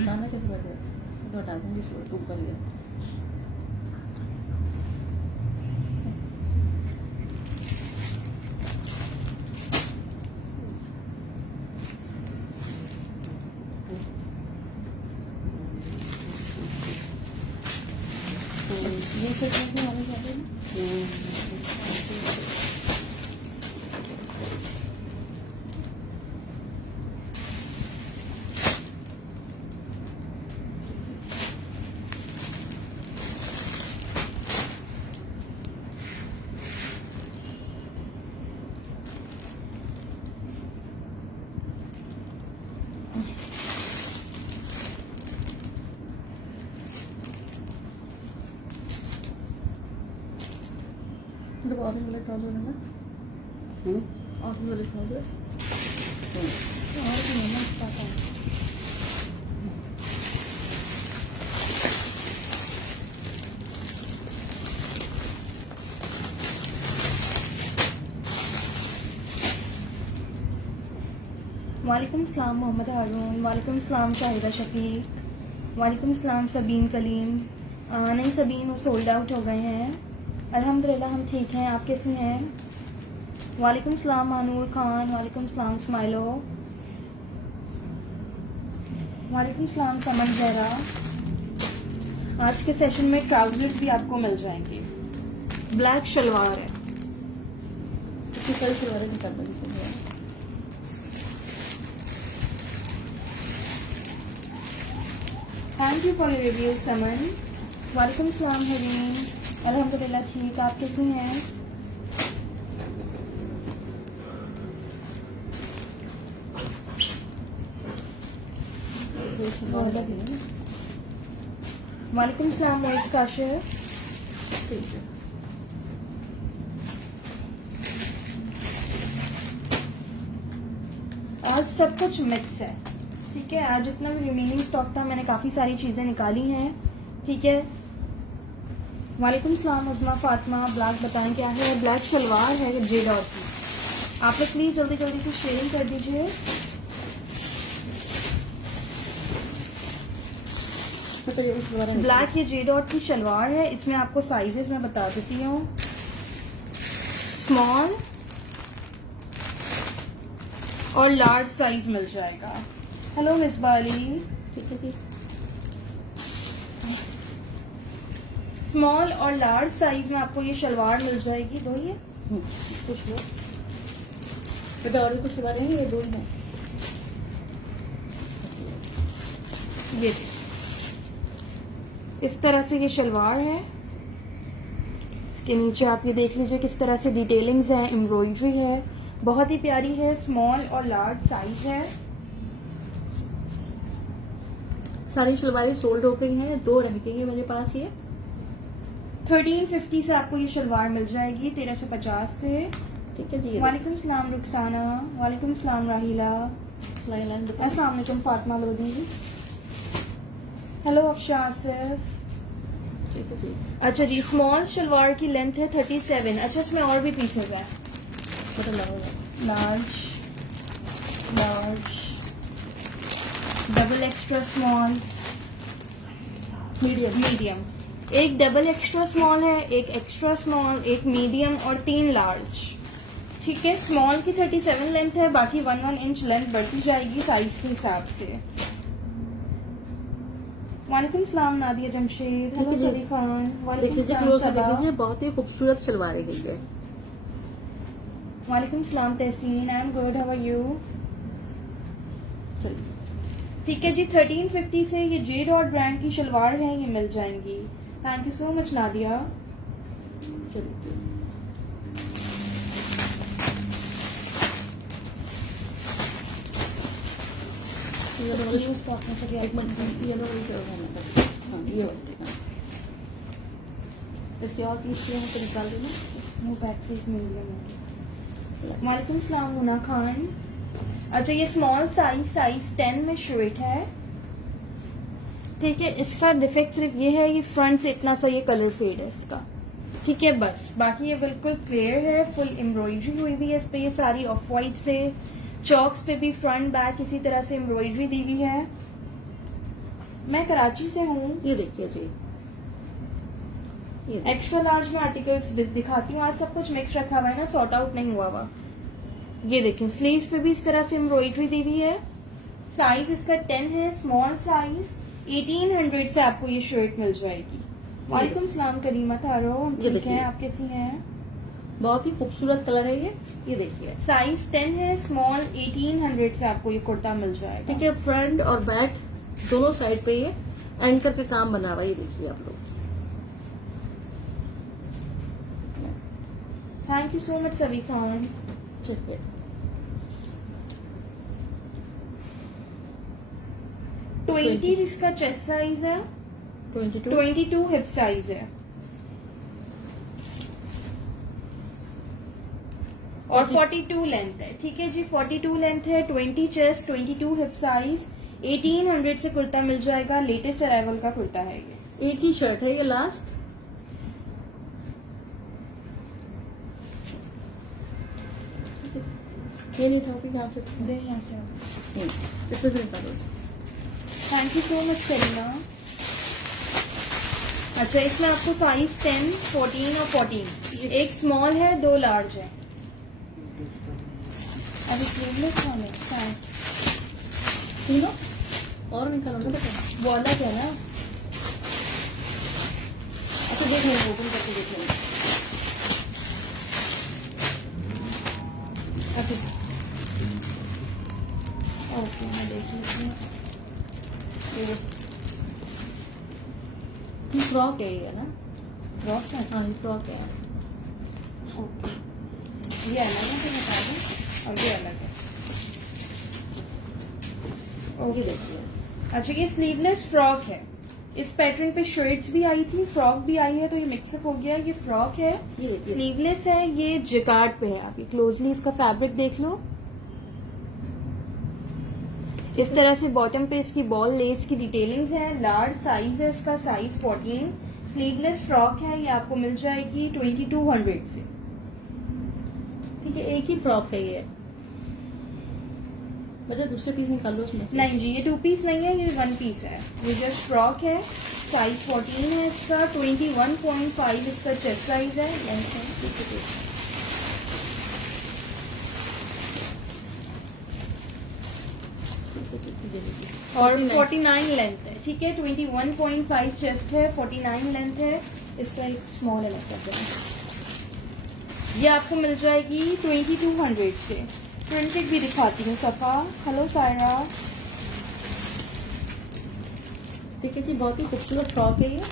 बताना कैसे कर दिया तो हटा दूंगी इसको टूट कर लिया। ये सब चीज़ें हमें जाते हैं। मतलब ऑरेंज वाले ट्राउजर है ना, ऑरेंज वाले ट्राउजर और भी है ना पता है। वालेकुम सलाम मोहम्मद हारून, वालेकुम सलाम शाहिदा शफी, वालेकुम सलाम सबीन कलीम। नहीं सबीन, वो सोल्ड आउट हो गए हैं। अल्हम्दुलिल्लाह हम ठीक हैं, आप कैसे हैं? वालेकुम सलाम मानूर खान, वालेकुम सलाम स्माइलो, वालेकुम सलाम समन जहरा। आज के सेशन में ट्राउजर्स भी आपको मिल जाएंगे। ब्लैक शलवार है, इतनी सारी सलवारें निकाल देंगे। Thank you for your review Saman. वालेकुम सलाम हरीम, अल्हम्दुलिल्लाह ठीक, आप कैसे हैं? वालेकुम सलाम मोइस काशिर। ठीक है, आज सब कुछ मिक्स है, ठीक है। आज जितना भी रिमेनिंग स्टॉक था मैंने काफी सारी चीजें निकाली हैं, ठीक है। वालेकुम सलाम उज़मा फातिमा। ब्लैक बताएं क्या है? ब्लैक शलवार है जे डॉट की। आप लोग प्लीज जल्दी जल्दी से शेयरिंग कर दीजिए। तो ये सलवारें ब्लैक ये जे डॉट की शलवार है। इसमें आपको साइजेस मैं बता देती हूँ। स्मॉल और लार्ज साइज मिल जाएगा। हेलो मिस बाली। ठीक है जी। स्मॉल और लार्ज साइज में आपको ये शलवार मिल जाएगी। दो ये कुछ लो बेटा, और भी कुछ सलवारें हैं, ये दो ही हैं। ये इस तरह से ये शलवार है। इसके नीचे आप ये देख लीजिए किस तरह से डिटेलिंग्स है, एम्ब्रॉयडरी है, बहुत ही प्यारी है। स्मॉल और लार्ज साइज है। सारी सलवारें सोल्ड हो गई हैं, दो रह गई है मेरे पास। ये 1350 से आपको ये शलवार मिल जाएगी, 1350 से। ठीक है जी। वालेकुम सलाम रुखसाना, वालेकुम सलाम राहिला, अस्सलाम वालेकुम फातिमा लोधी, हेलो अफशा आसिफ। ठीक है जी। अच्छा जी, स्मॉल शलवार की लेंथ है 37। अच्छा, इसमें और भी पीसेज हैं। Large, large, double extra small, medium. Medium. एक डबल एक्स्ट्रा स्मॉल है, एक एक्स्ट्रा स्मॉल, एक मीडियम और 3 लार्ज, ठीक है। स्मॉल की 37 लेंथ है, बाकी 1 इंच लेंथ बढ़ती जाएगी साइज के हिसाब से। वालेकुम सलाम नादिया जमशेद, हेलो सदी खान, वालेकुम देखिए सलाम क्लोज से सबा, देखिए, बहुत ही खूबसूरत सलवारें हैं ये। वालेकुम सलाम Tehseen, I am good, how are you? चलिए ठीक है जी, 1350 से ये जे डॉट ब्रांड की शलवार है, ये मिल जाएंगी। Thank you so much Nadia. चलिए। एक मिनट, ये लो, हाँ ये वाली, हाँ। इसके और पीस के यहाँ से निकाल देना। वो बैक से एक मीडियम है। वालेकुम सलाम मुना खान। अच्छा, ये स्मॉल साइज 10 में शर्ट है, ठीक है। इसका डिफेक्ट सिर्फ ये है, ये फ्रंट से इतना सा ये कलर फेड है इसका, ठीक है, बस। बाकी ये बिल्कुल क्लियर है, फुल एम्ब्रॉयडरी हुई हुई है इस पे। ये सारी ऑफ वाइट से चॉक्स पे भी फ्रंट बैक इसी तरह से एम्ब्रॉयडरी दी हुई है। मैं कराची से हूँ। ये देखिए जी, ये एक्स्ट्रा लार्ज में आर्टिकल्स दिखाती हूँ। आज सब कुछ मिक्स रखा हुआ है ना, सॉर्ट आउट नहीं हुआ हुआ। ये देखें, स्लीव्स पे भी इस तरह से एम्ब्रॉयडरी दी हुई है। साइज इसका 10 है, स्मॉल साइज। 1800 से आपको ये शर्ट मिल जाएगी। वालेकुम सलाम करीमा तारो, हम ये ठीक देखिए। है, आप कैसी हैं? बहुत ही खूबसूरत कलर है ये देखिए। साइज 10 है, स्मॉल। 1800 से आपको ये कुर्ता मिल जाएगा। ठीक है, फ्रंट और बैक दोनों साइड पे ये एंकर पे काम बना हुआ है, ये देखिए आप लोग। थैंक यू सो मच सभी खान। ठीक है, 20 इसका चेस्ट साइज है, 22 22 हिप साइज है और 42 लेंथ है। ठीक है जी, 42 लेंथ है, 20 चेस्ट, 22 हिप साइज। 1800 से कुर्ता मिल जाएगा। लेटेस्ट अराइवल का कुर्ता है ये। एक ही शर्ट है ये लास्ट। ये नहीं उठाओगी कहाँ से उठाओ? दे यहाँ से आओ। इसमें से निकालो। Thank you so much Kareena. अच्छा, इसमें आपको साइज 10, 14 और 14, एक स्मॉल है, 2 लार्ज है। अभी स्लीवलेस कौन है? हाँ, तीनों और निकालो ना बेटा। वो अलग है ना। अच्छा देख लेंगे, ओपन करके देख लेंगे। अच्छा, ओके, मैं देख लेती हूँ। ये फ्रॉक है ये ना? फ्रॉक है? हाँ ये फ्रॉक है। ओके, ये अलग है, तो बता दूँ, और ये अलग है। ये देखिए। अच्छा, ये स्लीवलेस फ्रॉक है। इस पैटर्न पे शर्ट्स भी आई थी, फ्रॉक भी आई है, तो ये मिक्सअप हो गया। ये फ्रॉक है, ये देखिए। स्लीवलेस है, ये जिकार्ड पे है। आप ये क्लोजली इसका फैब्रिक देख लो। इस तरह से बॉटम पे इसकी बॉल लेस की डिटेलिंग्स है। लार्ज साइज है इसका, साइज 14। स्लीवलेस फ्रॉक है, ये आपको मिल जाएगी 2200 से। ठीक है, एक ही फ्रॉक है ये। बेटा दूसरे पीस निकालो उसमें से। नहीं जी, ये 2 पीस नहीं है, ये 1 पीस है। ये जस्ट फ्रॉक है, साइज 14 है इसका। 21.5 इसका चेस्ट साइज है, लेंथ है। और 49 लेंथ है। ठीक है, 21.5 चेस्ट है, 49 लेंथ है। इसका एक स्मॉल है मतलब। ये आपको मिल जाएगी 2200 से। प्रिंटेड भी दिखाती हूँ सफा। हेलो सायरा। ठीक है जी, बहुत ही खूबसूरत फ्रॉक है ये।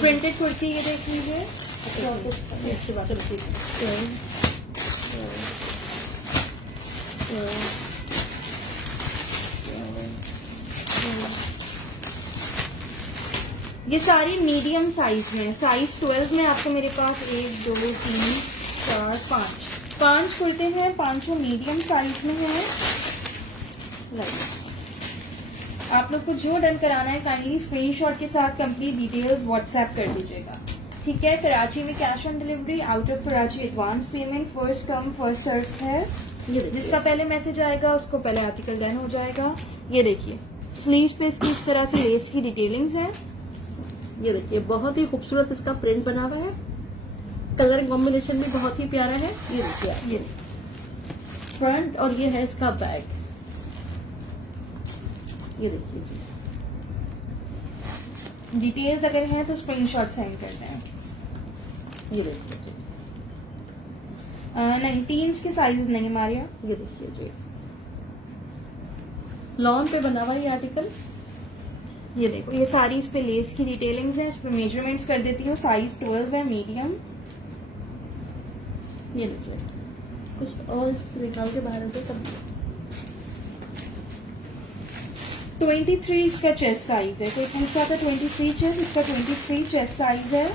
प्रिंटेड कुर्ती ये देख लीजिए। इसके बाद ये सारी मीडियम साइज में। साइज 12 में आपको मेरे पास 1, 2, 3, 4, 5 कुर्ते हैं। 5 मीडियम साइज में है। आप लोग को जो डन कराना है काइंडली स्क्रीनशॉट के साथ कंप्लीट डिटेल्स व्हाट्सएप कर दीजिएगा। ठीक है, कराची में cash on delivery, out of Karachi advance payment, first come first serve है। जिसका पहले मैसेज आएगा उसको पहले आर्टिकल डन हो जाएगा। ये देखिए, स्लीव्स पे इसकी इस तरह से लेस की डिटेलिंग्स है। ये देखिए, बहुत ही खूबसूरत इसका प्रिंट बना हुआ है। कलर कॉम्बिनेशन भी बहुत ही प्यारा है। ये देखिए आप, ये फ्रंट और ये है इसका बैक। ये देखिए जी, डिटेल्स अगर हैं तो स्क्रीनशॉट सेंड कर दें। ये देखिए जी, नहीं, टीन्स के साइज नहीं मारिया। ये देखिए जी, लॉन पे बना हुआ ये आर्टिकल। ये देखो, ये सारी इस पे लेस की डिटेलिंग्स हैं। इस पे मेजरमेंट्स कर देती हूँ। साइज 12 है, मीडियम। ये देखिए, कुछ और इससे निकाल के बाहर दे तब। 23 इसका चेस्ट साइज है। कोई पूछता था 23 चेस्ट, इसका 23 चेस्ट साइज है।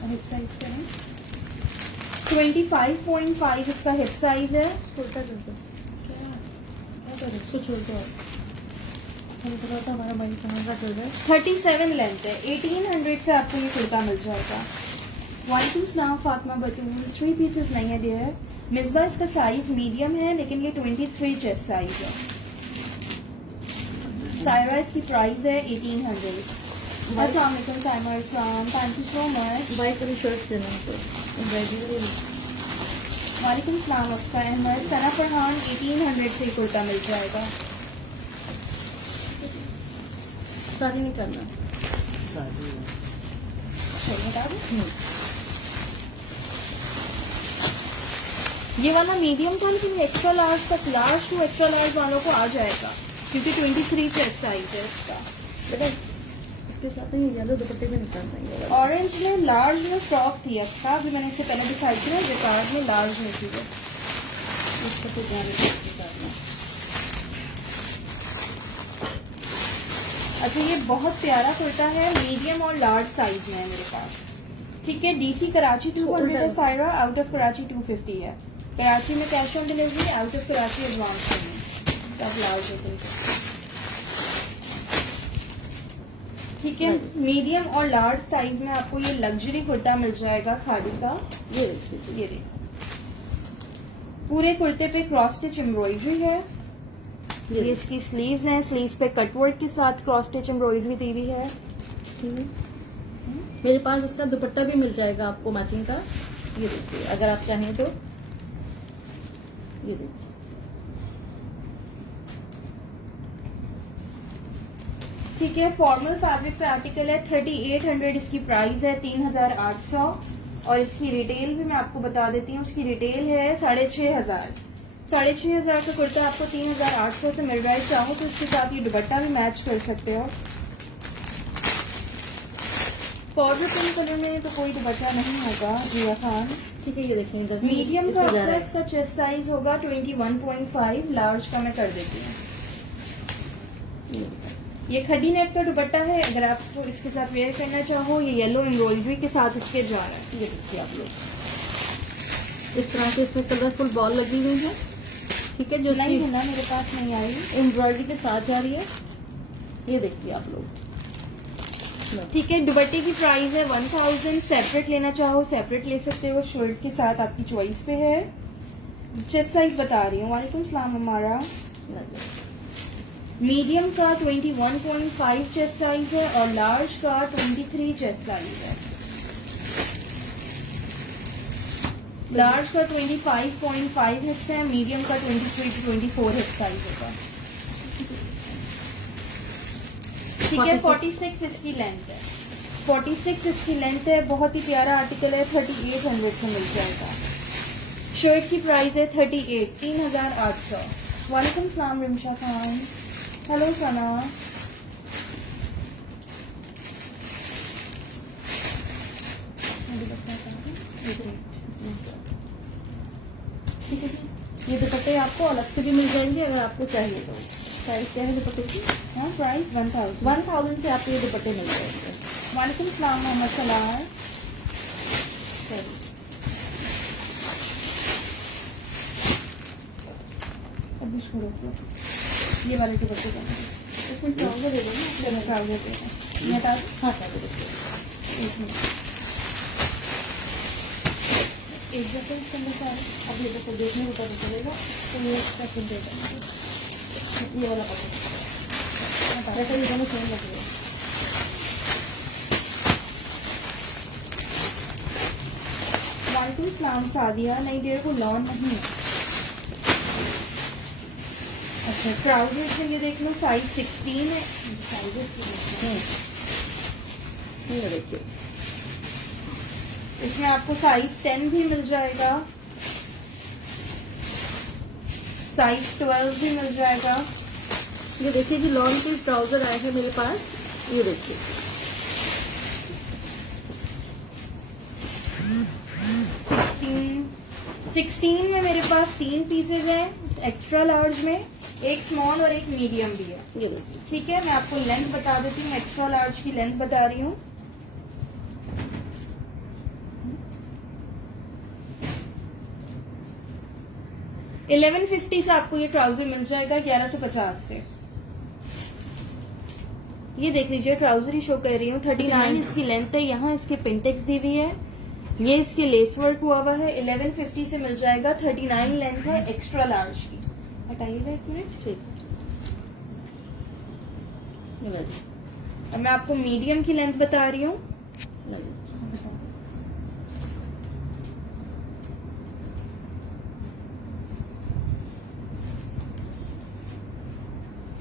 हिप साइज करें, 25.5 इसका हिप साइज है। छोटा कर दो, क्या करें, इसको छोड़ दो। हमें पता था हमारा भाई कहाँ का चल रहा है। 37 लेंथ है। 1800 से आपको ये कुर्ता मिल जाएगा। वालेकुम सलाम फातिमा बतूल। 3 पीसेस नहीं है डियर। मिसबा इसका साइज मीडियम है, लेकिन ये 23 चेस्ट साइज है। सायरा इसकी प्राइस है 1800। अस्सलाम वालेकुम Saima Islam, thank you so much. Bye करी शर्ट देना तो वालेकुम सलाम अस्का अहमद। सना फरहान 1800 से कुर्ता मिल जाएगा। शादी नहीं करना। चलिए बता दो। ये वाला मीडियम था, लेकिन एक्स्ट्रा लार्ज तक, लार्ज टू एक्स्ट्रा लार्ज वालों को आ जाएगा, क्योंकि 23 चेस्ट साइज है इसका। बेटा इसके साथ ही येलो दुपट्टे में निकाल देंगे। ऑरेंज में लार्ज में फ्रॉक थी इसका, अभी मैंने इससे पहले दिखाई थी ना, रिकार्ड में लार्ज में थी वो। इसका तो जाने के साथ। अच्छा, ये बहुत प्यारा कुर्ता है, मीडियम और लार्ज साइज में है मेरे पास। ठीक है, डीसी कराची 200 है सायरा, आउट ऑफ कराची 250 है। कराची में cash on delivery, out of Karachi advance payment, सब लार्ज है। ठीक है, मीडियम और लार्ज साइज में आपको ये लग्जरी कुर्ता मिल जाएगा खादी का। ये देखिए, ये देखिए, पूरे कुर्ते पे क्रॉस स्टिच एम्ब्रॉयडरी है। ये इसकी स्लीव्स हैं, स्लीव्स पे कटवर्क के साथ क्रॉस स्टिच एम्ब्रॉयडरी दी हुई है। मेरे पास इसका दुपट्टा भी मिल जाएगा आपको मैचिंग का। ये देखिए, अगर आप चाहें तो ये देखिए। ठीक है, फॉर्मल फैब्रिक का आर्टिकल है, 3800 इसकी प्राइस है, 3800। और इसकी रिटेल भी मैं आपको बता देती हूँ, उसकी रिटेल है 6500। 6500 का कुर्ता आपको 3800 से मिल रहा है। चाहो तो इसके साथ ये दुपट्टा भी मैच कर सकते हो। पाउडर पिंक कलर में तो कोई दुपट्टा नहीं होगा जिया खान। ठीक है, ये देखिए इधर मीडियम का इसमें जा रहा है। इसका चेस्ट साइज होगा 21.5, लार्ज का मैं कर देती हूँ। ये खड्डी नेट का दुपट्टा है, अगर आपको इसके साथ वेयर करना चाहो, ये येलो एम्ब्रॉयडरी के साथ इसके जा रहा है। ये देखिए आप लोग, इस तरह से इसमें कलरफुल बॉल लगी हुई है। ठीक है, जो नहीं है ना, मेरे पास नहीं आई। एम्ब्रॉयडरी के साथ जा रही है। ये देखिए आप लोग। ठीक है, दुपट्टे की प्राइस है 1000। सेपरेट लेना चाहो सेपरेट ले सकते हो, शर्ट के साथ आपकी चॉइस पे है। चेस्ट साइज बता रही हूँ। वालेकुम सलाम हमारा। मीडियम का 21.5 चेस्ट साइज है और लार्ज का 23 चेस्ट साइज है। लार्ज का 25.5 हिप्स है, मीडियम का 23 to 24 हिप्स साइज होगा। ठीक है, 46 इसकी लेंथ है, 46 इसकी लेंथ है। बहुत ही प्यारा आर्टिकल है, 3800 से मिल जाएगा। शर्ट की प्राइस है 3800। वालेकुम सलाम रिमशा खान। हेलो सना। ठीक है, ये दुपट्टे आपको अलग से भी मिल जाएंगे अगर आपको चाहिए तो। प्राइस क्या है दुपट्टे की? हाँ, प्राइस 1000। 1000 से आपको ये दुपट्टे मिल जाएंगे। वालेकुम सलाम मोहम्मद सलाम। अभी छोड़ो, ये वाले दुपट्टे का इसमें ट्राउजर दे दो ना। ट्राउजर दे दें। ये बता दो। हाँ, ट्राउजर देखिए। एक मिनट, एक दफे इसके अंदर सारे अब ये देखो, देखने को पता चलेगा तो ये पैकेट दे देंगे। ये वाला पैकेट वैसे ये दोनों सेम लग रहे हैं। वालेकुम सलाम सादिया। नहीं, डेढ़ को लॉन नहीं है। अच्छा, ट्राउजर से ये देख लो, साइज 16 है। ये देखिए, इसमें आपको साइज 10 भी मिल जाएगा, साइज 12 भी मिल जाएगा। ये देखिए कि लॉन्ग के ट्राउजर आए हैं मेरे पास। ये देखिए, 16 में मेरे पास 3 पीसेज हैं, एक्स्ट्रा लार्ज में, एक स्मॉल और एक मीडियम भी है। ये देखिए। ठीक है, मैं आपको लेंथ बता देती हूँ, एक्स्ट्रा लार्ज की लेंथ बता रही हूँ। $1150 से आपको ये ट्राउजर मिल जाएगा, 1150 से। ये देख लीजिए, ट्राउजर ही शो कर रही हूँ, 39 इसकी लेंथ है। यहाँ इसके पिंटेक्स दी हुई है, ये इसके लेस वर्क हुआ हुआ है, 1150 से मिल जाएगा, 39 लेंथ है, एक्स्ट्रा लार्ज की। हटाइएगा एक मिनट। ठीक ये ले लीजिए, अब मैं आपको मीडियम की लेंथ बता रही हूँ। ले लीजिए।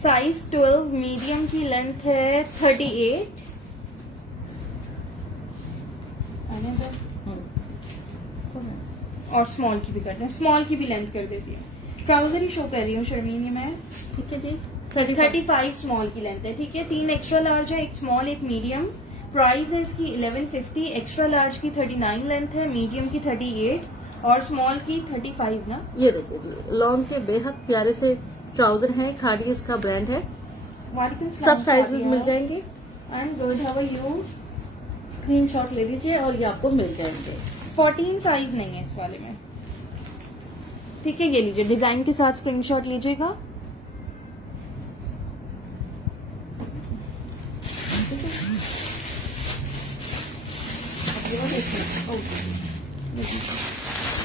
साइज 12 मीडियम की लेंथ है 38। आने दो। और स्मॉल की भी करते हैं, स्मॉल की भी लेंथ कर देती है। ट्राउजर ही शो कर रही हूँ शर्मीन, ये मैं ठीक है जी, 35 स्मॉल की लेंथ है, ठीक है। 3 एक्स्ट्रा लार्ज है, एक स्मॉल एक मीडियम। प्राइस है इसकी 1150, एक्स्ट्रा लार्ज की 39 लेंथ है, मीडियम की 38 और स्मॉल की 35 ना। ये देखिए जी, लॉन्ग के बेहद प्यारे से ट्राउजर हैं, खाड़ी इसका ब्रांड है, वालेकुम सब साइजेस मिल जाएंगे। I am good, how are you? Screenshot ले लीजिए और ये आपको मिल जाएंगे। 14 साइज नहीं है इस वाले में, ठीक है। ये लीजिए, डिजाइन के साथ स्क्रीनशॉट लीजिएगा।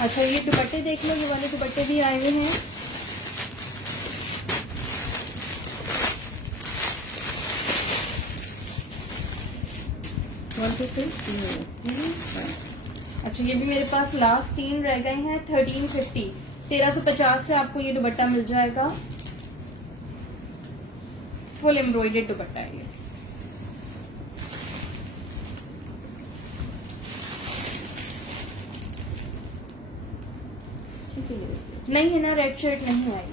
अच्छा ये दुपट्टे देख लो, ये वाले दुपट्टे भी आए हुए हैं। अच्छा ये भी मेरे पास लास्ट 3 रह गए हैं, 1350, 1350 से आपको ये दुपट्टा मिल जाएगा। फुल एम्ब्रॉयडर्ड दुपट्टा है ये। ठीक है, ये देखिए। नहीं है ना, रेड शर्ट नहीं आई।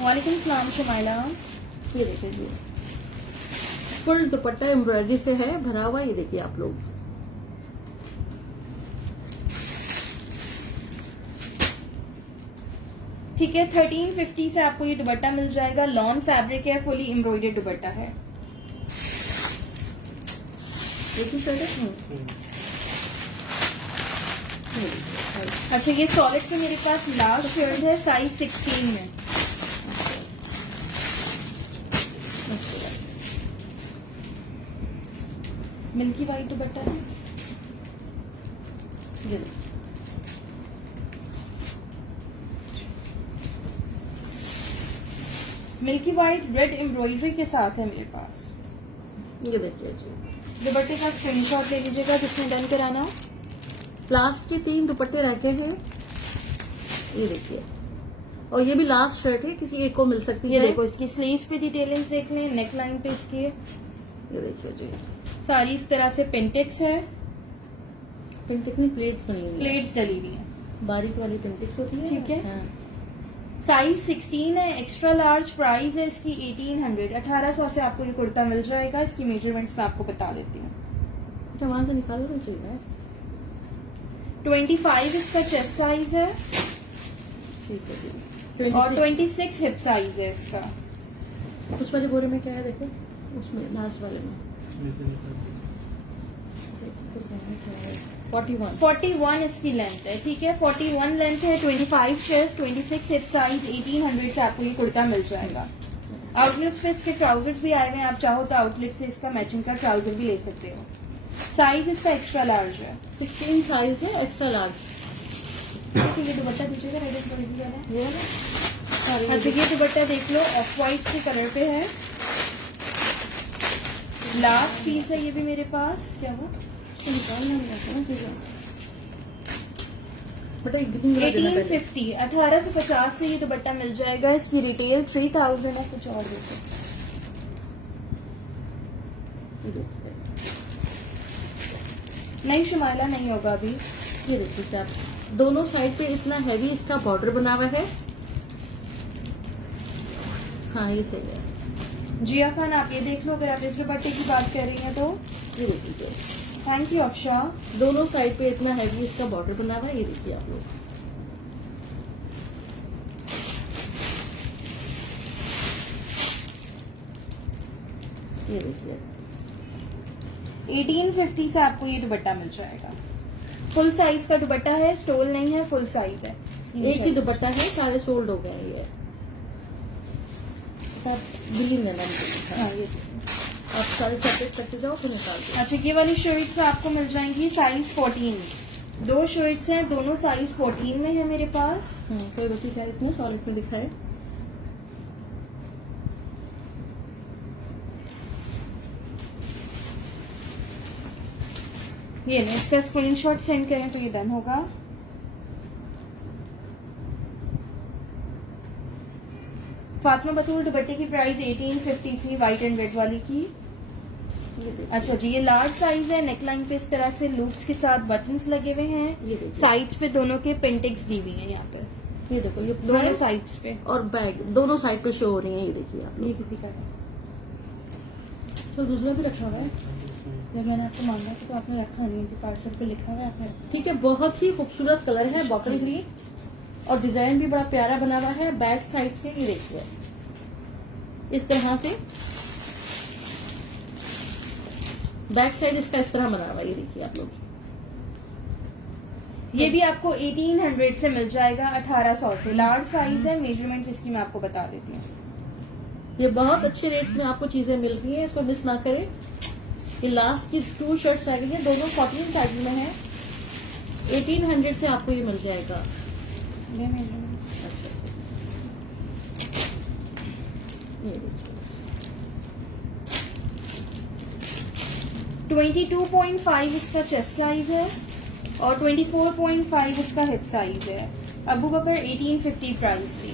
वालेकुम सलाम शमाइला। ये देखिए जी, फुल दुपट्टा एम्ब्रॉयडरी से है भरा हुआ, ये देखिए आप लोग। ठीक है, 1350 से आपको ये दुपट्टा मिल जाएगा। लॉन फैब्रिक है, फुली एम्ब्रॉयडर्ड दुपट्टा है। एक ही शर्ट है। अच्छा ये सॉलिड से मेरे पास लास्ट शर्ट है, साइज 16 में। मिल्की वाइट दुपट्टा है। ये देखिए। मिल्की वाइट रेड एम्ब्रॉयडरी के साथ है मेरे पास। ये देखिए जी, दुपट्टे का स्क्रीनशॉट ले लीजिएगा जिसने डन कराना हो। लास्ट के 3 दुपट्टे रहते हैं, ये देखिए। और ये भी लास्ट शर्ट है, किसी एक को मिल सकती ये है। देखो, इसकी स्लीव्स पे डिटेलिंग देख लें, नेक लाइन पे इसकी ये देखिए जी, सारी इस तरह से पेंटेक्स है, पिन कितनी प्लेट्स बनी हुई है, प्लेट्स डली हुई है। बारीक वाली पिंटिक्स होती है। ठीक है। हाँ। साइज 16 है, एक्स्ट्रा लार्ज। प्राइस है इसकी 1800, 1800 से आपको ये कुर्ता मिल जाएगा। इसकी मेजरमेंट्स मैं आपको बता देती हूँ। तो वहां से निकालो तो चाहिए। 25 इसका चेस्ट साइज है ठीक है जी, और 26 हिप साइज है इसका। उस वाले बोरे में क्या है देखो, उसमें लास्ट वाले में 41 इसकी लेंथ है, ठीक है। 41 लेंथ है, 25 चेस्ट, 26 हिप साइज, 1800 से आपको ये कुर्ता मिल जाएगा। आउटलेट्स पे इसके ट्राउजर्स भी आए हुए हैं, आप चाहो तो आउटलेट से इसका मैचिंग का ट्राउजर भी ले सकते हो। साइज इसका एक्स्ट्रा लार्ज है। 16 साइज है, एक्स्ट्रा लार्ज। तो ये दुपट्टा दीजिएगा, रेड एम्ब्रॉयडरी वाला। ये है ना? अच्छा ये दुपट्टा देख लो, ऑफ वाइट के कलर पे है। लास्ट पीस है ये भी मेरे पास। क्या हुआ? निकालना नहीं आता ना चीजें। बटा एक ग्रीन वाला देना पहले। 1850, 1850 से ये दुपट्टा मिल जाएगा। इसकी रिटेल 3000 है। कुछ और देखो, ये देखिए, नहीं शुमाइला नहीं होगा अभी। ये देखिए क्या, दोनों साइड पे इतना हैवी इसका बॉर्डर बना हुआ है। हाँ ये सही है। जिया खान आप ये देख लो, अगर आप इस दुपट्टे की बात कर रही हैं तो। ये देखिए, थैंक यू अक्षा। दोनों साइड पे इतना हैवी इसका बॉर्डर बना हुआ है। ये देखिए आप लोग, ये देखिए 1850 से आपको ये दुपट्टा मिल जाएगा। फुल साइज का दुपट्टा है, स्टोल नहीं है, फुल साइज है। एक ही दुपट्टा है, सारे सोल्ड हो गए हैं ये सब ग्रीन है मैम। हाँ, ये आप सारे सेपरेट करते जाओ तो निकाल दो। अच्छा, ये वाली शर्ट्स आपको मिल जाएंगी साइज 14। 2 शर्ट्स हैं, दोनों साइज 14 में है मेरे पास। कोई दूसरी साइज में सॉलिड में दिखाए। ये ना, इसका स्क्रीनशॉट सेंड करें तो ये डन होगा। फातिमा बतूल दुपट्टे की प्राइस 1850 थी, व्हाइट एंड रेड वाली की। ये देखिए। अच्छा जी, ये लार्ज साइज है। नेकलाइन पे इस तरह से लूप्स के साथ बटन्स लगे हुए हैं। ये देखिए। साइड्स पे दोनों के पेंटिंग्स दी हुई हैं यहाँ पे, ये देखो, ये दोनों साइड्स पे। और बैग दोनों साइड पे शो हो रही है। ये देखिए आप ये लोग। किसी का है। तो दूसरा भी रखा हुआ है। जब मैंने आपको मांगा था तो आपने रखा नहीं, पार्सल पे लिखा हुआ है आपने रखा। ठीक है, बहुत ही खूबसूरत कलर है बॉटल ग्रीन, और डिजाइन भी बड़ा प्यारा बना हुआ है। बैक साइड से ये देखिए इस तरह से बैक साइड इसका इस तरह बना हुआ है। ये देखिए आप लोग। ये भी आपको 1800 से मिल जाएगा, 1800 से। लार्ज साइज है। मेजरमेंट्स इसकी मैं आपको बता देती हूँ। ये बहुत अच्छे रेट्स में आपको चीजें मिल रही हैं, इसको मिस ना करें। ये लास्ट की 2 शर्ट्स रह गई हैं, दोनों 14 साइज में है। 1800 से आपको ये मिल जाएगा। ये measurements। अच्छा, ये देखिए 22.5 इसका चेस्ट साइज है और 24.5 इसका हिप साइज है। अबू बकर 1850 प्राइस थी।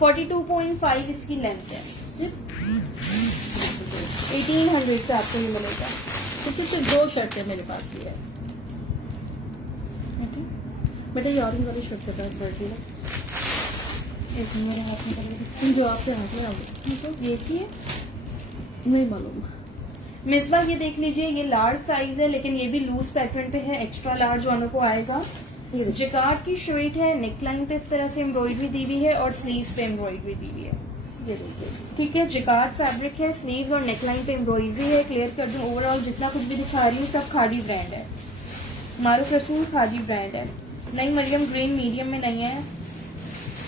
42.5 इसकी लेंथ है। सिर्फ 1800 से आपको ये मिलेगा। तो सिर्फ 2 शर्ट है मेरे पास। ये है बेटा, ये ऑरेंज वाली शर्ट का बैग बढ़ है एक मेरे हाथ में पकड़ के। जो आपके हाथ में आ गई। तो ये की है नहीं मालूम। मिसबा, ये देख लीजिए, ये लार्ज साइज है लेकिन ये भी लूज पैटर्न पे है। एक्स्ट्रा लार्ज वालों को आएगा। ये देखिए। जिकार्ड की शर्ट है। नेकलाइन पे इस तरह से एम्ब्रॉयडरी दी हुई है और स्लीव्स पे एम्ब्रॉयडरी दी हुई है। ये देखिए। ठीक है, जिकार्ड फैब्रिक है। स्लीव्स और नेकलाइन पे एम्ब्रॉयडरी है। क्लियर कर दूं, ओवरऑल जितना कुछ भी दिखा रही हूँ सब खादी ब्रांड है। मारूफ रसूल खादी ब्रांड है। नहीं मरियम, ग्रीन मीडियम में नहीं है।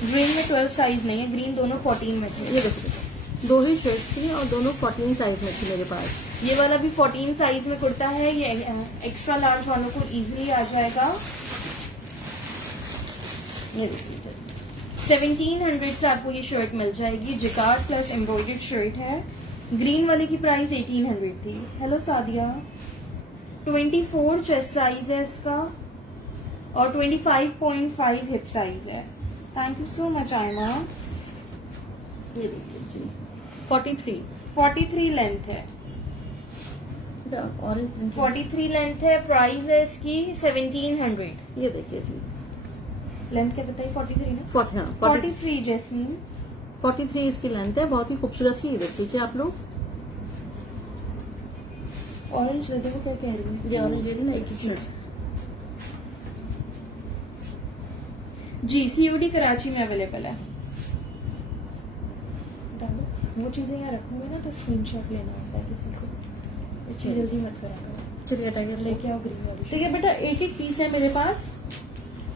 ग्रीन में 12 साइज नहीं है। ग्रीन दोनों 14 में थे। ये देखिए, 2 ही शर्ट थी और दोनों 14 साइज में थी मेरे पास। ये वाला भी 14 साइज में कुर्ता है। ये एक्स्ट्रा लार्ज वालों को इजीली आ जाएगा। ये देखिए 1700 से आपको ये शर्ट मिल जाएगी। जिकार्ड प्लस एम्ब्रॉयडर्ड शर्ट है। ग्रीन वाले की प्राइस 1800 थी। हेलो सादिया। 24 चेस्ट साइज है इसका और 25.5 हिप साइज है। Thank you so much Aima. ये देखिए जी 43 43 लेंथ है। ऑरेंज 43 लेंथ है। प्राइस है इसकी 1700। ये देखिए जी लेंथ क्या बताइए? 43 ना? 40 43 जैस्मीन। 43 इसकी लेंथ है। बहुत ही खूबसूरत सी। ये देख लीजिए आप लोग। ऑरेंज देखो क्या कह रही हूँ। ये ऑरेंज ये भी ना एक ही शर्ट। जी, सीओडी कराची में अवेलेबल है। वो चीजें यहाँ रखूंगे ना तो स्क्रीनशॉट लेना होता है किसी को। इतनी जल्दी मत करा करो। चलिए टाइगर लेके आओ ग्रीन वाली। ठीक है बेटा, एक एक पीस है मेरे पास।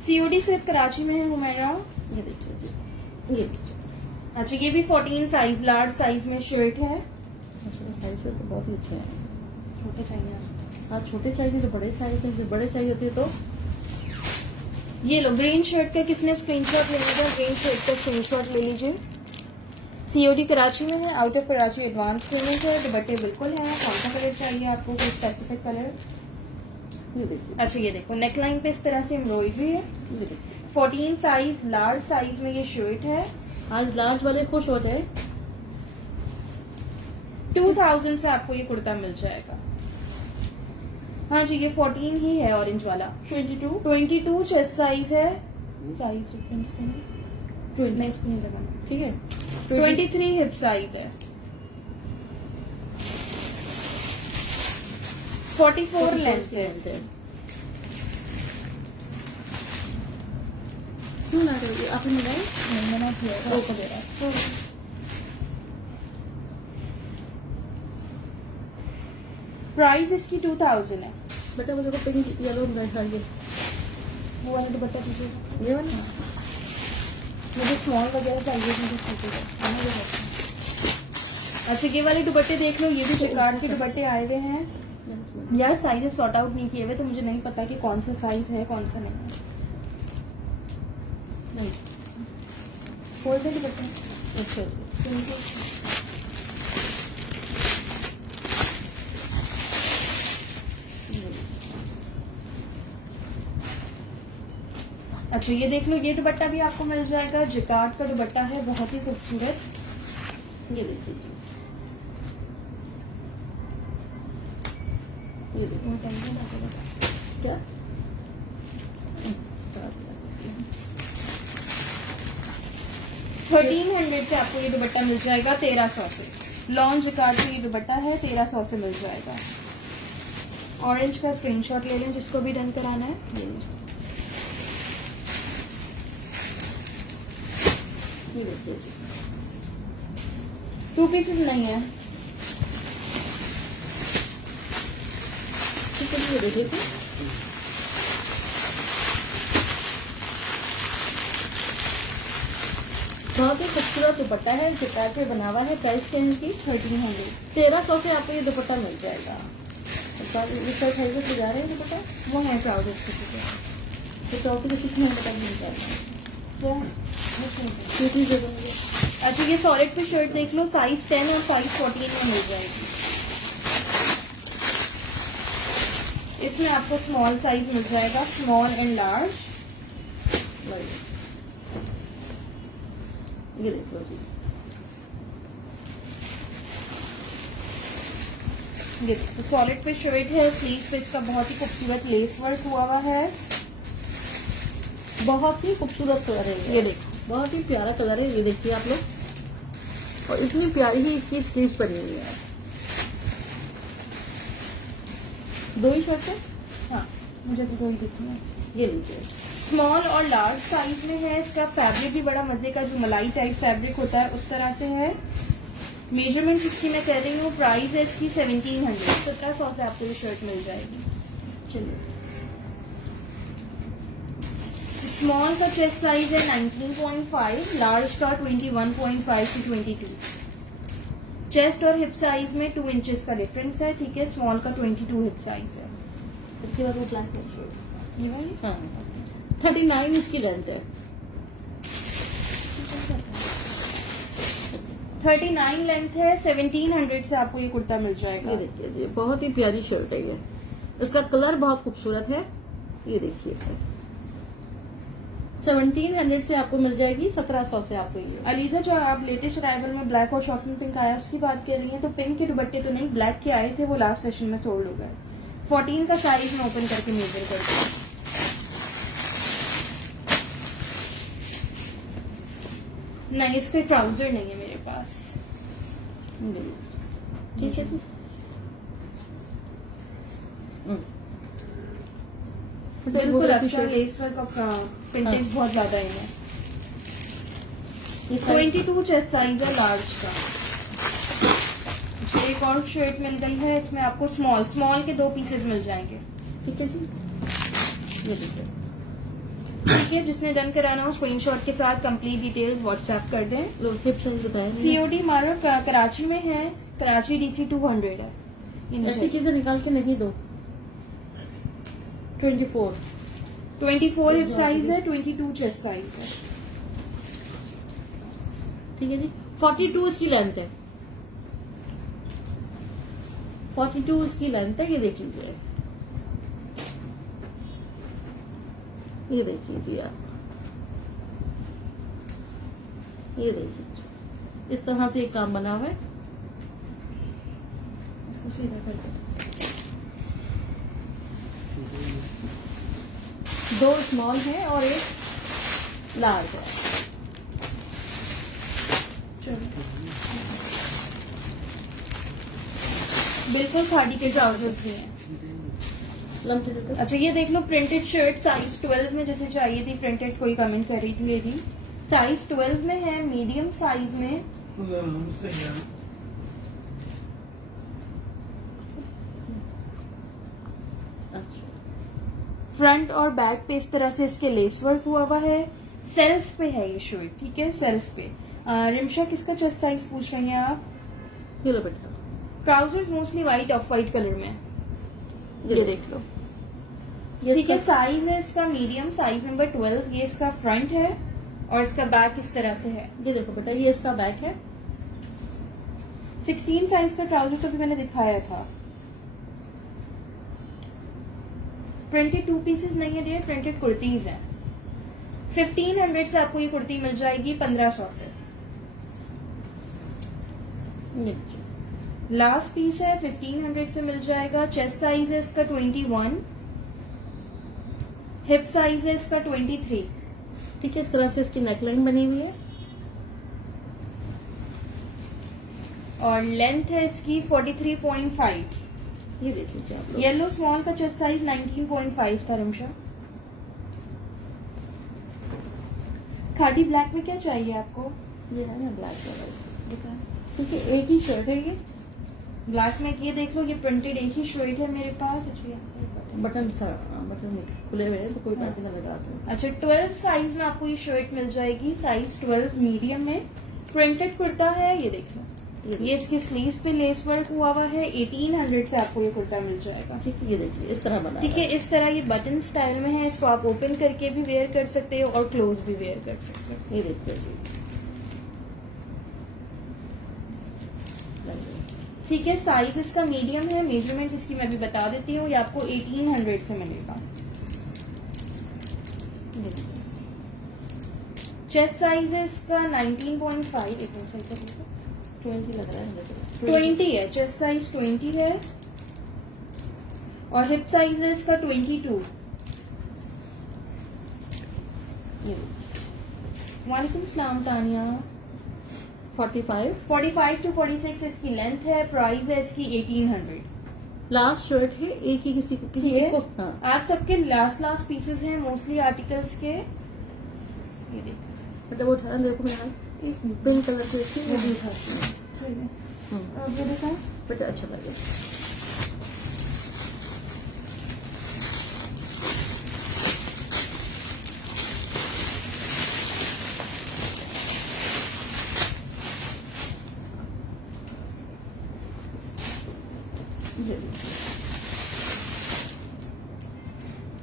सीओडी सिर्फ कराची में है हुमैरा। ये देखिए जी। ये देखिए अच्छा, ये भी 14 साइज लार्ज साइज में शर्ट है। साइज तो बहुत ही अच्छे हैं। छोटे चाहिए आपको? हाँ, छोटे चाहिए तो बड़े साइज हैं। जो बड़े चाहिए होते तो ये लो, ग्रीन शर्ट का किसने स्क्रीनशॉट ले लीजिए? ग्रीन शर्ट का स्क्रीनशॉट ले लीजिए। सीओडी कराची में है। Out of Karachi advance payment है। दुपट्टे बिल्कुल है। कौन सा कलर चाहिए आपको? कोई स्पेसिफिक कलर? ये देखिए। अच्छा, ये देखो नेकलाइन पे इस तरह से एम्ब्रॉयडरी है। ये देखिए 14 साइज लार्ज साइज में ये शर्ट है। आज लार्ज वाले खुश हो जाए। 2000 से आपको ये कुर्ता मिल जाएगा। हाँ जी, ये 14 ही है ऑरेंज वाला। 22 चेस्ट साइज है। साइज डिफरेंस नहीं लगाना। ठीक है 23 हिप साइज है। 44 लेंथ है। क्यों ना रही आपने मिलाई? नहीं, मैंने किया ओके दे रहा है। प्राइस इसकी 2000 है। बेटा मुझे को पिंक येलो में चाहिए। वो वाला दुपट्टा दीजिएगा। ये वाला मुझे स्मॉल वगैरह चाहिए मुझे छोटे का। अच्छा ये वाले दुपट्टे देख लो, ये भी जिकार्ड के दुपट्टे आए हुए हैं यार। साइजेस सॉर्ट आउट नहीं किए हुए तो मुझे नहीं पता कि कौन सा साइज है कौन सा नहीं। नहीं खोल दे दुपट्टे। अच्छा अच्छा ये देख लो, ये दुपट्टा भी आपको मिल जाएगा। जिकार्ड का दुपट्टा है, बहुत ही खूबसूरत। ये देखिए जी, ये देखिए क्या 1300 से आपको ये दुपट्टा मिल जाएगा 1300 से। लॉन्च जिकार्ड का ये दुपट्टा है, 1300 से मिल जाएगा। ऑरेंज का स्क्रीनशॉट ले लें जिसको भी डन कराना है। ये देखिए जी, 2 पीसेस नहीं है। ठीक है जी, ये देखिए जी। बहुत ही खूबसूरत दुपट्टा है, जिकार्ड पे बना हुआ है। प्राइस क्या है इनकी? 1300। 1300 से आपको ये दुपट्टा मिल जाएगा। से जा रहे हैं दुपट्टा, वो है प्राउड इसके। तो चौकी के कितने दुपट्टा मिल जाएगा? अच्छा ये सॉलिड पे शर्ट देख लो, साइज 10 और साइज 14 में मिल जाएगी। इसमें आपको स्मॉल साइज मिल जाएगा, स्मॉल एंड लार्ज। ये देखो जी, ये देखो सॉलिड पे शर्ट है। स्लीव पे इसका बहुत ही खूबसूरत लेस वर्क हुआ है। बहुत ही खूबसूरत कलर है ये देखो, बहुत ही प्यारा कलर है। ये देखिए आप लोग, और इतनी प्यारी ही इसकी स्लीव्स बनी हुई है। 2 ही शर्ट है। हाँ मुझे तो कोई दिख नहीं है। ये लीजिए, स्मॉल और लार्ज साइज में है। इसका फैब्रिक भी बड़ा मजे का, जो मलाई टाइप फैब्रिक होता है उस तरह से है। मेजरमेंट इसकी मैं कह रही हूँ, प्राइस है इसकी 1700। 1700 से आपको ये शर्ट मिल जाएगी। चलिए। स्मॉल का चेस्ट साइज है 19.5, लार्ज का 21.5 से 22। चेस्ट और हिप साइज में 2 इंचेस का डिफरेंस है। ठीक है, स्मॉल का 22 हिप साइज है। इसके बाद वो ब्लैक शर्ट, ये वाली? हाँ 39 इसकी लेंथ है। 39 लेंथ है। 1700 से आपको ये कुर्ता मिल जाएगा। ये देखिए जी, बहुत ही प्यारी शर्ट है ये। इसका कलर बहुत खूबसूरत है। ये देखिए 1700 से आपको मिल जाएगी। 1700 से आपको ये। अलीजा, जो आप लेटेस्ट अराइवल में ब्लैक और शॉकिंग पिंक आया उसकी बात कर रही हैं, तो पिंक के दुपट्टे तो नहीं, ब्लैक के आए थे, वो लास्ट सेशन में सोल्ड हो गए। 14 का साइज में ओपन करके मेजर करती हूँ। नहीं, इसके ट्राउजर नहीं है मेरे पास। ठीक है जी। बिल्कुल अच्छा लेस वर्क का प्रिंटिंग बहुत ज्यादा है। 22 चेस्ट साइज है लार्ज का। एक और शर्ट मिल गई है, इसमें आपको स्मॉल के 2 पीसेस मिल जाएंगे। ठीक है जी, ये देखिए। ठीक है, जिसने डन कराना हो स्क्रीनशॉट के साथ कंप्लीट डिटेल्स व्हाट्सएप कर दें। हिप साइज बताएं। सीओडी हमारा कराची में है, कराची DC 200 है। ऐसी चीजें निकाल के नहीं दो। 24 हिप साइज है, 22 चेस्ट साइज है। ठीक है जी। 42 इसकी लेंथ है। 42 इसकी लेंथ है। ये देख लीजिए, ये देखिए जी आप, ये देखिए इस तरह से एक काम बना हुआ है। इसको सीधा कर दो। 2 स्मॉल है और एक लार्ज है। बिल्कुल खादी के ट्राउजर्स भी हैं। अच्छा ये देख लो, प्रिंटेड शर्ट साइज 12 में जैसे चाहिए थी, प्रिंटेड कोई कमेंट कर रही थी मेरी, साइज 12 में है, मीडियम साइज में। फ्रंट और बैक पे इस तरह से इसके लेस वर्क हुआ है। सेल्फ पे है ये शर्ट, ठीक है, सेल्फ पे। रिमशा किसका चेस्ट साइज पूछ रही हैं आप? ये लो बेटा, trousers mostly white of white colour में, ये देख लो, ये ठीक है। इसका- साइज है इसका मीडियम, साइज नंबर 12। ये इसका फ्रंट है और इसका बैक इस तरह से है। ये देखो बेटा, ये इसका बैक है। 16 साइज का ट्राउजर तो भी मैंने दिखाया था। प्रिंटेड 2 पीसेस नहीं है डियर, प्रिंटेड कुर्तीज है। 1500 से आपको ये कुर्ती मिल जाएगी 1500 से। ये लास्ट पीस है, 1500 से मिल जाएगा। चेस्ट साइज है इसका 21, हिप साइज है इसका 23। ठीक है, इस तरह से इसकी नेकलाइन बनी हुई है। और लेंथ है इसकी 43.5। ये देख लीजिए आप लोग। येलो स्मॉल का चेस्ट साइज 19.5 था रिमशा। खादी ब्लैक में क्या चाहिए आपको? ये है ना ब्लैक वाला, बताएं। ठीक है, एक ही शर्ट है ये, ब्लैक में ये देख लो, ये प्रिंटेड एक ही शर्ट है मेरे पास। अच्छा, यहाँ पे button। बटन बटन खुले हुए हैं तो कोई पैसे ना लगा सकते। अच्छा, 12 साइज में आपको ये शर्ट मिल जाएगी, साइज 12 मीडियम में। प्रिंटेड कुर्ता है, ये देखो, ये इसकी स्लीव्स पे लेस वर्क हुआ हुआ है। 1800 से आपको ये कुर्ता मिल जाएगा। ठीक है, ये देखिए इस तरह बना ठीक है, इस तरह ये बटन स्टाइल में है। इसको आप ओपन करके भी वेयर कर सकते हो और क्लोज भी वेयर कर सकते हो। ये देखिए जी। ठीक है, साइज इसका मीडियम है। मेजरमेंट इसकी मैं भी बता देती हूँ, ये आपको 1800 से मिलेगा। चेस्ट साइज है इसका 19.5। एक मिनट, सही कर लीजिए। 20 लग रहा है मुझे तो। 20 है, चेस्ट साइज 20 है और हिप साइज है इसका 22। ये वालेकुम सलाम तानिया। 45। 45 to 46 इसकी लेंथ है। प्राइस है इसकी 1800। लास्ट शर्ट है, एक ही किसी ठीक एक है, को। हाँ, आज सबके लास्ट पीसेस हैं मोस्टली आर्टिकल्स के। ये देखिए, बेटा वो उठा देखो मेरा हाथ, एक मिनट, पिंक कलर के इसके वो भी उठाती हूँ। सही में। अब ये दिखाएं। बेटा अच्छा लगे।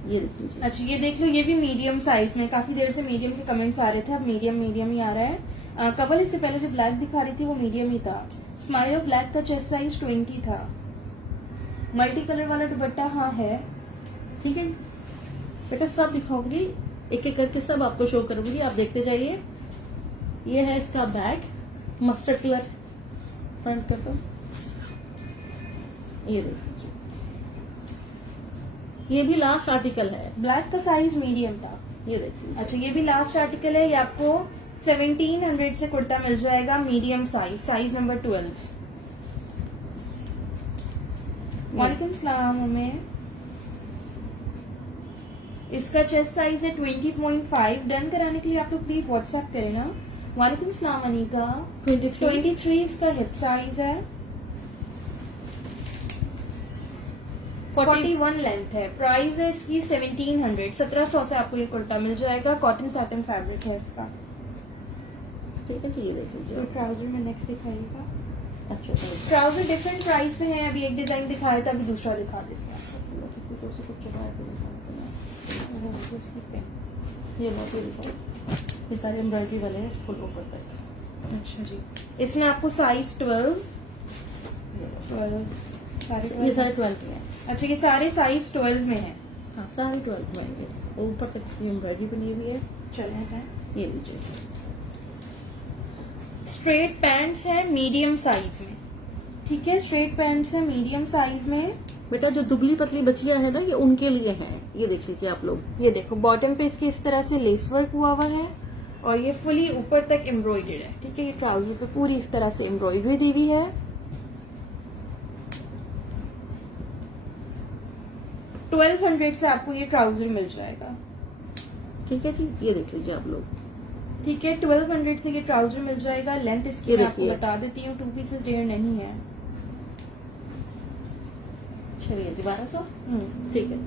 ये देख लीजिए। अच्छा, ये देख लो, ये भी मीडियम साइज में। काफी देर से मीडियम के कमेंट्स आ रहे थे, अब मीडियम ही आ रहा है। कबल इससे पहले जो ब्लैक दिखा रही थी वो मीडियम ही था। स्माइल ऑफ ब्लैक का चेस्ट साइज 20 था। मल्टी कलर वाला दुपट्टा हाँ है। ठीक है बेटा, सब दिखाऊंगी, एक एक करके सब आपको शो करूंगी, आप देखते जाइए। ये है इसका बैग, मस्टर्ड कलर, फ्रंट कर दो। ये देखिए, ये भी लास्ट आर्टिकल है। ब्लैक का साइज मीडियम था। ये देखिए, अच्छा, ये भी लास्ट आर्टिकल है। ये आपको 1700 से कुर्ता मिल जाएगा, मीडियम साइज, साइज नंबर 12। वालेकुम सलाम उम्मे। इसका चेस्ट साइज है 20.5। डन कराने के लिए आप लोग प्लीज व्हाट्सएप करें ना। वालेकुम सलाम अनीका। 23 इसका हिप साइज है। 41 लेंथ है। प्राइस है इसकी 1700। 1700 से आपको ये कुर्ता मिल जाएगा। कॉटन सैटिन फैब्रिक है इसका। ठीक है जी, ये देख तो लीजिए। ट्राउजर में नेक्स्ट दिखाइएगा। अच्छा चलो। ट्राउजर डिफरेंट प्राइस में है। अभी एक डिजाइन दिखाया था, अभी दूसरा दिखा देते हैं। ये लो, ये दिखाओ, ये सारे एम्ब्रॉयडरी वाले हैं, फुल ऊपर तक। अच्छा जी, इसमें आपको साइज 12 सारे ये 12 सारे 12 के हैं। अच्छा, ये सारे साइज 12 में है। हाँ, सारे 12 बनेंगे। और ऊपर तक की एम्ब्रॉयडरी बनी हुई है। चले हैं। ये लीजिए, स्ट्रेट पैंट्स है मीडियम साइज में। ठीक है, स्ट्रेट पैंट्स है मीडियम साइज में। बेटा जो दुबली पतली बच्चियां है ना, ये उनके लिए हैं। ये देख लीजिए आप लोग। ये देखो, बॉटम पे इसके इस तरह से लेस वर्क हुआ हुआ है और ये फुली ऊपर तक एम्ब्रॉयडर्ड है। ठीक है, ये ट्राउजर पे पूरी इस तरह से एम्ब्रॉयडरी दी हुई है। 1200 से आपको ये ट्राउजर मिल जाएगा। ठीक है जी, ये देख लीजिए आप लोग। ठीक है, 1200 से ये ट्राउजर मिल जाएगा। लेंथ इसकी ये मैं आपको देखिए। बता देती हूँ, 2 पीसेस डेढ़ नहीं है। चलिए जी, 1200। ठीक है।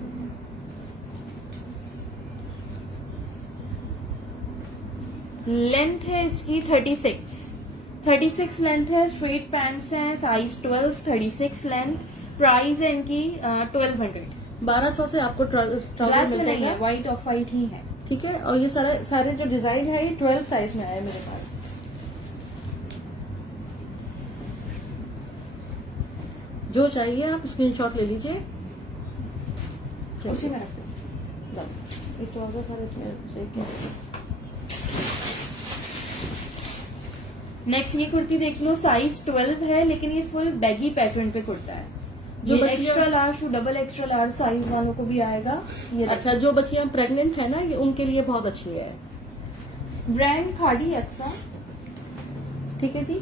लेंथ है इसकी 36 लेंथ है, स्ट्रेट पैंट्स हैं, साइज 12, 36 लेंथ, प्राइस है इनकी 1200। 1200 से आपको ट्राउजर ब्लैक मिल में नहीं है, जाएगा। व्हाइट ऑफ व्हाइट ही है। ठीक है, और ये सारे जो डिजाइन है ये 12 साइज में आया मेरे पास। जो चाहिए आप स्क्रीनशॉट ले लीजिए। उसी में रखते हैं। एक ट्राउजर सारे इसमें से क्या नेक्स्ट ये कुर्ती देख लो, साइज 12 है लेकिन ये फुल बैगी पैटर्न पे कुर्ता है। जो ये बच्चियां- extra large to double extra large size वालों को भी आएगा। ये अच्छा, जो बच्चियां प्रेग्नेंट है ना, ये उनके लिए बहुत अच्छी है। ब्रांड खाड़ी अच्छा। ठीक है जी,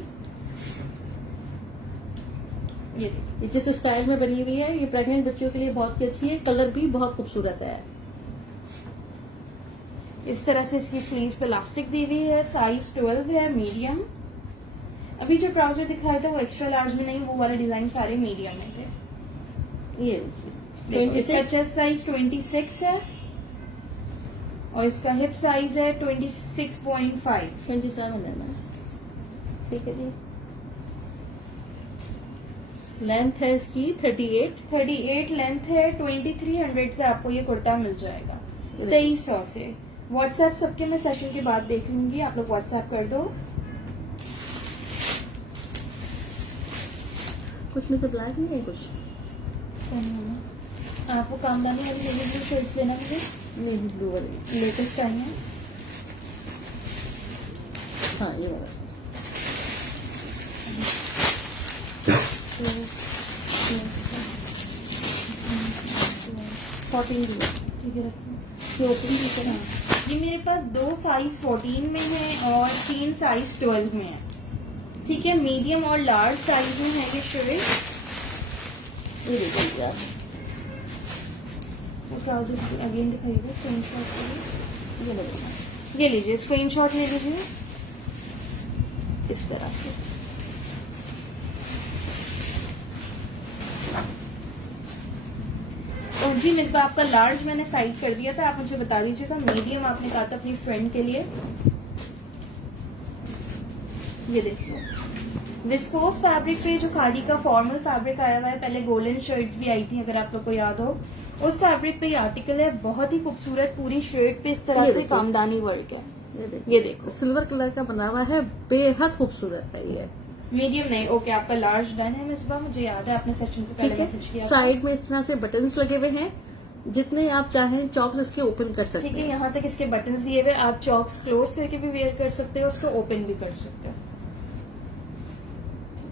ये देखिए, ये जिस स्टाइल में बनी हुई है ये प्रेग्नेंट बच्चियों के लिए बहुत ही अच्छी है। कलर भी बहुत खूबसूरत है। इस तरह से इसकी स्लीव्स पे इलास्टिक दी हुई है, साइज 12 है, मीडियम। अभी जो ट्राउजर दिखाया था वो एक्स्ट्रा लार्ज में नहीं, वो वाले डिजाइन सारे मीडियम में थे। ये देखो, इसका 26 चेस्ट साइज 26 है और इसका हिप साइज है 26.5। 27 है ना। ठीक है जी, लेंथ है इसकी 38। लेंथ है। 2300 से आपको ये कुर्ता मिल जाएगा, ये देखो। 2300 से। व्हाट्सएप सबके मैं सेशन के बाद देख लूंगी, आप लोग व्हाट्सएप कर दो। कुछ में तो ब्लैक नहीं है कुछ। आपको कामदानी वाली नेवी ब्लू शर्ट्स लेना मुझे, नेवी ब्लू वाली। लेटेस्ट टाइम है। हाँ, ये वाला। फोर्टीन भी है। ठीक है, रखिए। ये ओपन भी है ना। ये मेरे पास 2 साइज 14 में है और 3 साइज 12 में है। ठीक है, मीडियम और लार्ज साइज में है ये शर्ट। ये देखिए आप, वो ट्राउजर अगेन दिखाइएगा, स्क्रीनशॉट लीजिए। ये देखिए ये लीजिए, स्क्रीनशॉट ले लीजिए इस तरह से। और जी मिसबा, आपका लार्ज मैंने साइज कर दिया था, आप मुझे बता दीजिएगा। मीडियम आपने कहा था अपनी फ्रेंड के लिए। ये देखिए, विस्कोस फैब्रिक पे जो खादी का फॉर्मल फैब्रिक आया हुआ है, पहले गोल्डन शर्ट्स भी आई थी अगर आप लोग को याद हो, उस फैब्रिक पे ये आर्टिकल है। बहुत ही खूबसूरत, पूरी शर्ट पे इस तरह ये से देखिए। कामदानी वर्क है। ये ये देखो, सिल्वर कलर का बना हुआ है, बेहद खूबसूरत है ये। मीडियम नहीं, ओके, आपका लार्ज डन है मिसबा, मुझे याद है आपने सेक्शन से ठीक पहले मैसेज है, किया था। साइड में इस तरह से बटन्स लगे हुए हैं, जितने आप चाहें चॉक्स इसके ओपन कर सकते ठीक है, हैं। यहाँ तक इसके बटन दिए हुए, आप चॉक्स क्लोज करके भी वेयर कर सकते हो, उसको ओपन भी कर सकते हो।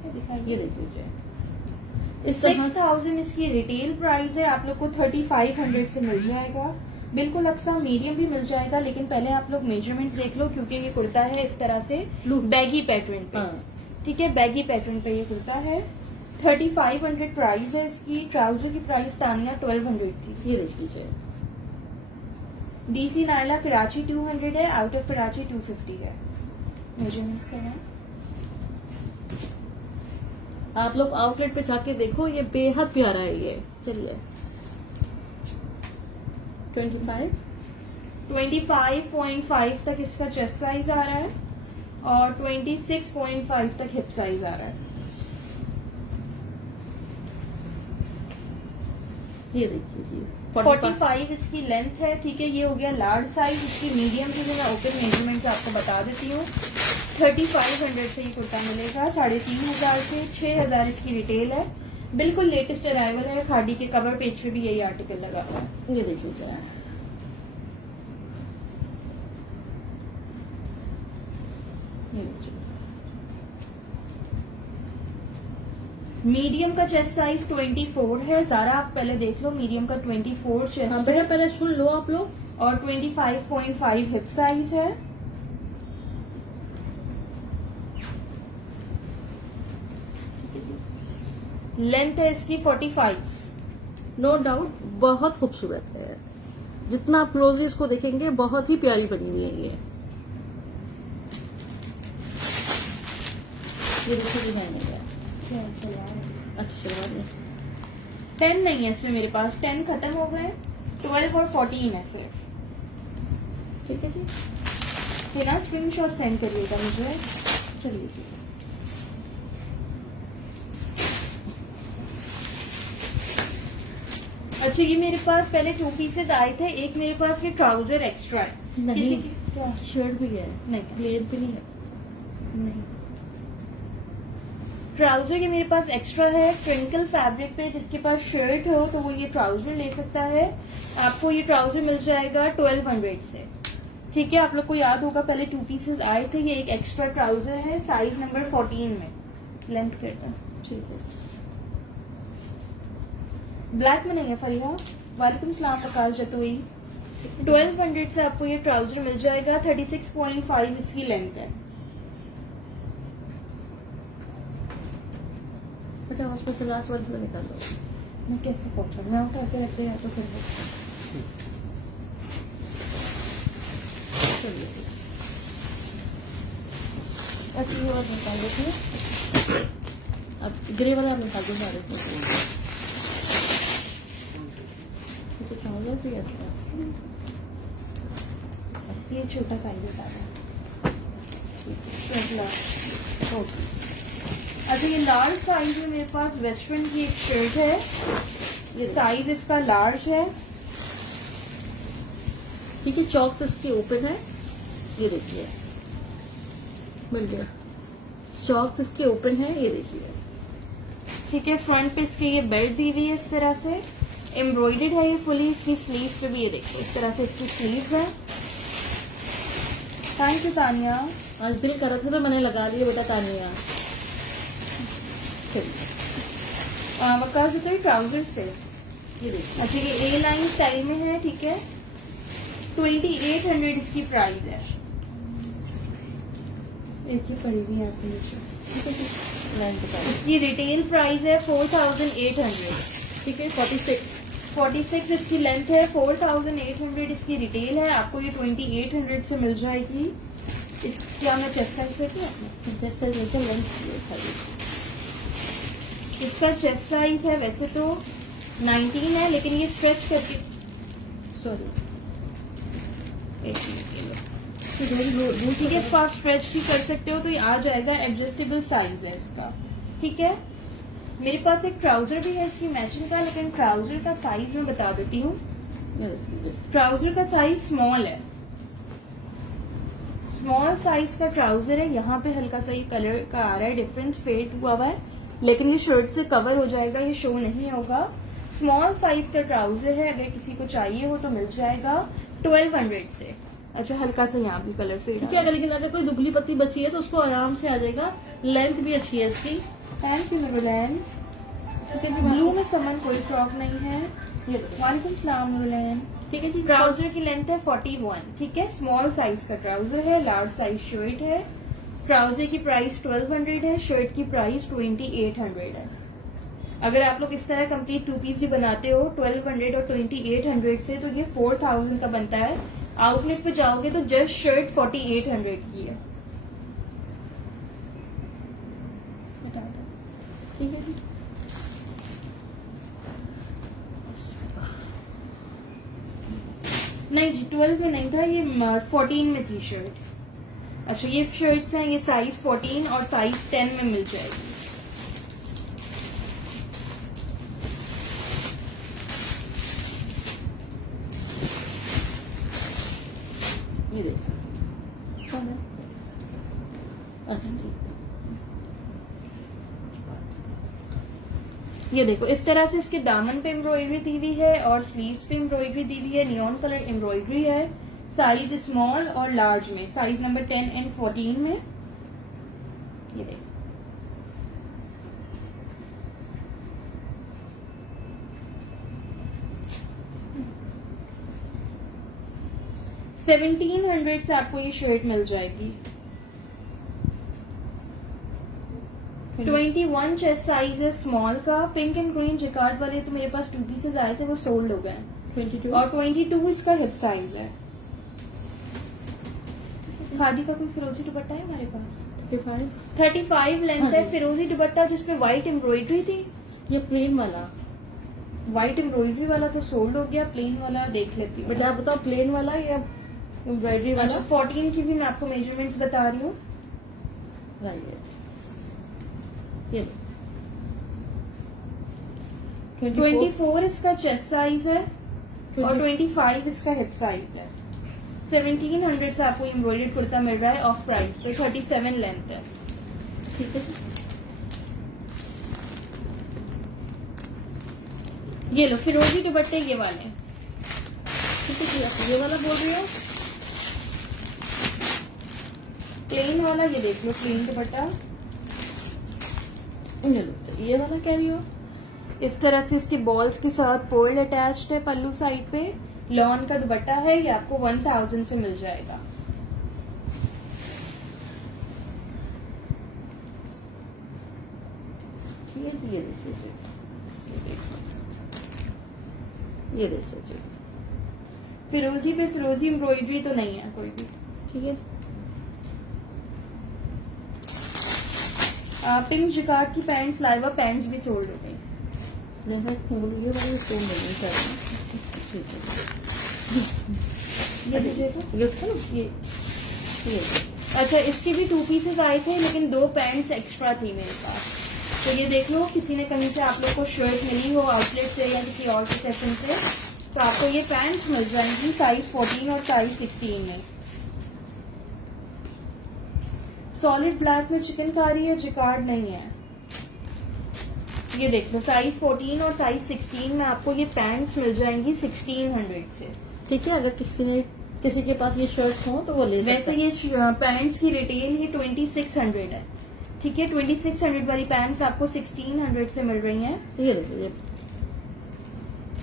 ठीक है, ये दिखाइए। देख लीजिए, इस तरह 6000 इसकी रिटेल प्राइस है, आप लोग को 3500 से मिल जाएगा। बिल्कुल अच्छा मीडियम भी मिल जाएगा, लेकिन पहले आप लोग मेजरमेंट्स देख लो, क्योंकि ये कुर्ता है इस तरह से बैगी पैटर्न पे। हाँ, ठीक है, बैगी पैटर्न पे ये कुर्ता है। 3500 प्राइस है इसकी। ट्राउजर की प्राइस तानिया 1200 थी। ये देख लीजिए। डीसी नायला कराची 200 है, आउट ऑफ कराची 250 है। मेजरमेंट्स क्या है? आप लोग आउटलेट पे जाके देखो, ये बेहद प्यारा है ये। चलिए 25। 25.5 तक इसका चेस्ट साइज आ रहा है और 26.5 तक हिप साइज आ रहा है। ये देख लीजिए 45 इसकी लेंथ है। ठीक है, ये हो गया लार्ज साइज। इसकी मीडियम की भी मैं ओपन मेजरमेंट आपको बता देती हूँ। 3500 से ये कुर्ता मिलेगा, 3500 से 6000 इसकी रिटेल है। बिल्कुल लेटेस्ट अराइवल है, खादी के कवर पेज पे भी यही आर्टिकल लगा हुआ है। ये देख लीजिए। ये देखिए। मीडियम का चेस्ट साइज 24 है। ज़रा आप पहले देख लो, मीडियम का 24 हाँ चेस्ट बेटा, है पहले सुन लो आप लोग। और 25.5 हिप साइज है। लेंथ है इसकी 45। नो डाउट बहुत खूबसूरत है। जितना आप क्लोजली इसको देखेंगे, बहुत ही प्यारी बनी हुई है ये। ये देखिए डिजाइन है। अच्छा शलवार में 10 नहीं है इसमें मेरे पास, 10 खत्म हो गए, 12 और 14 है सिर्फ। ठीक है जी। फिर ना स्क्रीनशॉट सेंड करिएगा मुझे। चलिए अच्छा, ये मेरे पास पहले 2 पीसेज आए थे, एक मेरे पास ये ट्राउजर एक्स्ट्रा है। नहीं, किसी की क्या? शर्ट भी है, नहीं प्लेन भी नहीं है। नहीं, ट्राउजर ये मेरे पास एक्स्ट्रा है ट्विंकल फैब्रिक पे। जिसके पास शर्ट हो तो वो ये ट्राउजर ले सकता है। आपको ये ट्राउजर मिल जाएगा 1200 से। ठीक है, आप लोग को याद होगा पहले 2 पीसेस आए थे, ये एक एक्स्ट्रा ट्राउजर है साइज नंबर 14 में। लेंथ करता ठीक है, ब्लैक में नहीं है फरिया। वालेकुम सलाम प्रकाश जतोई। 1200 से आपको ये ट्राउजर मिल जाएगा। 36.5 इसकी लेंथ है। बेटा उसमें से लास्ट वन निकाल लो। मैं कैसे पहुंचा, मैं उठाते रहते या तो फिर चलिए, अच्छा ये बात निकाल देती है। अब ग्रे वाला आप निकाल दो सारे को। तो ट्राउजर भी ऐसा ये छोटा साइज बता रहा है। अच्छा ये लार्ज साइज है मेरे पास। वेस्टर्न की एक शर्ट है, ये साइज इसका लार्ज है। ठीक है, चॉक्स इसके ओपन है, ये देखिए मिल गया। चॉक्स इसके ओपन है, ये देखिए। ठीक है, फ्रंट पे इसके ये बेल्ट दी हुई है इस तरह से, एम्ब्रॉयडर्ड है ये फुली। इसकी स्लीव्स पे भी ये देखो इस तरह से इसकी स्लीव्स है। Thank you Tania. आज दिल कर रहा था तो मैंने लगा लिया बेटा तानिया। वकास तो ट्राउजर से ये देखिए, अच्छा ये ए लाइन स्टाइल में है। ठीक है, 2800 इसकी प्राइस है। एक ही पड़ी हुई है आपको नीचे। ठीक है, ठीक लाइन बता दो। इसकी रिटेल प्राइस है 4800। ठीक है, 46 इसकी लेंथ है। 4800 इसकी रिटेल है। आपको ये 2800 से मिल जाएगी। इस क्या मैं चेस्ट साइज करती हूँ? जैसे जैसे लेंथ इसका चेस्ट साइज है वैसे तो 19 है, लेकिन ये स्ट्रेच करके सॉरी ठीक है, इसको आप स्ट्रेच भी कर सकते हो तो ये आ जाएगा। एडजस्टेबल साइज है इसका। ठीक है, मेरे पास एक ट्राउजर भी है इसकी मैचिंग का, लेकिन ट्राउजर का साइज मैं बता देती हूँ। ट्राउजर का साइज स्मॉल है, स्मॉल साइज का ट्राउजर है। यहाँ पे हल्का सा ये कलर का आ रहा है डिफरेंस, फेड हुआ हुआ है, लेकिन ये शर्ट से कवर हो जाएगा, ये शो नहीं होगा। स्मॉल साइज का ट्राउजर है, अगर किसी को चाहिए हो तो मिल जाएगा 1200 से। अच्छा हल्का सा यहाँ भी कलर फेड ठीक है, लेकिन अगर कोई दुबली पत्ती बची है तो उसको आराम से आ जाएगा। लेंथ भी अच्छी है इसकी। Thank you नुरुलैन। ब्लू में समन कोई फ्रॉक नहीं है। वालेकुम सलाम नुरुलैन। ठीक है जी, ट्राउजर की लेंथ है 41। ठीक है, स्मॉल साइज का ट्राउजर है, लार्ज साइज शर्ट है। ट्राउजर की प्राइस 1200 है, शर्ट की प्राइस 2800 है। अगर आप लोग इस तरह कंप्लीट 2 पीस भी बनाते हो 1200 और 2800 से, तो ये 4000 का बनता है। आउटलेट पे जाओगे तो जस्ट शर्ट 4800 की है। ठीक है जी, नहीं जी 12 में नहीं था, ये 14 में थी शर्ट। अच्छा ये शर्ट्स हैं, ये साइज 14 और साइज 10 में मिल जाएगी। ये देखिए। अच्छा ठीक, ये देखो इस तरह से इसके दामन पे एम्ब्रॉयडरी दी हुई है और स्लीव्स पे एम्ब्रॉयडरी दी हुई है। नियॉन कलर एम्ब्रॉयडरी है, साइज स्मॉल और लार्ज में, साइज नंबर 10 एंड 14 में। ये देखो $1700 से आपको ये शर्ट मिल जाएगी। 21 चेस्ट साइज है स्मॉल का। पिंक एंड ग्रीन जिकार्ड वाले तो मेरे पास 2 पीसेज आए थे, वो सोल्ड हो गए हैं। 22 और 22 इसका हिप साइज है। खादी का कोई फिरोजी दुपट्टा है हमारे पास? 35 लेंथ है, फिरोजी दुपट्टा जिसपे व्हाइट एम्ब्रॉयडरी थी। ये प्लेन वाला, व्हाइट एम्ब्रॉयडरी वाला तो सोल्ड हो गया, प्लेन वाला देख लेती हूँ। बेटा आप बताओ प्लेन वाला या एम्ब्रॉयडरी वाला। अच्छा 14 की भी मैं आपको मेजरमेंट्स बता रही हूँ। राइट, ये 24 इसका चेस्ट साइज है और 20 25 इसका हिप साइज है। 1700 से आपको एम्ब्रॉयडर्ड कुर्ता मिल रहा है ऑफ प्राइस पे। 37 लेंथ है। ठीक है। ये लो फिरोजी दुपट्टे ये वाले। ठीक है जी, आप ये वाला बोल रही हो? प्लेन वाला ये देख लो, प्लेन दुपट्टा ये लो, ये वाला कह रही हो? इस तरह से इसके बॉल्स के साथ पर्ल अटैच्ड है पल्लू साइड पे। लॉन का दुपट्टा है, ये आपको 1000 से मिल जाएगा। ठीक है जी, ये देखिए जी, ये देखिए जी। फिरोजी पे फिरोजी एम्ब्रॉयडरी तो नहीं है कोई भी। ठीक है। पिंक जिकार्ड की पैंट्स लाइवा पैंट्स भी सोल्ड हो गई। देखो ये वाली स्टोन नहीं चाहिए। ठीक है, ये दीजिए तो ये था ना? ये। ये अच्छा इसके भी 2 पीसेस आए थे लेकिन 2 पैंट्स एक्स्ट्रा थी मेरे पास। तो ये देख लो, किसी ने कहीं से आप लोग को शर्ट मिली हो आउटलेट से या किसी और के सेक्शन से, तो आपको ये पैंट्स मिल जाएंगी साइज 14 और साइज 16 में। सॉलिड ब्लैक में चिकनकारी है, जिकार्ड नहीं है। ये देख लो साइज 14 और साइज 16 में आपको ये पैंट्स मिल जाएंगी 1600 से। ठीक है, अगर किसी के पास ये शर्ट्स हो तो वो ले सकता वैसे है। ये पैंट्स की रिटेल ये 2600 है। ठीक है, 2600 वाली पैंट्स आपको 1600 से मिल रही हैं। ये देखिए, ये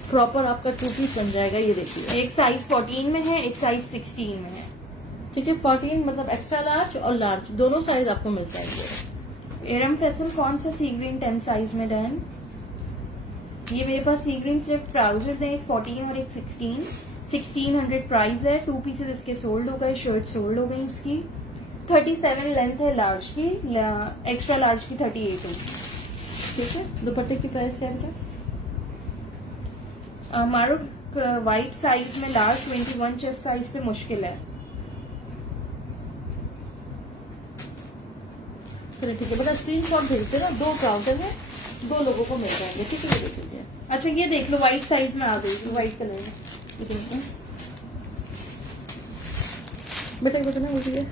प्रॉपर आपका 2 पीस बन जाएगा। ये देखिए, एक साइज 14 में है, एक साइज 16 में है। ठीक है। 14 मतलब एक्स्ट्रा लार्ज और लार्ज दोनों साइज आपको मिल जाएंगे। एरम फैसल कौन सा सी ग्रीन 10 साइज में डन। ये मेरे पास सी ग्रीन सिर्फ ट्राउजर्स हैं, एक 14 और एक 16। 1600 प्राइस है। 2 पीसेस इसके सोल्ड हो गए, शर्ट सोल्ड हो गई इसकी। 37 लेंथ है लार्ज की, एक्स्ट्रा लार्ज की 38 होगी। ठीक है, दुपट्टे की प्राइस क्या है बेटा? मारो वाइट साइज में लार्ज 21 चेस्ट साइज पे मुश्किल है। चलिए ठीक है बेटा, स्क्रीनशॉट भेजते ना। 2 ट्राउजर है, 2 लोगों को मिल जाएंगे। ठीक है, ये देख लीजिए। अच्छा ये देख लो, व्हाइट साइज में आ गई, व्हाइट कलर में। ये देखिए बेटा, बेटा ना बोलिए।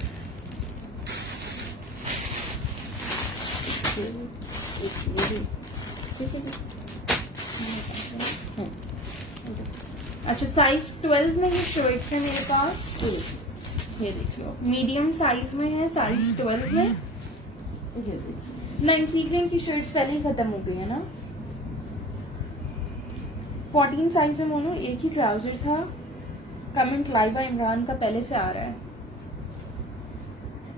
ठीक है। हाँ, अच्छा साइज 12 में ये शर्ट्स है मेरे पास। ये देखिए, ये देख लो, मीडियम साइज में है, साइज 12 में। ये देखिए। लाइन सीक्रेट की शर्ट्स पहले ही खत्म हो गई है ना। 14 साइज में मोनू एक ही ट्राउजर था। कमेंट लाइवा इमरान का पहले से आ रहा है।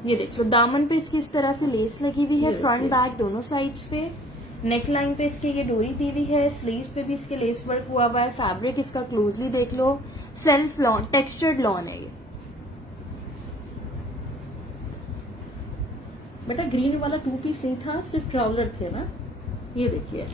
ये देख लो, दामन पे इसकी इस तरह से लेस लगी हुई है, ये फ्रंट देखिए। बैक दोनों साइड्स पे। नेक लाइन पे इसके ये डोरी दी हुई है, स्लीव्स पे भी इसके लेस वर्क हुआ हुआ है। फैब्रिक इसका क्लोजली देख लो, सेल्फ लॉन टेक्सचर्ड लॉन है ये। बेटा ग्रीन वाला 2 पीस नहीं था, सिर्फ ट्राउजर थे ना। ये देखिए,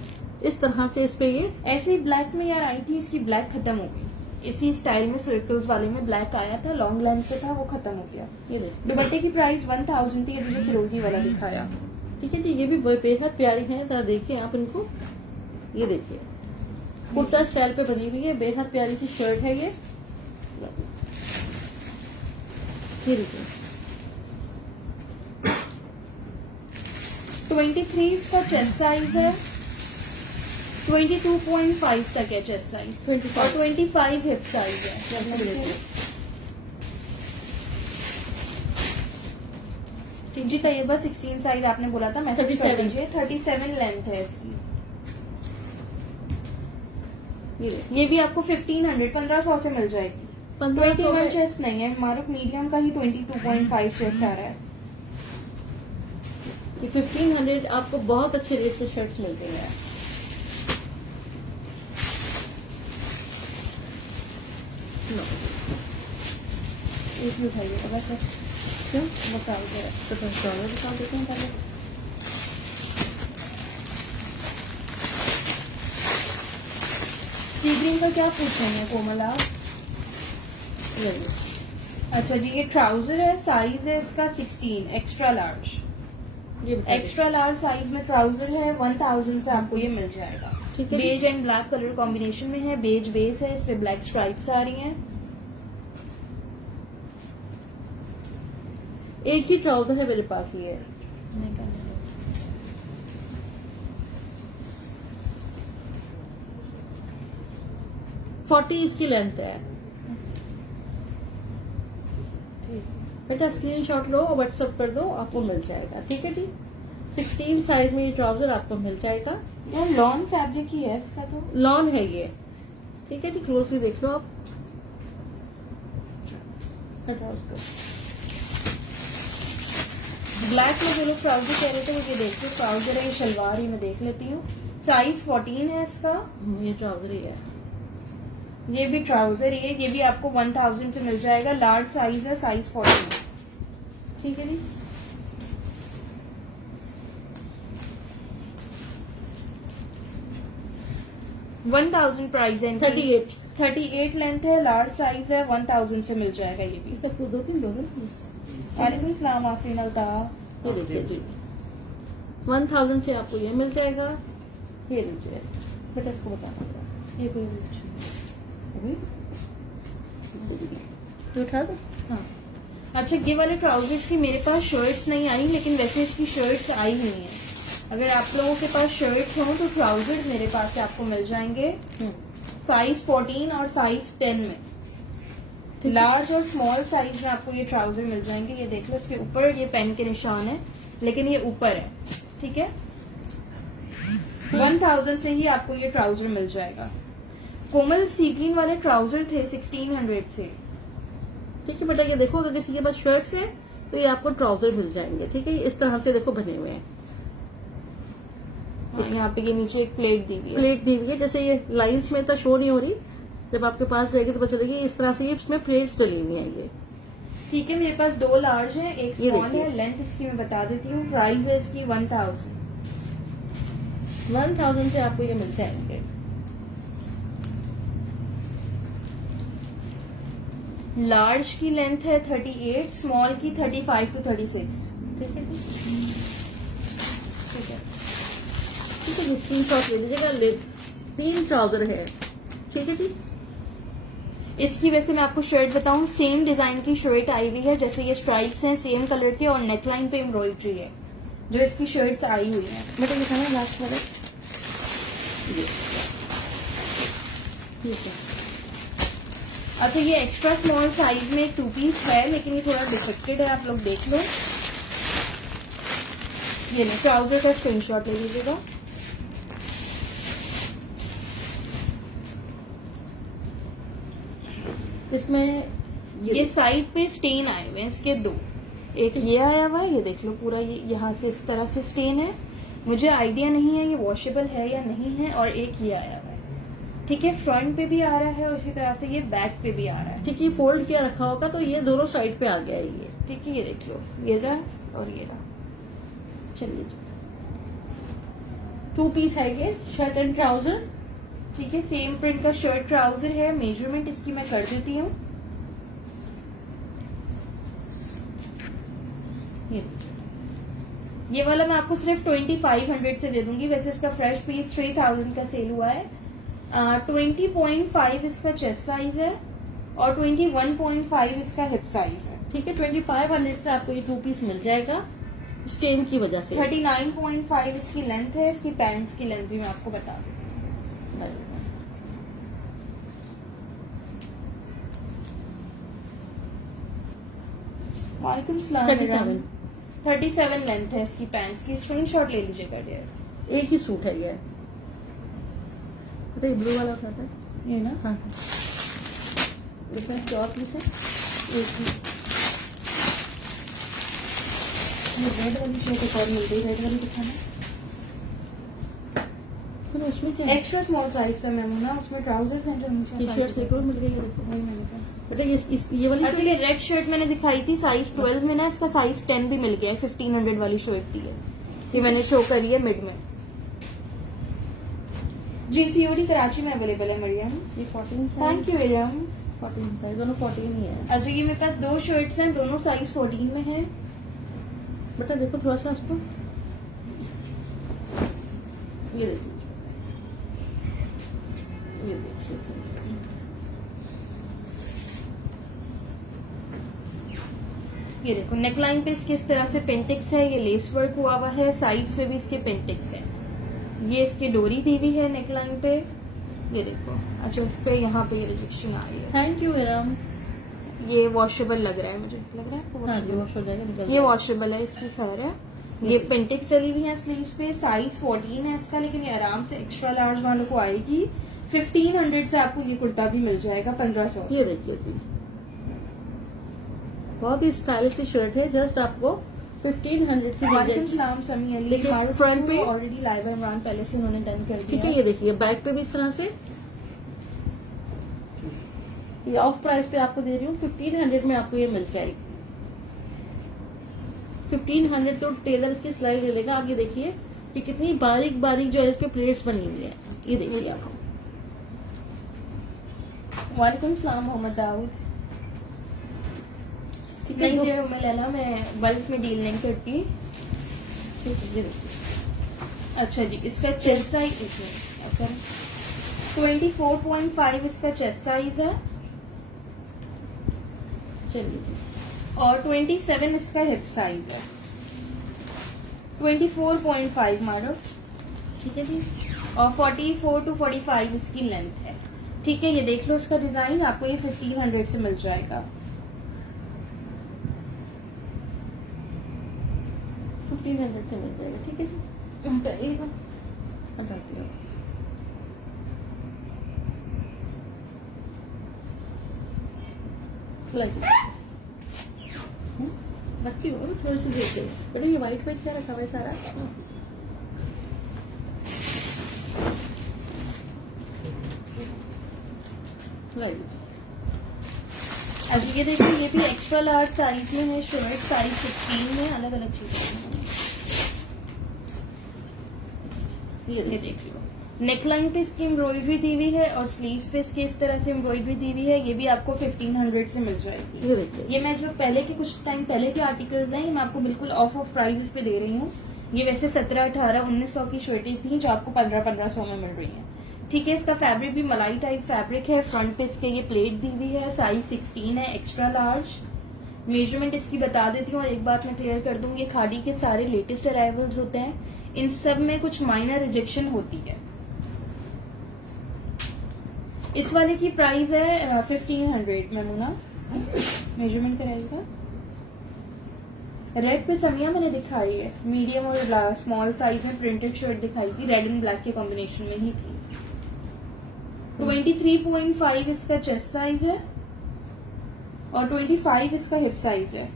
इस तरह से इस पे ये ऐसे ही ब्लैक में यार आई थी, इसकी ब्लैक खत्म हो गई। इसी स्टाइल में सर्कल्स वाले में ब्लैक आया था, लॉन्ग लेंथ पे था, वो खत्म हो गया। ये देखिए। दुपट्टे की प्राइस 1000 थी, अभी जो फिरोजी वाला दिखाया। ठीक है जी, ये भी बेहद प्यारी है। जरा देखिए आप इनको। ये देखिए, कुर्ता स्टाइल पे बनी हुई है, बेहद प्यारी सी शर्ट है ये। ये देखिए, 23 इसका चेस्ट साइज है, 22.5 तक है चेस्ट साइज, 25 और 25 हिप साइज है। ठीक जी, तैयबा 16 साइज आपने बोला था, मैसेज कर 37 दीजिए। 37 लेंथ है इसकी। ये देखिए, ये भी आपको 1500 से मिल जाएगी। 1500 21 में चेस्ट नहीं है, मारुक मीडियम का ही 22.5 चेस्ट आ रहा है। ये 1500 आपको बहुत अच्छे रेट से शर्ट्स मिलते हैं। एक भी उठाइए बस। क्यों? बताओ जरा। तो डॉलर दिखा देते हैं पहले। सी ग्रीन का क्या पूछ रहे हैं कोमल आप? ये लीजिए। अच्छा जी, ये ट्राउजर है, साइज है इसका 16 एक्स्ट्रा लार्ज। ये बता एक्स्ट्रा लार्ज साइज में ट्राउजर है, 1000 से आपको ये मिल जाएगा। ठीक है। Beige and black colour combination में है, बेज बेस है, इस पे ब्लैक स्ट्राइप्स आ रही हैं। एक ही ट्राउजर है मेरे पास, ये है। नहीं करने दो। 40 इसकी लेंथ है बेटा, स्क्रीनशॉट लो और व्हाट्सएप कर दो, आपको मिल जाएगा। ठीक है जी, 16 साइज में ये ट्राउजर आपको मिल जाएगा। यार लॉन फैब्रिक ही है इसका तो। लॉन है ये। ठीक है जी, क्लोजली देख लो आप। हटाओ उसको। ब्लैक में जो लोग ट्राउजर कह रहे थे वो ये देखो, ट्राउजर है, ये शलवार ही मैं देख लेती हूँ। साइज 14 है इसका। ये ट्राउजर ही है। ये भी ट्राउजर ही है, ये भी आपको 1000 से मिल जाएगा। लार्ज साइज है, साइज 14। ठीक है जी, $1000 प्राइस है। 38 लेंथ है, लार्ज साइज है, 1000 से मिल जाएगा ये भी। इसका 2-3 दो प्लीज। वालेकुम सलाम आफरीन अल्ता। ये देखिए जी, 1000 से आपको ये मिल जाएगा। ये लीजिए बेटा, इसको बताना होगा। ये कोई भी ये उठा दो। हाँ। अच्छा, ये वाले ट्राउजर्स की मेरे पास शर्ट्स नहीं आई, लेकिन वैसे इसकी शर्ट्स आई हुई हैं। अगर आप लोगों के पास शर्ट्स हों तो ट्राउजर्स मेरे पास से आपको मिल जाएंगे साइज 14 और साइज 10 में। लार्ज और स्मॉल साइज में आपको ये ट्राउजर मिल जाएंगे। ये देख लो, इसके ऊपर ये पेन के निशान है, लेकिन ये ऊपर है। ठीक है, 1000 से ही आपको ये ट्राउजर मिल जाएगा। कोमल सी ग्रीन वाले ट्राउजर थे 1600 से। ठीक है बेटा, ये देखो, अगर किसी के पास शर्ट्स है तो ये आपको ट्राउजर मिल जाएंगे। ठीक है, इस तरह से देखो बने हुए हैं। यहाँ पे ये नीचे एक प्लेट दी हुई है। प्लेट दी हुई है, जैसे ये लाइंस में तो शो नहीं हो रही, जब आपके पास जाएगी तो पता चलेगी इस तरह से। ये इसमें प्लेट्स डली हुई है ये। ठीक है, मेरे पास 2 लार्ज है, एक ये स्मॉल देखिए। है। लेंथ इसकी मैं बता देती हूँ, प्राइस है इसकी 1000। 1000 से आपको ये मिल जाएंगे। लार्ज की लेंथ है 38, स्मॉल की 35 to 36। ठीक है जी, ठीक है, ठीक है जी, स्क्रीनशॉट ले लीजिएगा। 3 ट्राउजर है। ठीक है जी, इसकी वैसे मैं आपको शर्ट बताऊं, सेम डिजाइन की शर्ट आई हुई है, जैसे ये स्ट्राइप्स हैं सेम कलर के और नेकलाइन पे एम्ब्रॉयडरी है, जो इसकी शर्ट्स आई हुई है। बेटा दिखाना लास्ट वाला। ठीक है, अच्छा, ये एक्स्ट्रा स्मॉल साइज में 2 पीस है, लेकिन ये थोड़ा डिफेक्टेड है, आप लोग देख लो। ये ले, ट्राउजर का स्क्रीनशॉट ले लीजिएगा। इसमें ये साइड पे स्टेन आए हुए हैं इसके 2। एक ये आया हुआ है, ये देख लो, पूरा ये यहाँ से इस तरह से स्टेन है। मुझे आइडिया नहीं है ये वॉशेबल है या नहीं है। और एक ये आया हुआ है। ठीक है, फ्रंट पे भी आ रहा है और इसी तरह से ये बैक पे भी आ रहा है। ठीक है, फोल्ड किया रखा होगा तो ये दोनों साइड पे आ गया है ये। ठीक है, ये देख लो, ये रहा और ये रहा। चलिए, 2 पीस है ये, शर्ट एंड ट्राउजर। ठीक है, सेम प्रिंट का शर्ट ट्राउजर है। मेजरमेंट इसकी मैं कर देती हूँ। ये वाला मैं आपको सिर्फ 2500 से दे दूंगी। वैसे इसका फ्रेश पीस 3000 का सेल हुआ है। 20.5 इसका चेस्ट साइज है और 21.5 इसका हिप साइज है। ठीक है, 2500 से आपको ये 2 पीस मिल जाएगा स्टेन की वजह से। 39.5 इसकी लेंथ है। इसकी पैंट्स की लेंथ भी मैं आपको बता दूँ। वालेकुम सलाम। 37 लेंथ है इसकी पैंट्स की। स्क्रीनशॉट ले लीजिएगा डियर। एक ही सूट है ये। तो ये ब्लू वाला उठाता है ये ना, हाँ, इसमें और पीस है एक ही। ये रेड वाली शर्ट एक और मिल गई, रेड वाली दिखाना। फिर उसमें क्या है? एक्स्ट्रा स्मॉल साइज का मैम ना, उसमें ट्राउजर्स हैं जो हमेशा टी-शर्ट्स एक और मिल गई है, देखो वही मैंने कहा। बेटा ये वाली अच्छा, ये रेड शर्ट मैंने दिखाई थी साइज 12 में ना, इसका साइज 10 भी मिल गया है। 1500 वाली शर्ट थी ये मैंने शो करी है मिड में। जी, सीओडी कराची में अवेलेबल है मरियम। ये 14 थैंक यू मरियम। 14 साइज, दोनों 14 ही है। अच्छा ये मेरे पास 2 शर्ट्स हैं, दोनों साइज 14 में है। बेटा देखो थोड़ा सा उसको, ये देखिए, ये देखिए, ये देखो नेकलाइन पे इसके इस तरह से पेंटिक्स है, ये लेस वर्क हुआ हुआ है, साइड्स पे भी इसके पेंटिक्स है। ये इसकी डोरी दी हुई है नेकलाइन पे, ये देखो। अच्छा उस पे यहाँ पे ये रिजेक्शन आ रही है। Thank you Iram. ये वॉशेबल लग रहा है, मुझे लग रहा है हाँ जी वॉश हो जाएगा, निकल ये जाएगा। वॉशेबल है, इसकी खैर है। ये पेंटिक्स डली हुई है स्लीव्स पे, साइज 14 है इसका, लेकिन ये आराम से एक्स्ट्रा लार्ज वालों को आएगी। 1500 से आपको ये कुर्ता भी मिल जाएगा 1500 ये देखिए जी, बहुत ही स्टाइलिश शर्ट है, जस्ट आपको 1500 की मिल जाएगी। सलाम समी अली, देखिए, हमारे front पे- ऑलरेडी लाइव इमरान पहले से उन्होंने डन कर ठीक दिया है, ये देखिए बैक पे भी इस तरह से, ये ऑफ प्राइस पे आपको दे रही हूँ, 1500 में आपको ये मिल जाएगी। 1500 तो टेलर इसकी सिलाई ले लेगा। आगे देखिए कि कितनी बारीक बारीक जो है इस पे प्लेट्स बनी हुई है, ये देखिए आप। वालेकुम सलाम मोहम्मद दाऊद। ठीक है, नहीं जो- ये मैं लेना, मैं बल्क में डील नहीं करती। ठीक है, ये देखिए। अच्छा जी, इसका चेस्ट साइज इसमें 24.5 इसका चेस्ट साइज है चलिए जी, और 27 इसका हिप साइज है। 24.5 मारो, ठीक है जी। और 44 to 45 इसकी लेंथ है। ठीक है, ये देख लो इसका डिजाइन, आपको ये 1500 से मिल जाएगा। 1500 से मिल जाएगा, ठीक है जी। पहले ही हटाती हूँ। रखती हो थोड़ी सी देर के, बेटा ये व्हाइट व्हाइट क्या रखा हुआ है सारा? लाइट। अब ये देखिए, ये भी एक्स्ट्रा लार्ज साइज में है, शर्ट साइज 16 में, अलग अलग चीजें। ये ये देखिए, देख लो, नेकलाइन पे इसकी एम्ब्रॉयडरी दी हुई है और स्लीव्स पे इसके इस तरह से एम्ब्रॉयडरी दी हुई है। ये भी आपको 1500 से मिल जाएगी। ये देखिए, ये मैं जो पहले के कुछ टाइम पहले के आर्टिकल्स हैं, ये मैं आपको बिल्कुल ऑफ प्राइसेस पे दे रही हूँ। ये वैसे 17, 18, 1900 की शर्टें थी जो आपको 1500 में मिल रही हैं। ठीक है, इसका फैब्रिक भी मलाई टाइप फैब्रिक है। फ्रंट पे इसके ये प्लेट दी हुई है, साइज 16 है, एक्स्ट्रा लार्ज। मेजरमेंट इसकी बता देती हूँ और एक बात मैं क्लियर कर दूंगी, खादी के सारे लेटेस्ट अराइवल्स होते हैं, इन सब में कुछ माइनर रिजेक्शन होती है। इस वाले की प्राइस है 1500 मैमूना। मेजरमेंट कराइएगा। रेड पे समिया मैंने दिखाई है, मीडियम और स्मॉल साइज में प्रिंटेड शर्ट दिखाई थी, रेड एंड ब्लैक के कॉम्बिनेशन में ही थी। 23.5 इसका चेस्ट साइज है और 25 इसका हिप साइज है।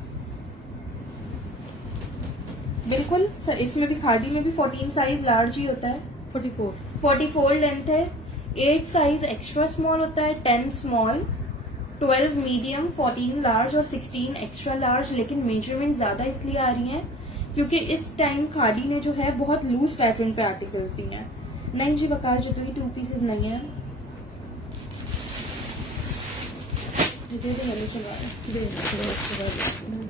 बिल्कुल सर, इसमें भी खादी में भी 14 साइज लार्ज ही होता है। 44 लेंथ है, 8 साइज एक्स्ट्रा स्मॉल होता है, 10 स्मॉल, 12 मीडियम, 14 लार्ज और 16 एक्स्ट्रा लार्ज। लेकिन मेजरमेंट ज्यादा इसलिए आ रही है क्योंकि इस टाइम खादी ने जो है बहुत लूज पैटर्न पे आर्टिकल्स दिए हैं। नहीं जी बकार जो, तो ये 2 पीसेज नहीं है। ये दे दो, येलो चलवा रहे हैं।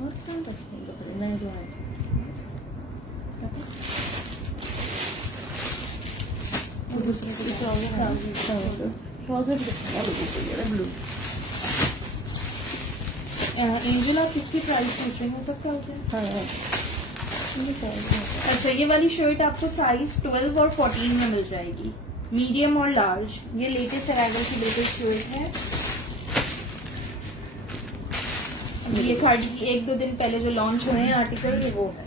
और क्या रखेंगे? मैं जो है ब्लू। एंजल आप किसकी प्राइस पूछ रहे हो सकता है? हाँ, अच्छा, ये वाली शर्ट आपको साइज 12 और 14 में मिल जाएगी, मीडियम और लार्ज। ये लेटेस्ट अराइवल की लेटेस्ट शर्ट है। अभी ये खादी की 1-2 दिन पहले जो लॉन्च हुए हैं आर्टिकल, ये वो है।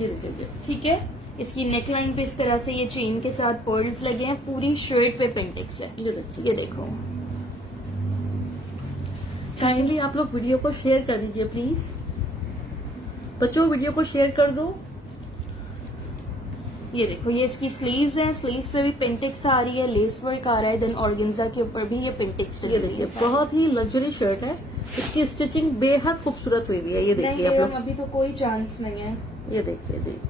ये देखिए, ठीक है, इसकी नेकलाइन पे इस तरह से ये चेन के साथ पर्ल्स लगे हैं, पूरी शर्ट पे पेंटिक्स है। ये देखिए। ये देखो, काइंडली आप लोग वीडियो को शेयर कर दीजिए प्लीज। बच्चों वीडियो को शेयर कर दो। ये देखो, ये इसकी स्लीव्स हैं, स्लीव्स पे भी पेंटिक्स आ रही है, लेस वर्क आ रहा है, देन ऑर्गेन्जा के ऊपर भी ये पेंटिक्स। ये देखिए, बहुत ही लग्जरी शर्ट है, इसकी स्टिचिंग बेहद खूबसूरत हुई हुई है। ये देखिए आप लोग, अभी तो कोई चांस नहीं है। ये देखिए जी,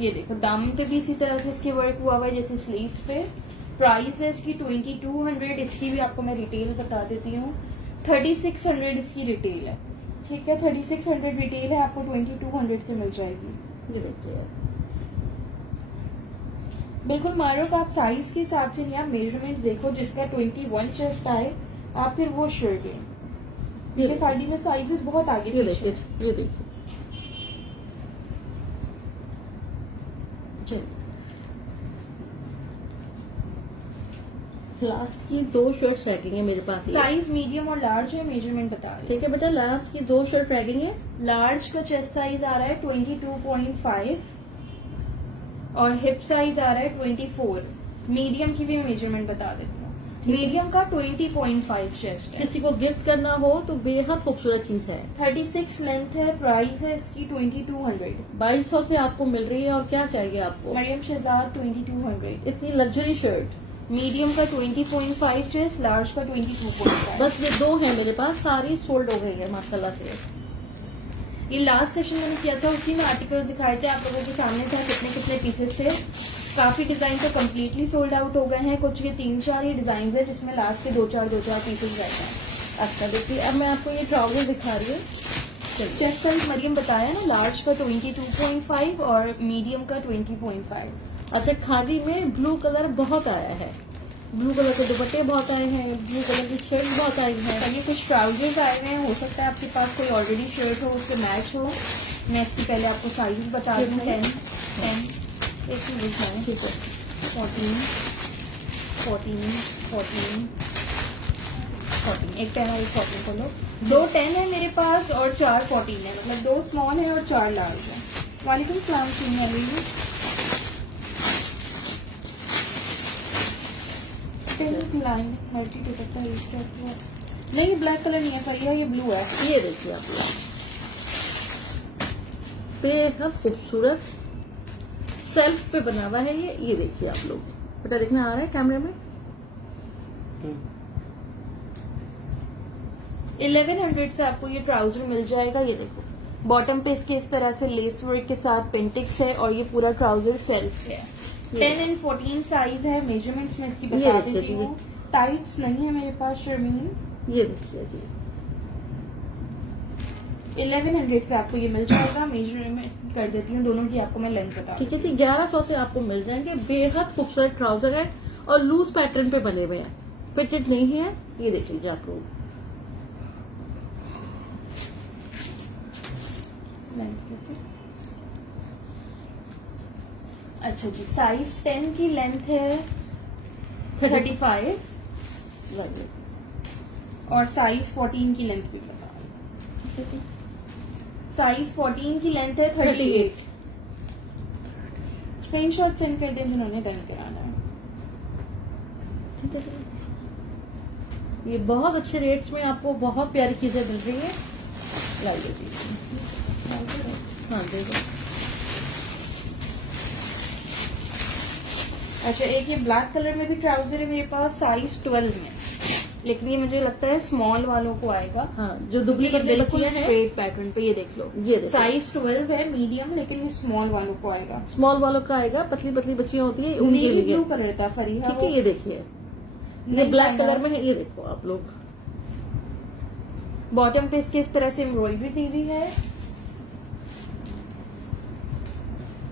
ये देखो दामन पे भी इसी तरह से इसके वर्क हुआ हुआ है जैसे स्लीव्स पे। प्राइस है इसकी 2200, इसकी भी आपको मैं रिटेल बता देती हूँ। 3600 इसकी रिटेल है, ठीक है। 3600 रिटेल है, आपको 2200 से मिल जाएगी। ये देखिए बिल्कुल मारो आप साइज के हिसाब से नहीं, आप मेजरमेंट देखो, जिसका 21 चेस्ट आए आप फिर वो शर्ट लें। ये खाड़ी में साइजेस बहुत आगे ये पीछे देखिए, हैं। ये देखिए। चलिए लास्ट की 2 शर्ट्स रैगिंग है मेरे पास। साइज मीडियम और लार्ज है, मेजरमेंट बता रही ठीक है बेटा, लास्ट की 2 शर्ट रैगिंग है। लार्ज का चेस्ट साइज आ रहा है 22.5 और हिप साइज आ रहा है 24। मीडियम की भी मेजरमेंट बता देती हूँ। मीडियम का 20.5 चेस्ट है। किसी को गिफ्ट करना हो तो बेहद खूबसूरत चीज है। 36 लेंथ है, प्राइस है इसकी 2200। 2200 से आपको मिल रही है और क्या चाहिए आपको। मरियम शहजाद 2200। इतनी लग्जरी शर्ट। मीडियम का 20.5 चेस्ट, लार्ज का 22.5। बस ये 2 है मेरे पास, सारी सोल्ड हो गई है माशाल्लाह से। ये लास्ट सेशन मैंने किया था, उसी में आर्टिकल्स दिखाए थे आप लोगों के सामने था कितने कितने पीसेस थे। काफी डिजाइन तो कम्प्लीटली सोल्ड आउट हो गए हैं, कुछ के 3-4 ही डिजाइन है जिसमें लास्ट के 2-4 पीसेस रहते हैं। अच्छा देखिए, अब मैं आपको ये ट्राउजर दिखा रही हूँ। चेस्ट साइज मरियम बताया ना, लार्ज का 22.5 और मीडियम का 20.5। अच्छा खादी में ब्लू कलर बहुत आया है, ब्लू कलर के दुपट्टे बहुत आए हैं, ब्लू कलर की शर्ट बहुत आई है। ये कुछ ट्राउजर्स आए हुए हैं, हो सकता है आपके पास कोई ऑलरेडी शर्ट हो उसके मैच हो। मैं इसकी पहले आपको साइज बता दूँ। 10 एक मिनट है, ठीक है। 14 एक 10 और एक 14 को लो। 2 10 है मेरे पास और 4 14 है, मतलब 2 स्मॉल है और 4 लार्ज है। वालेकुम सलाम सुनिए अली। पिंक लाइन मल्टी दुपट्टा नहीं, ब्लैक कलर नहीं है फरिया, ये ब्लू है। ये देखिए आप लोग, बेहद खूबसूरत सेल्फ पे बना हुआ है ये देखिए आप लोग। बेटा देखना आ रहा है कैमरे में। 1100 से आपको ये ट्राउजर मिल जाएगा। ये देखो बॉटम पे इसके इस तरह से लेस वर्क के साथ पेंटिक्स है और ये पूरा ट्राउजर सेल्फ है। 10 and 14 साइज है। मेजरमेंट्स में इसकी बता देती हूँ। टाइट्स नहीं है मेरे पास शर्मीन। ये देखिए जी, 1100 से आपको ये मिल जाएगा। मेजरमेंट कर देती हूँ दोनों की, आपको मैं लेंथ बता ठीक है जी। 1100 से आपको मिल जाएंगे। बेहद खूबसूरत ट्राउजर है और लूज पैटर्न पे बने हुए हैं, फिटेड नहीं है। ये देख लीजिए आप लोग। अच्छा जी, साइज 10 की लेंथ है 35 और साइज 14 की लेंथ भी बता रही हूँ। साइज 14 की लेंथ है 38। स्क्रीनशॉट सेंड कर दें जिन्होंने डन कराना है। ठीक है, ये बहुत अच्छे रेट्स में आपको बहुत प्यारी चीजें मिल रही है। लाइए जी, हाँ देखो। अच्छा, एक ये ब्लैक कलर में भी ट्राउजर है मेरे पास, साइज 12 में, लेकिन ये मुझे लगता है स्मॉल वालों को आएगा। हाँ, जो दुबली पतली बिल्कुल बच्चियां हैं, स्ट्रेट पैटर्न पे। ये देख लो, ये देखो। साइज 12 है मीडियम, लेकिन ये स्मॉल वालों को आएगा। स्मॉल वालों का आएगा, पतली पतली बच्चियां होती है उनके नेवी लिए। ब्लू कलर था फरीहा। ठीक है, ये देखिए, ये ब्लैक कलर में है। ये देखो आप लोग, बॉटम पे इसके इस तरह से एम्ब्रॉयडरी दी हुई है।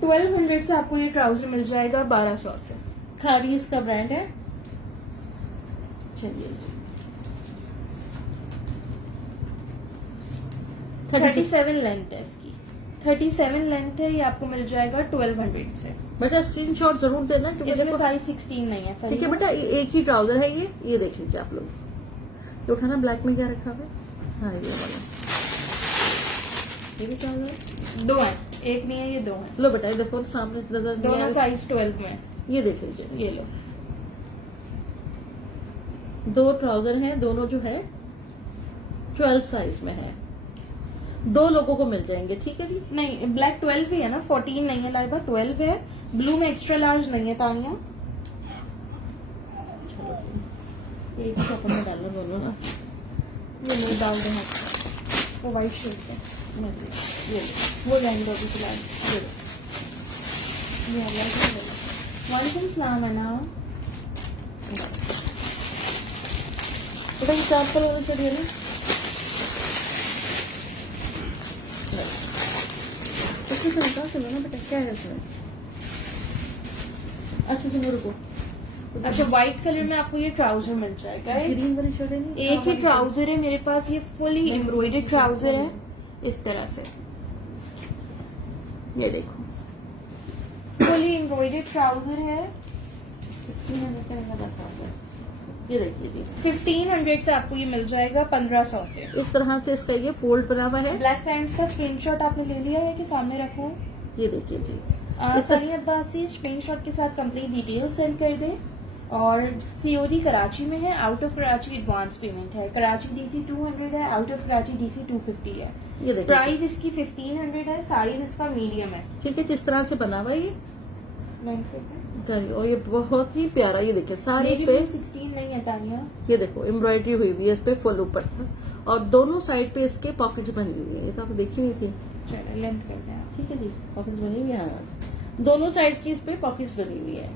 1200 से आपको ये ट्राउजर मिल जाएगा 1200 से। खाड़ी इसका ब्रांड है। चलिए, 37 लेंथ है इसकी, 37 लेंथ है। ये आपको मिल जाएगा 1200 से। बेटा स्क्रीनशॉट जरूर देना क्योंकि इसमें देखो, साइज 16 नहीं है ठीक है फरीहा। बेटा, ये एक ही ट्राउजर है। ये देख लीजिए आप लोग। तो उठाना, ब्लैक में क्या रखा हुआ है। हाँ, ये वाला, ये भी ट्राउजर है। 2 है, एक नहीं है, ये 2 है। लो बेटा, ये देखो सामने नजर नहीं आ दोनों रही। साइज 12 में। ये देख लीजिए, ये लो, 2 ट्राउजर हैं, दोनों जो है 12 साइज में है। 2 लोगों को मिल जाएंगे। ठीक है जी। नहीं ब्लैक 12 ही है ना, 14 नहीं है लाइबा, 12 है। ब्लू में एक्स्ट्रा लार्ज नहीं है तानिया। एक ही कपड़े में डालना दोनों ना। ये नहीं डाल दें आप, वो वाइट शेड है। ये लो, वो रहने दो अभी फिलहाल। ये लो, ये अलग है। वालेकुम सलाम अना। बेटा ये 4 कलर वाला शर्ट है ना, इसमें से निकाल चलो ना बेटा, क्या है इसमें? अच्छा सुनो रुको, अच्छा व्हाइट कलर में आपको ये ट्राउजर मिल जाएगा। ग्रीन वाली शर्ट है नहीं, एक ही ट्राउजर है मेरे पास, ये फुली एम्ब्रॉयडर्ड ट्राउजर है इस तरह से। ये देखो फुली एम्ब्रॉयडर्ड ट्राउजर है। 1600 का रहेगा, 10,000। ये देखिए जी, 1500 से आपको ये मिल जाएगा 1500 से। इस तरह से इसका ये फोल्ड बना हुआ है। ब्लैक पैंट्स का स्क्रीनशॉट आपने ले लिया है कि सामने रखूं? ये देखिए जी, सनी अब्बासी स्क्रीनशॉट के साथ कंप्लीट डिटेल्स सेंड कर दें। और सीओडी कराची में है, out of Karachi advance payment है। कराची डीसी 200 है, आउट ऑफ कराची डीसी 250 है। ये देखिए प्राइस इसकी 1500 है, साइज इसका मीडियम है। ठीक है, जिस तरह से बना हुआ है ये लेंथ कितना? और ये बहुत ही प्यारा, ये देखिए सारे इस पे 16 नहीं है तानिया। ये देखो एम्ब्रॉयडरी हुई हुई है इस पे फुल ऊपर तक, और दोनों साइड पे इसके पॉकेट्स बनी हुई है। ये तो आप देखी हुई थी। चलो लेंथ करते हैं। ठीक है जी, पॉकेट्स बनी हुई है, दोनों साइड की इस पे पॉकेट्स बनी हुई है।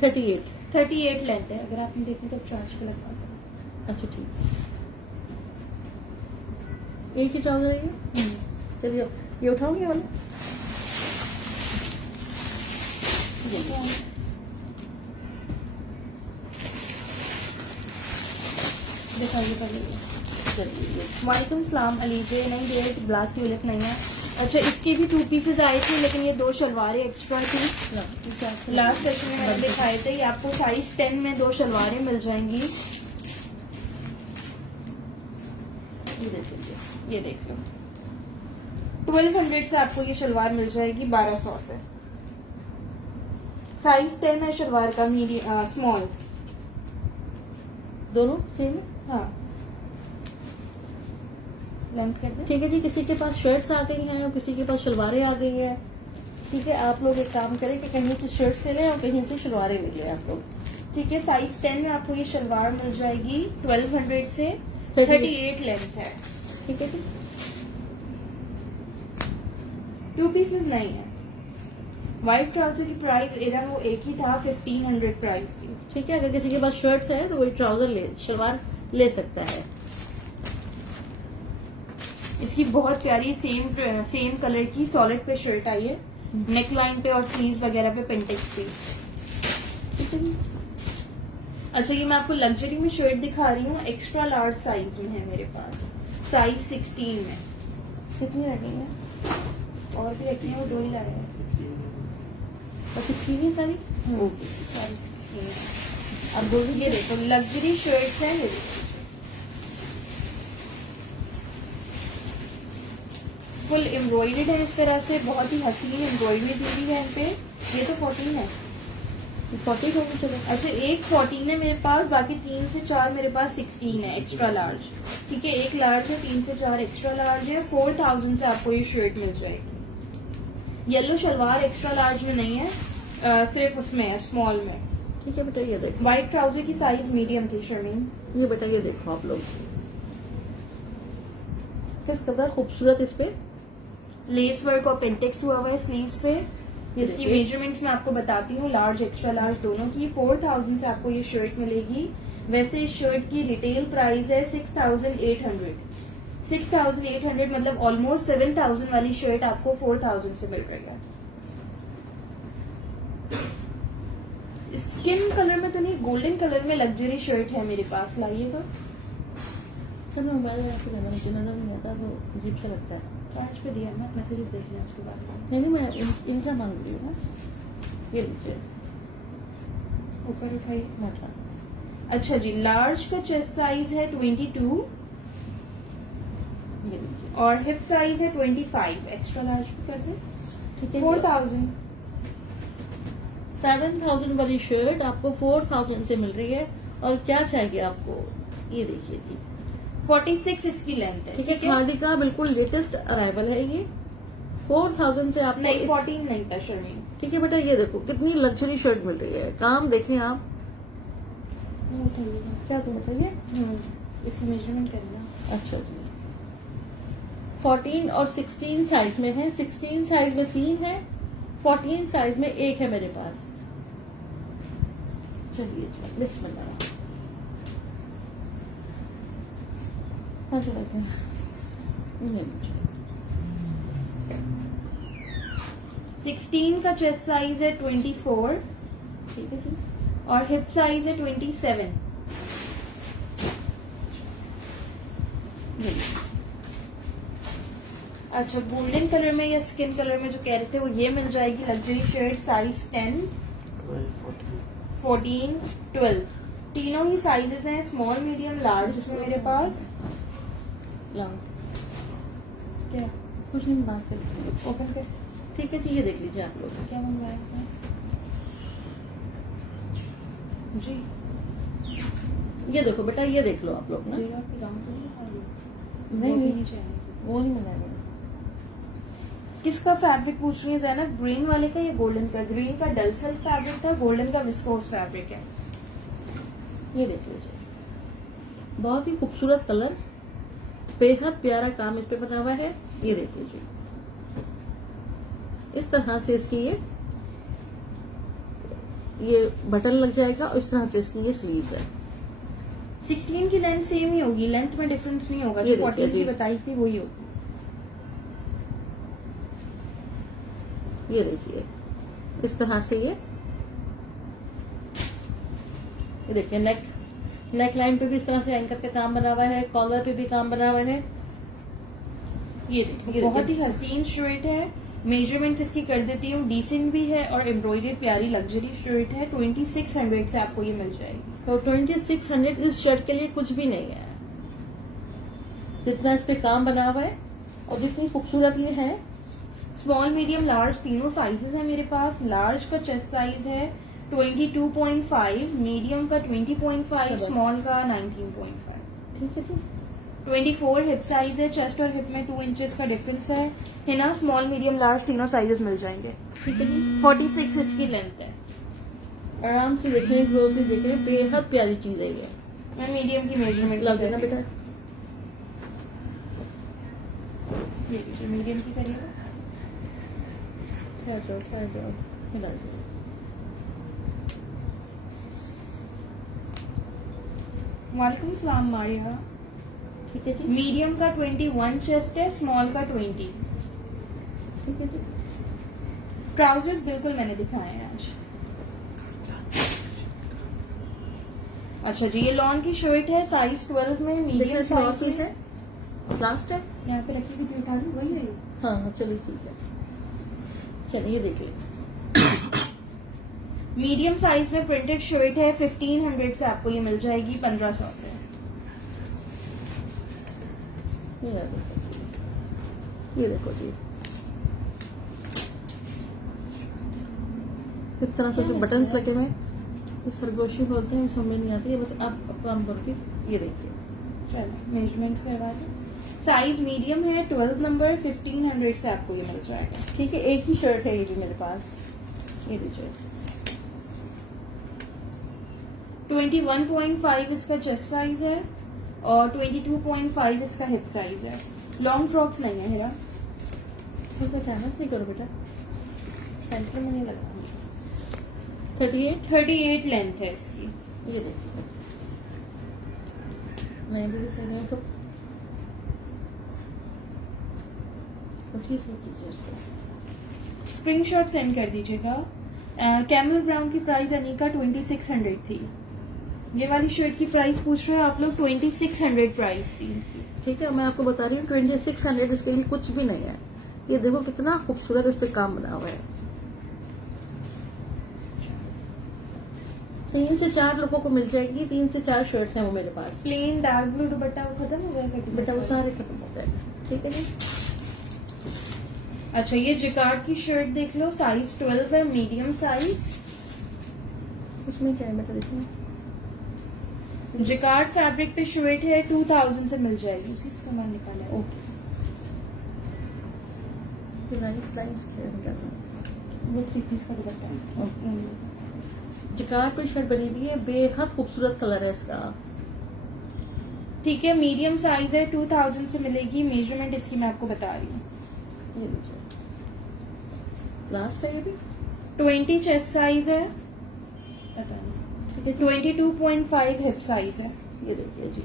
$38। 38 लेंथ है, अगर आपने देखी तो चार्ज पे लगा दो। अच्छा ठीक, एक ही ट्राउजर है ये। चलिए ये उठाओगे वाला, दिखाइए पहले। चलिए वालेकुम सलाम अलीजे, नहीं डेट ब्लैक ट्यूलिप नहीं है। अच्छा इसके भी 2 पीसेज आए थे, लेकिन ये 2 शलवारें एक्स्ट्रा थी। लास्ट सेशन में मैंने दिखाए थे। ये आपको साइज 10 में 2 शलवारें मिल जाएंगी। ये देख लो, 1200 से आपको ये शलवार मिल जाएगी 1200 से। साइज 10 है शलवार का, मीडियम स्मॉल दोनों सेम है। हाँ लेंथ कर दे। ठीक है जी, किसी के पास शर्ट्स आ गई हैं, किसी के पास शलवारें आ गई हैं। ठीक है, आप लोग एक काम करें कि कहीं से शर्ट्स ले लें और कहीं से शलवारें ले लें आप लोग। ठीक है, साइज 10 में आपको ये शलवार मिल जाएगी 1200 से। 38 लेंथ है। ठीक है जी, 2 पीसेस नहीं है। व्हाइट ट्राउजर की प्राइस इधर वो एक ही था, 1500 प्राइस थी। ठीक है, अगर किसी के पास शर्ट्स है तो वही ट्राउजर ले, शलवार ले सकता है। इसकी बहुत प्यारी सेम कलर की सॉलिड पे शर्ट आई है, नेक लाइन पे और स्लीव्स वगैरह पे पेंटेक्स थी। ठीक है जी, अच्छा ये मैं आपको लग्जरी में शर्ट दिखा रही हूँ, एक्स्ट्रा लार्ज साइज में है मेरे पास, साइज 16 में। कितनी रह गई है? और भी रखी है, वो 2 ही लाए हैं। और 16 सारी। Okay size 16। अब दो ये देखो लग्जरी शर्ट्स है, ये देखो फुल एम्ब्रॉयडर्ड है इस तरह से, बहुत ही हसीन एम्ब्रॉयडरी दी हुई है इन पे। ये तो 14 है। 40 होगी चलो। अच्छा एक 14 है मेरे पास, बाकी 3 से 4 मेरे पास 16 है एक्स्ट्रा लार्ज। ठीक है, एक लार्ज है, 3 से 4 एक्स्ट्रा लार्ज है। 4000 से आपको ये शर्ट मिल जाएगी। येलो शलवार एक्स्ट्रा लार्ज में नहीं है, सिर्फ उसमें है स्मॉल में। ठीक है बेटा, ये देखो व्हाइट ट्राउजर की साइज मीडियम थी शर्मीन। ये बेटा, ये देखो आप लोग किस कदर खूबसूरत इस पे लेस वर्क और पेंटेक्स हुआ हुआ है स्लीव्स पे। ये इसकी देखिए। मेजरमेंट्स मैं आपको बताती हूँ, लार्ज एक्स्ट्रा लार्ज दोनों की। 4000 से आपको ये शर्ट मिलेगी। वैसे इस शर्ट की रिटेल प्राइस है 6800। 6800 मतलब ऑलमोस्ट 7000 वाली शर्ट आपको 4000 से मिल रही है। स्किन कलर में तो नहीं, गोल्डन कलर में लग्जरी शर्ट है मेरे पास, लाइएगा। चलो मोबाइल आपको देना, मुझे नजर नहीं आता तो अजीब सा लगता है। चार्ज पे दिया मैं, मैसेजेस देख लिया उसके बाद। नहीं मैं इनका मांग रही हूँ ना, ये लीजिए ऊपर उठाइए। मटरा। अच्छा जी, लार्ज का चेस्ट साइज है 22 ये लीजिए। और हिप साइज है 25। एक्स्ट्रा लार्ज भी कर दे। ठीक है, 4000। 7000 वाली शर्ट आपको 4000 से मिल रही है। और क्या चाहिए आपको, ये देखिए जी। 46 इसकी लेंथ है। ठीक है, खादी का बिल्कुल लेटेस्ट अराइवल है ये। 4000 से आपको नहीं 14 नहीं था शर्मीन। ठीक है बेटा, ये देखो कितनी लग्जरी शर्ट मिल रही है। काम देखें आप, क्या तुम बताइए। इसकी मेजरमेंट करना। अच्छा जी, 14 और 16 साइज में है। 16 साइज में 3 है, 14 साइज में 1 है मेरे पास। चलिए जी, बिस्मिल्लाह। हाँ जी, बैठे नहीं मुझे 16 का चेस्ट साइज है 24 ठीक है जी। और हिप साइज है 27। अच्छा, गोल्डन कलर में या स्किन कलर में जो कह रहे थे वो ये मिल जाएगी लग्जरी शर्ट साइज 10, 14, 12। तीनों ही साइजेस हैं, स्मॉल, मीडियम, लार्ज इसमें मेरे पास। लाओ, क्या कुछ नहीं, बात करते हैं। ओपन कर, ठीक है जी, ये देख लीजिए आप लोग। क्या मंगवाया है जी? ये देखो बेटा, ये देख लो आप लोग ना। जीरा के दाम तो नहीं दिखा रही? नहीं, वो भी नहीं। नहीं चाहिए। वो नहीं मंगाया। किसका फैब्रिक पूछ रही है ज़ैनब? ग्रीन वाले का या गोल्डन का? ग्रीन का डल सिल्क फैब्रिक था, गोल्डन का विस्कोस फैब्रिक है। ये देख लीजिए, बहुत ही खूबसूरत कलर, बेहद प्यारा काम इस पे बना हुआ है। ये देख लीजिए, इस तरह से इसकी ये बटन लग जाएगा और इस तरह से इसकी ये स्लीव्स है। 16 की लेंथ सेम ही होगी, लेंथ में डिफरेंस नहीं होगा। ये जो देखिए 14 की जी। बताई थी वही होगी। ये देखिए, इस तरह से ये देखिए, नेक लाइन पे भी इस तरह से एंकर का काम बना हुआ है, कॉलर पे भी काम बना हुआ है। ये देखो, ये बहुत ही देखिए। हसीन शर्ट है। मेजरमेंट इसकी कर देती हूँ, डिसेंट भी है और एम्ब्रॉयडर्ड प्यारी लग्जरी शर्ट है। 2600 से आपको ये मिल जाएगी। तो 2600 इस शर्ट के लिए कुछ भी नहीं है, जितना इस पे काम बना हुआ है और जितनी खूबसूरत ये है। स्मॉल, मीडियम, लार्ज तीनों साइजेस है मेरे पास। लार्ज का चेस्ट साइज है 22.5, मीडियम का 20.5, स्मॉल का 19.5। ठीक है जी। 24 हिप साइज है, चेस्ट और हिप में 2 इंचेस का डिफरेंस है ना। स्मॉल, मीडियम, लार्ज तीनों साइजेस मिल जाएंगे। ठीक है जी, 46 इसकी लेंथ है। आराम से देखें, क्लोजली देखें, बेहद प्यारी चीज है ये। मैं मीडियम की मेजरमेंट लग देना बेटा। मीडियम की करिएगा। ठहर जाओ, हिला दो। वालेकुम सलाम मारिया। ठीक है जी, मीडियम का 21 चेस्ट है, स्मॉल का 20। ठीक है जी। ट्राउजर्स बिल्कुल मैंने दिखाए हैं आज। अच्छा जी, ये लॉन की शर्ट है साइज 12 में, मीडियम देखिए, इसमें और साइज पीस है, लास्ट है। यहाँ पे रखी हुई थी, उठा दी, वही है। हाँ चलिए ठीक है, चलिए देखिए। मीडियम साइज में प्रिंटेड शर्ट है, 1500 से आपको ये मिल जाएगी 1500 से। ये देखो जी, इस तरह से जो बटन्स लगे हुए हैं, ये सरगोशी बोलते हैं, समझ नहीं आती है, बस आप काम बोल के। ये देखिए, चलो मेजरमेंट करवा दो। साइज मीडियम है, 12 नंबर, 1500 से आपको ये मिल जाएगा। ठीक है, एक ही शर्ट है ये भी मेरे पास। ये लीजिए, 21.5 इसका चेस्ट साइज है और 22.5 इसका हिप साइज है। लॉन्ग फ्रॉक्स नहीं है हेरा। थोड़ा ध्यान से करो बेटा, सेंटर में नहीं लगा। 38। लेंथ है इसकी। ये देखिए, मैं भी सही है तो उठी से कीजिए उसको। स्क्रीनशॉट सेंड कर दीजिएगा। कैमल ब्राउन की प्राइस अनिका 2600 थी। ये वाली शर्ट की प्राइस पूछ रहे हो आप लोग, 2600 प्राइस थी इनकी। ठीक है, मैं आपको बता रही हूँ 2600 इसके लिए कुछ भी नहीं है। ये देखो कितना खूबसूरत इस पे काम बना हुआ है। 3 से 4 लोगों को मिल जाएगी। 3 से 4 शर्ट्स हैं वो मेरे पास। प्लेन डार्क ब्लू दुपट्टा वो खत्म हो गया कटिंग बेटा वो सारे खत्म हो जाएगा। ठीक है जी। अच्छा, ये जिकार्ड की शर्ट देख लो, साइज 12 है, मीडियम साइज। उसमें क्या है बेटा, देखिए जिकार्ड फैब्रिक पे शर्ट है, 2000 से मिल जाएगी। उसी से सामान निकाला है। ओके। लाइंस वो 3 पीस का दुपट्टा है। जिकार पर शर्ट बनी हुई है, बेहद खूबसूरत कलर है इसका। ठीक है, मीडियम साइज है, 2000 से मिलेगी। मेजरमेंट इसकी मैं आपको बता रही हूँ। ये लीजिए, लास्ट है ये भी। 20 चेस्ट साइज है, ठीक है जी, 22.5 हिप साइज है। ये देखिए जी,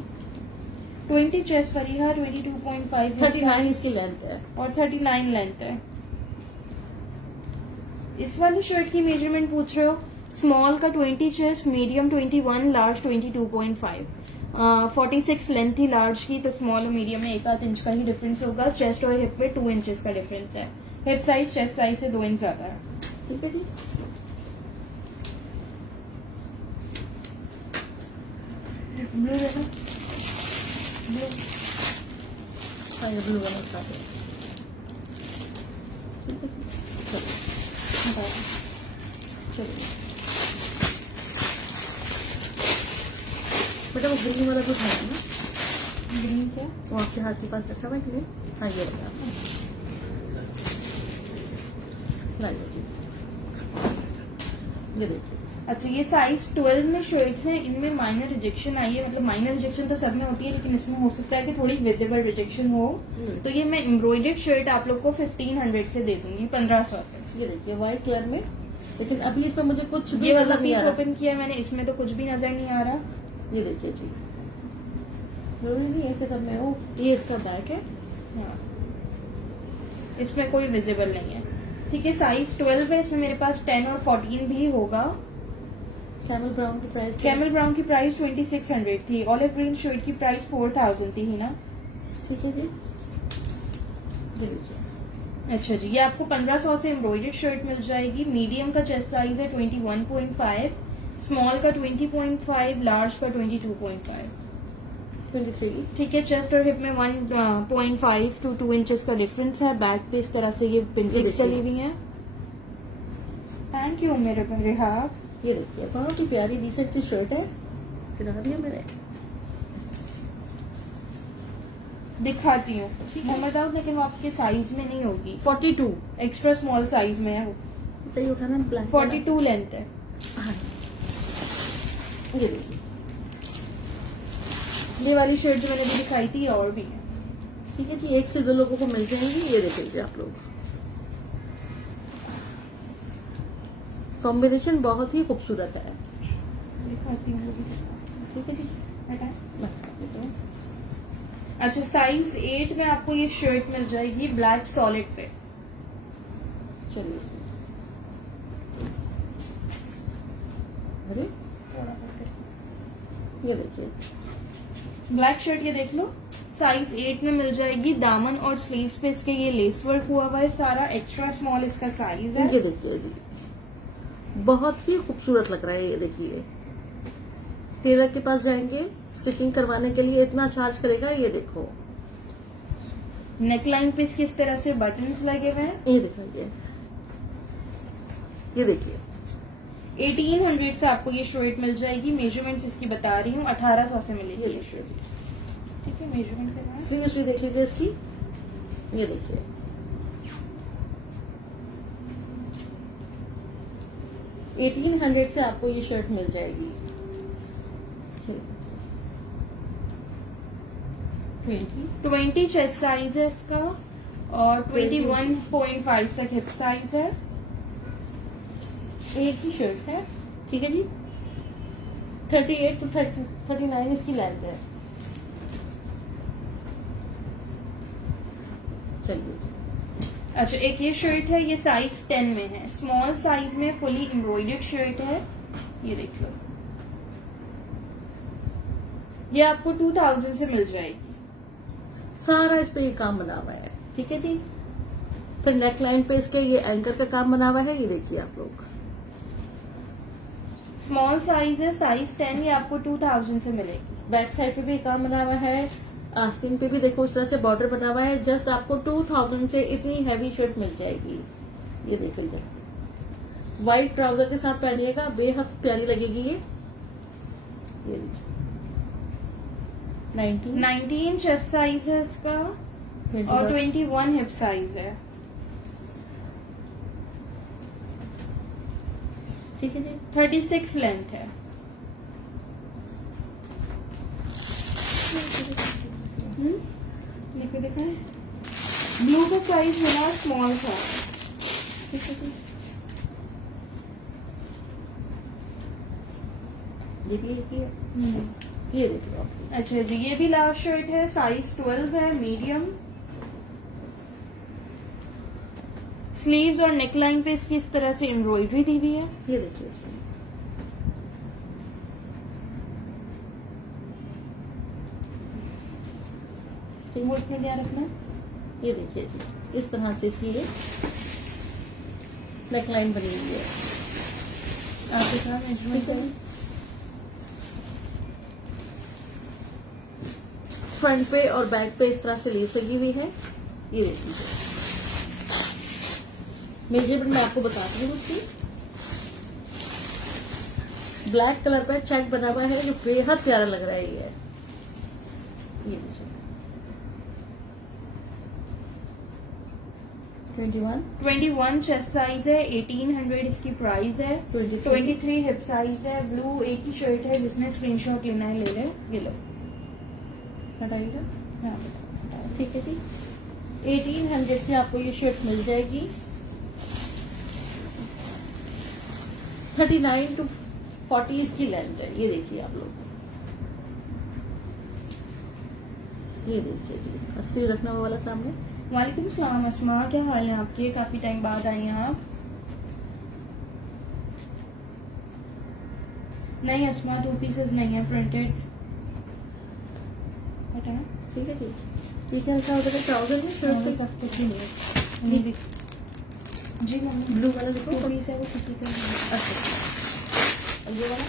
20 चेस्ट फरीहा, 22.5 हिप 39 साइज इसकी लेंथ है। और 39 लेंथ है। इस वाली शर्ट की मेजरमेंट पूछ रहे हो? स्मॉल का 20 चेस्ट, मीडियम 21, लार्ज 22.5। 46 लेंथ थी लार्ज की, तो स्मॉल और मीडियम में 1-8 इंच का ही डिफरेंस होगा। चेस्ट और हिप में 2 इंचेस का डिफरेंस है। हिप साइज चेस्ट साइज से 2 इंच ज्यादा है। ठीक है जी, ब्लू है ना? ब्लू। हाँ ये ब्लू वाला स्टार्ट है। ठीक है जी, चलिए बेटा, वो ग्रीन वाला कुछ है ना, ग्रीन क्या? वो आपके हाथ के पास रखा हुआ है कि नहीं? हाँ ये रखा है। लाइए जी, ये देखिए, अच्छा, ये साइज 12 में शर्ट्स हैं। इनमें माइनर रिजेक्शन आई है, मतलब माइनर रिजेक्शन तो सब में होती है, लेकिन इसमें हो सकता है कि थोड़ी विजिबल रिजेक्शन हो। तो ये मैं एम्ब्रॉयडर्ड शर्ट आप लोग को 1500 से दे दूंगी, 1500 से। ये देखिए व्हाइट कलर में, लेकिन अभी इसमें मुझे कुछ भी ये वाला नजर नहीं आ पीस रहा। ओपन किया मैंने, इसमें तो कुछ भी नजर नहीं आ रहा। ये देखिए जी, जरूरी नहीं है कि सब में हो। ये इसका बैक है। हाँ, इसमें कोई विजिबल नहीं है। ठीक है, साइज 12 है, इसमें मेरे पास 10 और 14 भी होगा। कैमल ब्राउन की प्राइस कैमल ब्राउन की प्राइस 2600 थी। ऑलिव ग्रीन शर्ट की प्राइस 4000 थी ही ना? ठीक है जी, ये लीजिए, अच्छा जी, ये आपको 1500 से एम्ब्रॉयडर्ड शर्ट मिल जाएगी। मीडियम का चेस्ट साइज है 21.5, स्मॉल का 20.5, लार्ज का 22.5। 23। ठीक है, चेस्ट और हिप में 1.5 to 2 इंचेस का डिफरेंस है। बैक पे इस तरह से ये पिंकल्स देखिए। चली हुई हैं। थैंक यू मेरे प्यारे हाथ। ये देखिए, बहुत ही प्यारी डिसेंट सी शर्ट है। फिर आ रही है मेरे, दिखाती हूँ मोहम्मद आउट, लेकिन वो आपके साइज में नहीं होगी। 42। एक्स्ट्रा स्मॉल साइज में है वो। बताइए, उठाना ब्लैक 42 लेंथ है। हाँ, ये देखिए, ये वाली शर्ट जो मैंने अभी दिखाई थी और भी है। ठीक है जी, 1 से 2 लोगों को मिल जाएंगी। ये देखिए आप लोग, कॉम्बिनेशन बहुत ही खूबसूरत है। दिखाती हूँ वो भी। ठीक है जी, हटाएं। मैं दिखा देता हूँ। अच्छा, साइज 8 में आपको ये शर्ट मिल जाएगी ब्लैक सॉलिड पे। चलिए, अरे ये देखिए, ब्लैक शर्ट ये देख लो, साइज 8 में मिल जाएगी। दामन और स्लीव्स पे इसके ये लेस वर्क हुआ हुआ है सारा। एक्स्ट्रा स्मॉल इसका साइज है। ये देखिए जी, बहुत ही खूबसूरत लग रहा है। ये देखिए, टेलर के पास जाएंगे, स्टिचिंग करवाने के लिए इतना चार्ज करेगा। ये देखो, नेकलाइन पे इसके इस तरह से बटन्स लगे हुए हैं। ये दिखाइए, ये देखिए, 1800 से आपको ये शर्ट मिल जाएगी। मेजरमेंट्स इसकी बता रही हूँ, 1800 से मिलेगी ये ये देखिए शर्ट। जी, ठीक है, मेजरमेंट करना है। स्लीव्स भी देख लीजिए इसकी। ये देखिए, $1800 से आपको ये शर्ट मिल जाएगी। 20। 20 चेस्ट साइज है इसका और 21.5 तक हिप साइज है। एक ही शर्ट है। ठीक है जी, 38 to 39 इसकी लेंथ है। चलिए, अच्छा, एक ये शर्ट है, ये साइज 10 में है। स्मॉल साइज में फुली एम्ब्रॉयडर्ड शर्ट है। ये देख लो, ये आपको 2000 से मिल जाएगी। सारा इस पे ये काम बना हुआ है। ठीक है जी, फिर नेक लाइन पे इसके ये एंकर का काम बना हुआ है। ये देखिए आप लोग, स्मॉल साइज है, साइज 10, ये आपको 2000 से मिलेगी। बैक साइड पे भी काम बना हुआ है। आस्तीन पे भी देखो इस तरह से बॉर्डर बना हुआ है। जस्ट आपको 2000 से इतनी हैवी शर्ट मिल जाएगी। ये देख लीजिए, व्हाइट ट्राउजर के साथ पहनिएगा, बेहद प्यारी लगेगी ये लीजिए, 19 चेस्ट साइज है इसका और 21 हिप साइज है। ठीक है जी, 36 लेंथ है। ये फिर दिखाएं। ब्लू का साइज मेरा स्मॉल था। ये भी एक ही है, ये देखिए आप। अच्छा जी, ये भी लार्ज शर्ट है, साइज 12 है, मीडियम। स्लीव्स और नेकलाइन पे इसकी इस तरह से एम्ब्रॉयडरी दी हुई है। ये देखिए इसमें। वो इतना ध्यान रखना। ये देखिए जी, इस तरह से इसकी ये नेकलाइन बनी हुई है। आपके साथ मेजरमेंट है। फ्रंट पे और बैक पे इस तरह से लेस लगी हुई है। ये देखिए मेजरमेंट मैं आपको बताती हूँ उसकी। ब्लैक कलर पे चेक बना हुआ है जो बेहद प्यारा लग रहा है ये देखिए 21 चेस्ट साइज है, 1800 इसकी प्राइस है। 23 हिप साइज है। ब्लू एक ही शर्ट है, जिसमें स्क्रीनशॉट लेना है ले ले। ये लो, हटाइएगा। हाँ। ठीक है जी, 1800 से आपको ये शर्ट मिल जाएगी। 39 to 40 इसकी लेंथ है। ये देखिए आप लोग, ये देखिए जी, असली रखना वाला सामने। वालेकुम सलाम अस्मा, क्या हाल है आपके? काफी टाइम बाद आई हैं आप। नहीं अस्मा, 2 पीसेस नहीं है, प्रिंटेड। हटा ठीक है जी, ये क्या होता है ट्राउजर में शर्ट से सब कुछ ही नहीं है। जी मम्मी, ब्लू वाला देखो। 2 पीस है वो किसी का नहीं है। अच्छा, और ये वाला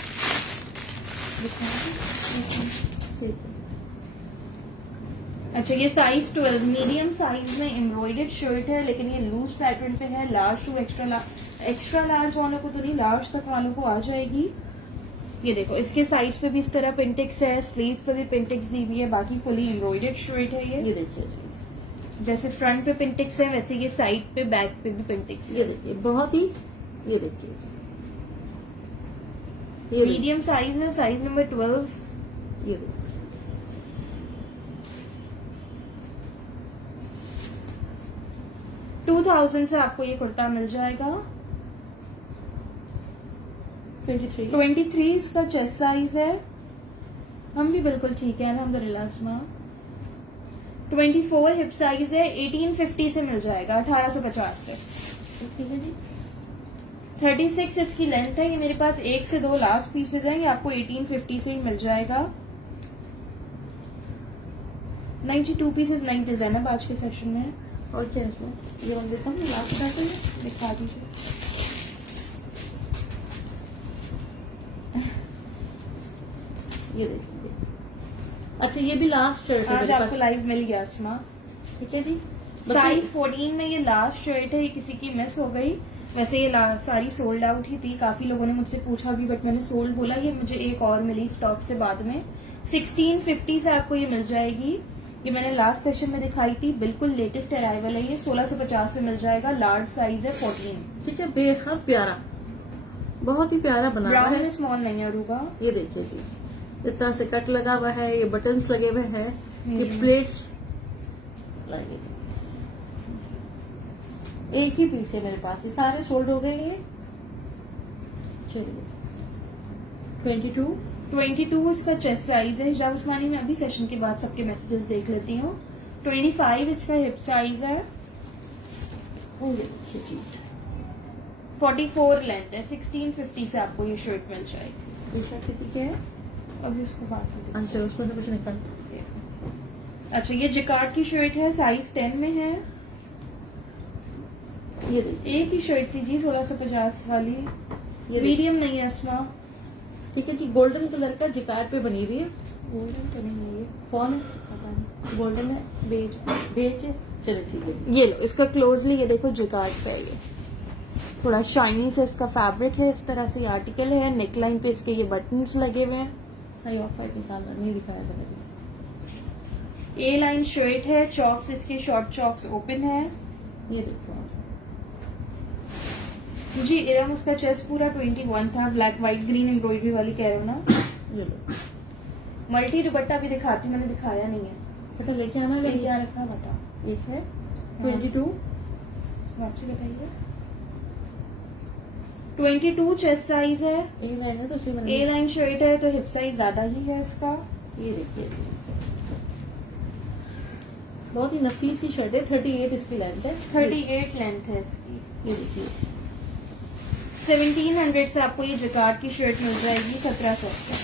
ठीक है। अच्छा, ये साइज 12 मीडियम साइज में एम्ब्रॉयडर्ड शर्ट है, लेकिन ये लूज पैटर्न पे है। लार्ज टू एक्स्ट्रा लार्ज वालों को तो नहीं, लार्ज तक वालों को आ जाएगी। ये देखो, इसके साइज पे भी इस तरह पिंटेक्स है, स्लीव्स पे भी पिंटेक्स दी हुई है, बाकी फुली एम्ब्रॉयडर्ड शर्ट है ये देखिए जी, जैसे फ्रंट पे पिंटेक्स है वैसे ये साइड पे बैक पे भी पिंटेक्स ये है। देखिए बहुत ही, ये देखिए ये मीडियम साइज है, साइज नंबर 12। ये देखिए 2000 से आपको ये कुर्ता मिल जाएगा। 23 इसका चेस्ट साइज है। हम भी बिल्कुल ठीक है अल्हम्दुलिल्लाह अस्मा। 24 हिप साइज है, 1850 से मिल जाएगा, 1850 से। ठीक है जी। 36 इसकी लेंथ है। ये मेरे पास 1 से 2 लास्ट पीसेज हैं, ये आपको 1850 से ही मिल जाएगा। 92 पीसेज नहीं डिजाइनर आज के सेशन में। और क्या है ये बन देता हूँ लास्ट पैटर्न में, दिखा दीजिए। ये देखिए। अच्छा, ये भी लास्ट शर्ट है आज मेरे आपको पास। लाइव मिल गया अस्मा। ठीक है जी। साइज 14 में ये लास्ट शर्ट है, ये किसी की मिस हो गई। वैसे ये सारी सोल्ड आउट ही थी, काफी लोगों ने मुझसे पूछा भी, बट मैंने सोल्ड बोला। ये मुझे एक और मिली स्टॉक से बाद में। 1650 से आपको ये मिल जाएगी। ये मैंने लास्ट सेशन में दिखाई थी, बिल्कुल लेटेस्ट अराइवल है ये। 1650 से मिल जाएगा, लार्ज साइज है 14। ठीक है, बेहद प्यारा, बहुत ही प्यारा बना हुआ ब्राउन है। में स्मॉल नहीं है रूबा। ये देखिए जी, इतना से कट लगा हुआ है, ये बटन्स लगे हुए हैं, ये प्लेट्स लगे। एक ही पीस है मेरे पास, ये सारे सोल्ड हो गए ये। चलिए 22 इसका चेस्ट साइज है। हिजाब उस्मानी में अभी सेशन के बाद सबके मैसेजेस देख लेती हूँ। 25 इसका हिप साइज है। 44 लेंथ है। 1650 से आपको ये शर्ट मिल जाएगी। ये शर्ट किसी के है? अभी उसको बात में अच्छा, उसमें से कुछ निकल। अच्छा, ये जिकार्ड की शर्ट है, साइज 10 में है। ये देखिए, एक ही शर्ट थी जी 1650 वाली। ये मीडियम नहीं है अस्मा। ठीक है जी, गोल्डन कलर का जिकार्ड पे बनी हुई है। गोल्डन तो नहीं है ये, कौन है? पता नहीं। गोल्डन है, बेज। बेच है। चलो ठीक है। ये लो, इसका क्लोजली ये देखो, जिकार्ड पे है ये। थोड़ा शाइनी से इसका फैब्रिक है, इस तरह से ये आर्टिकल है। नेकलाइन पे इसके ये बटन्स लगे हुए हैं। हाई ऑफ वाइट निकालना नहीं दिखाया था मैंने। ए लाइन शर्ट है, चॉक्स इसके शॉर्ट चॉक्स ओपन है। ये देखो आप। जी इरम, उसका चेस्ट पूरा 21 था। ब्लैक व्हाइट ग्रीन एम्ब्रॉयडरी वाली कह रहे हो ना? ये लो, मल्टी दुपट्टा भी दिखाती हूँ, मैंने दिखाया नहीं है। बेटा लेके आना लेके लेके क्या रखा बता, एक है 22 वापसी बताइए। 22 चेस्ट साइज है, ए लाइन है तो इसलिए मैंने ए लाइन शर्ट है तो हिप साइज ज्यादा ही है इसका। ये देखिए बहुत ही नफीस सी शर्ट है। 38 इसकी लेंथ है। 38 लेंथ है इसकी। ये देखिए 1700 से आपको ये जकार्ड की शर्ट मिल जाएगी 1700 का।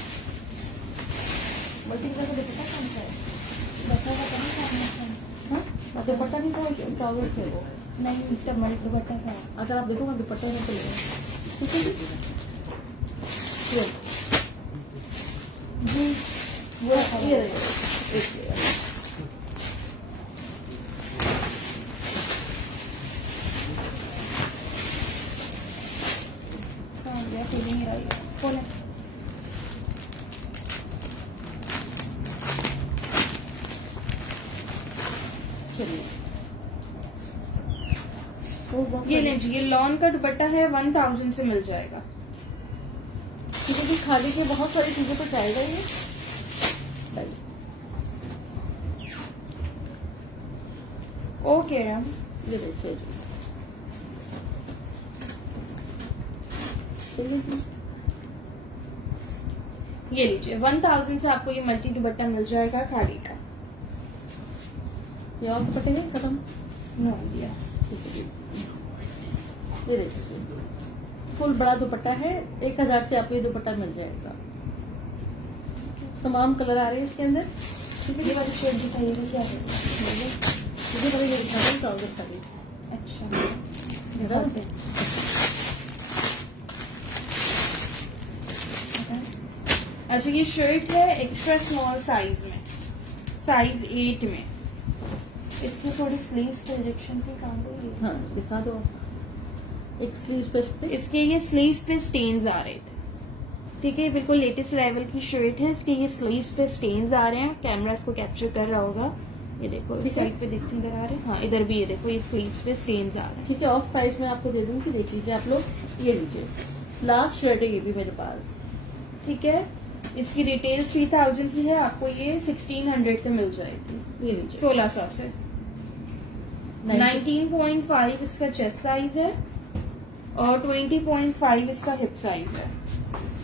मल्टी कलर का दुपट्टा कौन सा है? बता बता नहीं कौन हाँ दुपट्टा नहीं था, ट्राउजर थे वो। नहीं टमल दुपट्टा था। अगर आप देखोगे दुपट्टा नहीं चलेगा। ठीक है जी ये जी वो ये रहेगा एक ये। हाँ ये फीलिंग ही रही है। कौन है? चलिए तो बहुत ये सारी- नहीं जी, ये लॉन का दुपट्टा है 1000 से मिल जाएगा। ठीक है जी खाली के बहुत सारी चीजों पे जाएगा ये। भाई ओके मैम, ये देखिए जी चलिए जी ये लीजिए 1000 से आपको ये मल्टी दुपट्टा मिल जाएगा खाड़ी का। ये और दुपट्टे नहीं खत्म। नो दिया। ठीक है जी ये देखिए फुल बड़ा दुपट्टा है। 1000 से आपको ये दुपट्टा मिल जाएगा। तमाम कलर आ रहे हैं इसके अंदर। ठीक है ये जी वाली शर्ट दिखाइएगा क्या है? मुझे बड़ी ये दिखा रही ट्राउजर खाली अच्छा जरा अच्छा ये शर्ट है एक्स्ट्रा स्मॉल साइज में, साइज 8 में। इसकी थोड़ी स्लीव्स प्रोजेक्शन की काम हुई है। हाँ दिखा दो एक स्लीव पे स्टिच। इसके ये स्लीव्स पे स्टेन्स आ रहे थे। ठीक है, बिल्कुल लेटेस्ट लेवल की शर्ट है। इसके ये स्लीव्स पे स्टेन्स आ रहे हैं, कैमरा इसको कैप्चर कर रहा होगा। ये देखो इस ठीक है। साइड पे देखते नजर आ रहे हैं। हाँ इधर भी ये देखो ये स्लीव्स पे स्टेन्स आ रहे हैं। ठीक है ऑफ प्राइस में आपको दे दूंगी। देख लीजिए आप लोग ये लीजिए लास्ट शर्ट है ये भी मेरे पास। ठीक है, इसकी रिटेल 3000 की है, आपको ये 1600 से मिल जाएगी, ये लीजिए 1600 से। 19.5 इसका चेस्ट साइज है और 20.5 इसका हिप साइज है।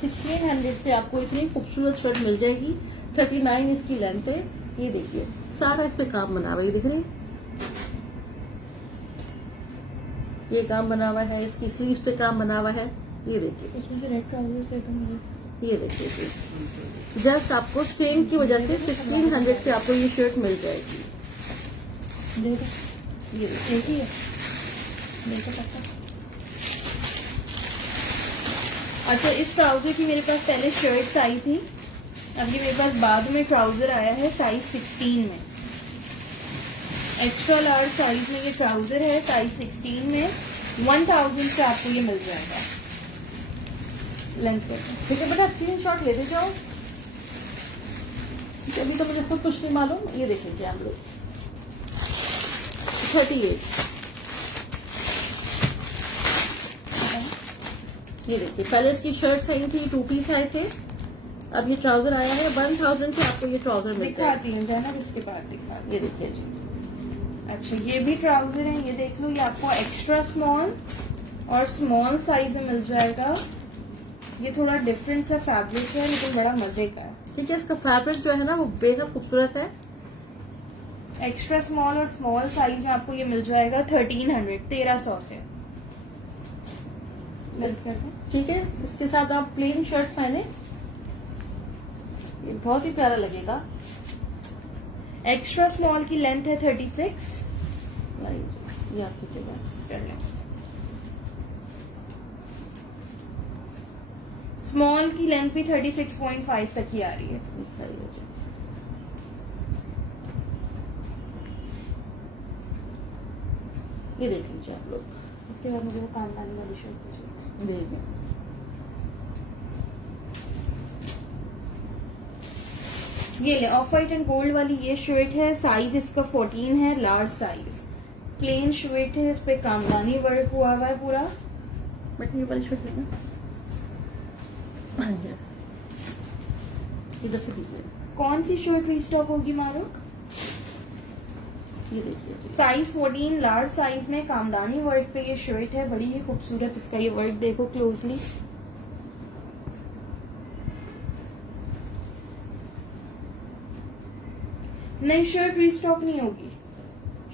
1600 से आपको इतनी खूबसूरत शर्ट मिल जाएगी। 39 इसकी लेंथ है। ये देखिए सारा इस पे काम बना हुआ है, ये दिख रही ये काम बना हुआ है। इसकी स्लीव्स पे काम बना हुआ है। ये देखिए इसमें से रेड ट्राउजर से तो मुझे ये देखिए जस्ट आपको स्टेन की वजह से 1600 से आपको ये शर्ट मिल जाएगी। दे दो। ये देखिए एक ही है, देखो पक्का। अच्छा इस ट्राउजर की मेरे पास पहले शर्ट्स आई थी, अब ये मेरे पास बाद में ट्राउजर आया है साइज 16 में। एक्स्ट्रा लार्ज साइज में ये ट्राउजर है साइज 16 में। 1000 से आपको ये मिल जाएगा लेंथ पे। ठीक है बेटा स्क्रीनशॉट लेते जाओ। अभी तो मुझे खुद कुछ नहीं मालूम। ये देख लीजिए आप लोग 38 ये देखिए पहले इसकी शर्ट आई थी 2 पीस आए थे। अब ये ट्राउजर आया है 1000 से आपको ये ट्राउजर मिलता है। दिखाती हूँ जाना इसके बाद दिखा। ये देखिए जी अच्छा ये भी ट्राउजर है, ये देख लो, ये आपको एक्स्ट्रा स्मॉल और स्मॉल साइज में मिल जाएगा। ये थोड़ा डिफरेंट सा फैब्रिक है लेकिन बड़ा मजे का है। ठीक है इसका फैब्रिक जो है ना वो बेहद खूबसूरत है। एक्स्ट्रा स्मॉल और स्मॉल साइज में आपको ये मिल जाएगा 1300 से। बस कर दो। ठीक है इसके साथ आप प्लेन शर्ट पहने ये बहुत ही प्यारा लगेगा। एक्स्ट्रा स्मॉल की लेंथ है 36। ये आपकी जगह स्मॉल की लेंथ भी 36.5 तक ही आ रही है। दिखाइए जी। ये देख लीजिए आप लोग। इसके बाद मुझे वो कामदानी वाली शर्ट देखिए ये lay off white and gold वाली ये शर्ट है, साइज इसका 14 है, लार्ज साइज। प्लेन शर्ट है, इस पे कामदानी वर्क हुआ हुआ है पूरा। बट ये वाली शर्ट लेना इधर से दीजिए। कौन सी शर्ट रीस्टॉक होगी मारूक? ये देखिए जी। साइज 14 लार्ज साइज में कामदानी वर्क पे ये शर्ट है, बड़ी ही खूबसूरत इसका ये वर्क देखो क्लोजली। नई शर्ट रीस्टॉक नहीं होगी।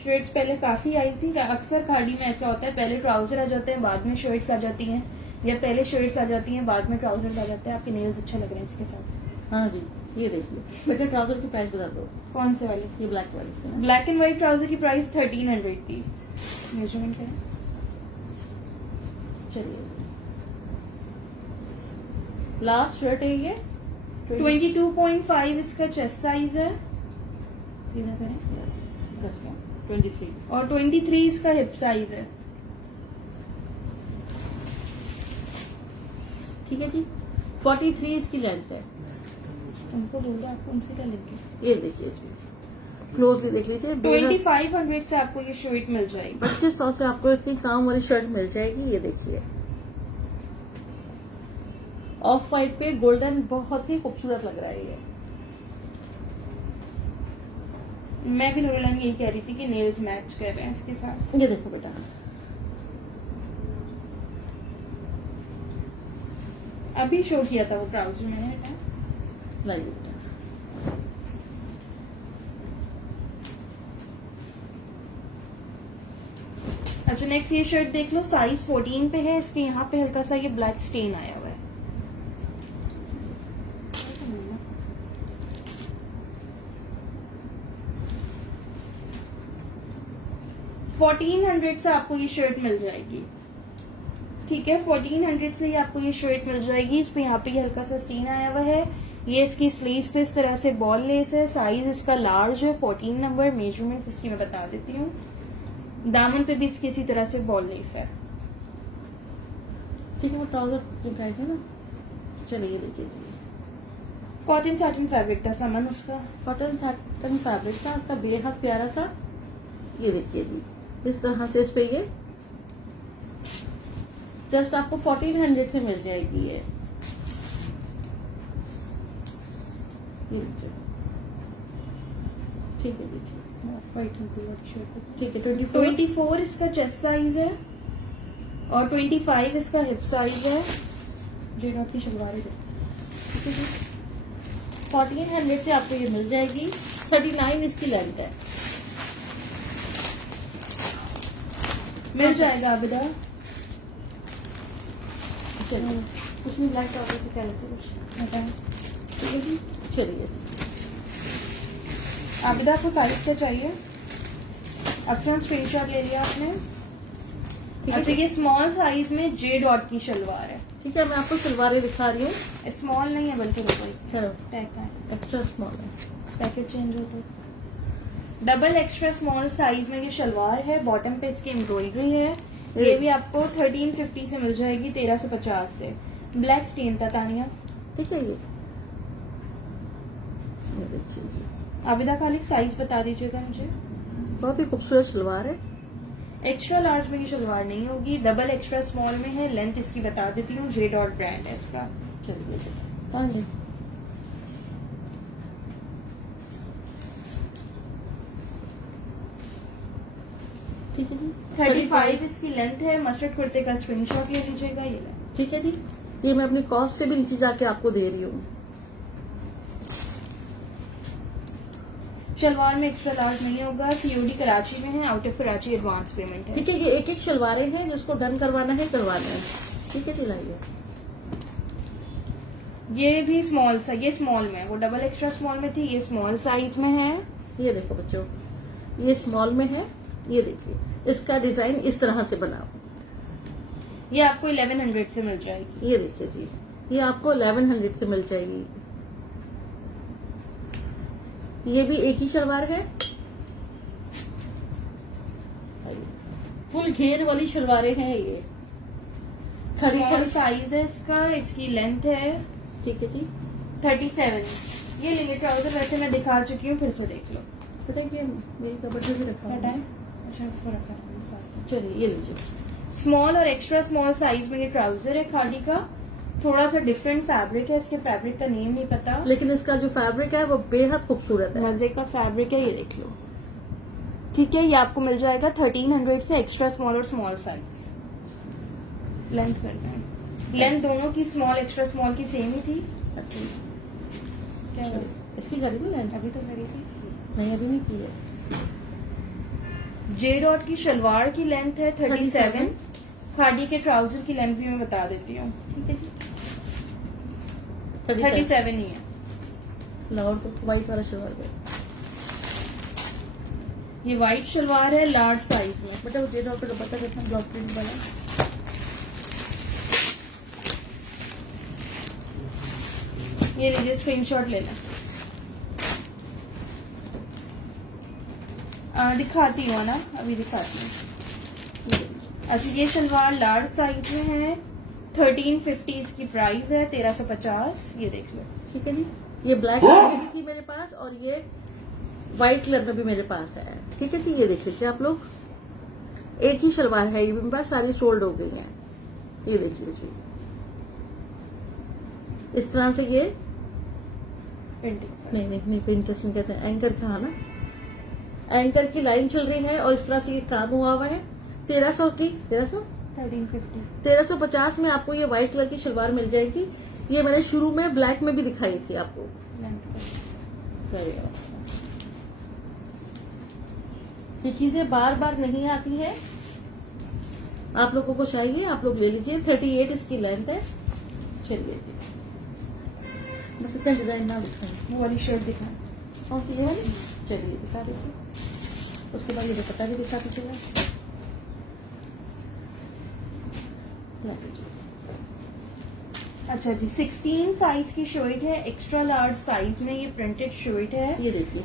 शर्ट्स पहले काफी आई थी, अक्सर खाड़ी में ऐसा होता है, पहले ट्राउजर आ जाते हैं बाद में शर्ट्स आ जाती हैं, या पहले शर्ट्स आ जाती हैं बाद में ट्राउजर आ जाते हैं। आपके नेल्स अच्छा लग रहे हैं इसके साथ। हाँ जी, ये देखिए बेटा ट्राउजर की प्राइस बता दो। कौन से वाले? ये ब्लैक वाली। ब्लैक एंड व्हाइट ट्राउजर की प्राइस 1300 थी। मेजरमेंट है, चलिए लास्ट शर्ट है ये 22.5 इसका चेस्ट साइज है, सीधा करें, 23। और 23 इसका हिप साइज है। ठीक है जी। 43 इसकी लेंथ है। उनको बोलिए आपको उनसे क्या लेंगे। ये देखिए जी, क्लोजली देख लीजिए। 2500 से आपको ये शर्ट मिल जाएगी। 2500 से आपको इतनी काम वाली शर्ट मिल जाएगी। ये देखिए ऑफ वाइट पे गोल्डन, बहुत ही खूबसूरत लग रहा है ये। मैं भी नूरलान यही कह रही थी कि नेल्स मैच कर रहे हैं इसके साथ। ये देखो बेटा, अभी शो किया था वो ट्राउजर मैंने हटाया। लाइए बेटा। अच्छा नेक्स्ट ये शर्ट देख लो, साइज 14 पे है, इसके यहाँ पे हल्का सा ये ब्लैक स्टेन आया हुआ है। 1400 से आपको ये शर्ट मिल जाएगी। ठीक है, 1400 से ही आपको ये शर्ट मिल जाएगी। इस पे यहाँ पे हल्का सा स्टीन आया हुआ है। ये इसकी स्लीव्स पे इस तरह से बॉल लेस है, साइज इसका लार्ज है, 14 नंबर। मेजरमेंट इसकी मैं बता देती हूँ। दामन पे भी इसकी इसी तरह से बॉल लेस है। ठीक है, वो ट्राउजर दिखाएगा ना। चलिए देखिए जी, कॉटन सैटिन फैब्रिक था सामान उसका। कॉटन सैटिन फैब्रिक था उसका, बेहद प्यारा सा। ये देखिए जी, इस तरह से इस पे ये जस्ट आपको 1400 से मिल जाएगी ये लीजिए। ठीक है जी, ठीक है। 24 इसका चेस्ट साइज है और 25 इसका हिप साइज है। जेड नॉट की शलवार है। 1400 से आपको ये मिल जाएगी। 39 इसकी लेंथ है। मिल जाएगा आबिदा। चलिए कुछ नहीं, ब्लैक ट्राउजर से क्या लेते हैं। ठीक है जी, चलिए आबिदा आपको साइज क्या चाहिए? अपना स्क्रीनशॉट ले लिया आपने। ठीक है। अच्छा, ये स्मॉल साइज में जे डॉट की शलवार है। ठीक है, मैं आपको सलवारें दिखा रही हूँ। स्मॉल नहीं है बल्कि चलो टैग का है, एक्स्ट्रा स्मॉल है। पैकेट चेंज हो तो। डबल एक्स्ट्रा स्मॉल साइज में ये शलवार है। बॉटम पे इसकी एम्ब्रॉयडरी है। ये भी आपको 1350 से मिल जाएगी, 1350 से। ब्लैक स्टेन था तानिया। ठीक है, ये देखिए जी, आबिदा खाली साइज बता दीजिएगा मुझे। बहुत ही खूबसूरत सलवार है। एक्स्ट्रा लार्ज में ये शलवार नहीं होगी, डबल एक्स्ट्रा स्मॉल में है। लेंथ इसकी बता देती हूँ, जे डॉट ब्रांड है इसका। चलिए हाँ जी, ठीक है जी। 35 इसकी लेंथ है। मस्टर्ड कुर्ते का स्क्रीनशॉट ले लीजिएगा। ये लें। ठीक है जी, ये मैं अपनी कॉस्ट से भी नीचे जाके आपको दे रही हूँ। शलवार में एक्स्ट्रा लार्ज नहीं होगा। सीओडी कराची में है, out of Karachi advance payment है। ठीक है, ये एक एक शलवारें हैं, जिसको डन करवाना है करवाना है। ठीक है जी, लाइए। ये भी स्मॉल सा, ये स्मॉल में है। वो डबल एक्स्ट्रा स्मॉल में थी, ये स्मॉल साइज में है। ये देखो बच्चों, ये स्मॉल में है। ये देखिए, इसका डिजाइन इस तरह से बना। ये आपको 1100 से मिल जाएगी। ये देखिए जी, ये आपको 1100 से मिल जाएगी। ये भी एक ही शलवार है। फुल घेर वाली शलवारें हैं ये। खड़ी स्मॉल खड़ी। साइज है इसका। इसकी लेंथ है ठीक है जी, 37। ये लेंगे ट्राउजर, वैसे मैं दिखा चुकी हूँ, फिर से देख लो। बेटा ये मेरी कबर्ड में भी रखा है। हटाएं। अच्छा, उसको रखा है। चलिए ये लीजिए। स्मॉल और एक्स्ट्रा स्मॉल साइज में ये ट्राउजर है खादी का। थोड़ा सा डिफरेंट फैब्रिक है, इसके फैब्रिक का नेम नहीं पता, लेकिन इसका जो फैब्रिक है वो बेहद खूबसूरत है। मजे का फैब्रिक है, ये देख लो। ठीक है, ये आपको मिल जाएगा 1300 से एक्स्ट्रा स्मॉल और स्मॉल साइज। लेंथ करना है, लेंथ दोनों की स्मॉल एक्स्ट्रा स्मॉल की सेम ही थी। क्या हुआ? इसकी करी भी लाइन अभी तो करी थी इसकी। नहीं, अभी नहीं की है। जे डॉट की शलवार की लेंथ है 37। 37। खादी के ट्राउजर की लेंथ भी मैं बता देती हूँ, ठीक है जी, 37 ही है। लाहौर तो व्हाइट वाला शलवार पे ये व्हाइट शलवार है लार्ज साइज में। बेटा वो जे डॉट का दुपट्टा कितना ब्लॉक प्रिंट वाला। ये लीजिए, स्क्रीनशॉट ले लें। दिखाती हूँ ना, अभी दिखाती हूँ। अच्छा, ये शलवार लार्ज साइज में है, 1350 इसकी प्राइस है, 1350। ये देख लो। ठीक है जी, ये ब्लैक कलर में भी थी मेरे पास और ये व्हाइट कलर में भी मेरे पास है। ठीक है जी, ये देख लीजिए आप लोग, एक ही शलवार है, ये मेरे पास सारी सोल्ड हो गई है। ये देख लीजिए, इस तरह से ये नहीं प्रिंटर्स नहीं कहते, एंकर का ना, एंकर की लाइन चल रही है और इस तरह से ये काम हुआ हुआ है। 1300 की 1350 में आपको ये व्हाइट कलर की शलवार मिल जाएगी। ये मैंने शुरू में ब्लैक में भी दिखाई थी आपको। ये चीजें बार बार नहीं आती है, आप लोगों को चाहिए आप लोग ले लीजिए। 38 इसकी लेंथ है। चलिए जी, बस इतना डिजाइन ना दिखाएं। वो वाली शर्ट दिखाएं। कौन सी ये वाली? चलिए दिखा दीजिए, उसके बाद ये दुपट्टा भी दिखा दीजिएगा। अच्छा जी, 16 साइज की शर्ट है, एक्स्ट्रा लार्ज साइज में। ये प्रिंटेड शर्ट है। ये देखिए,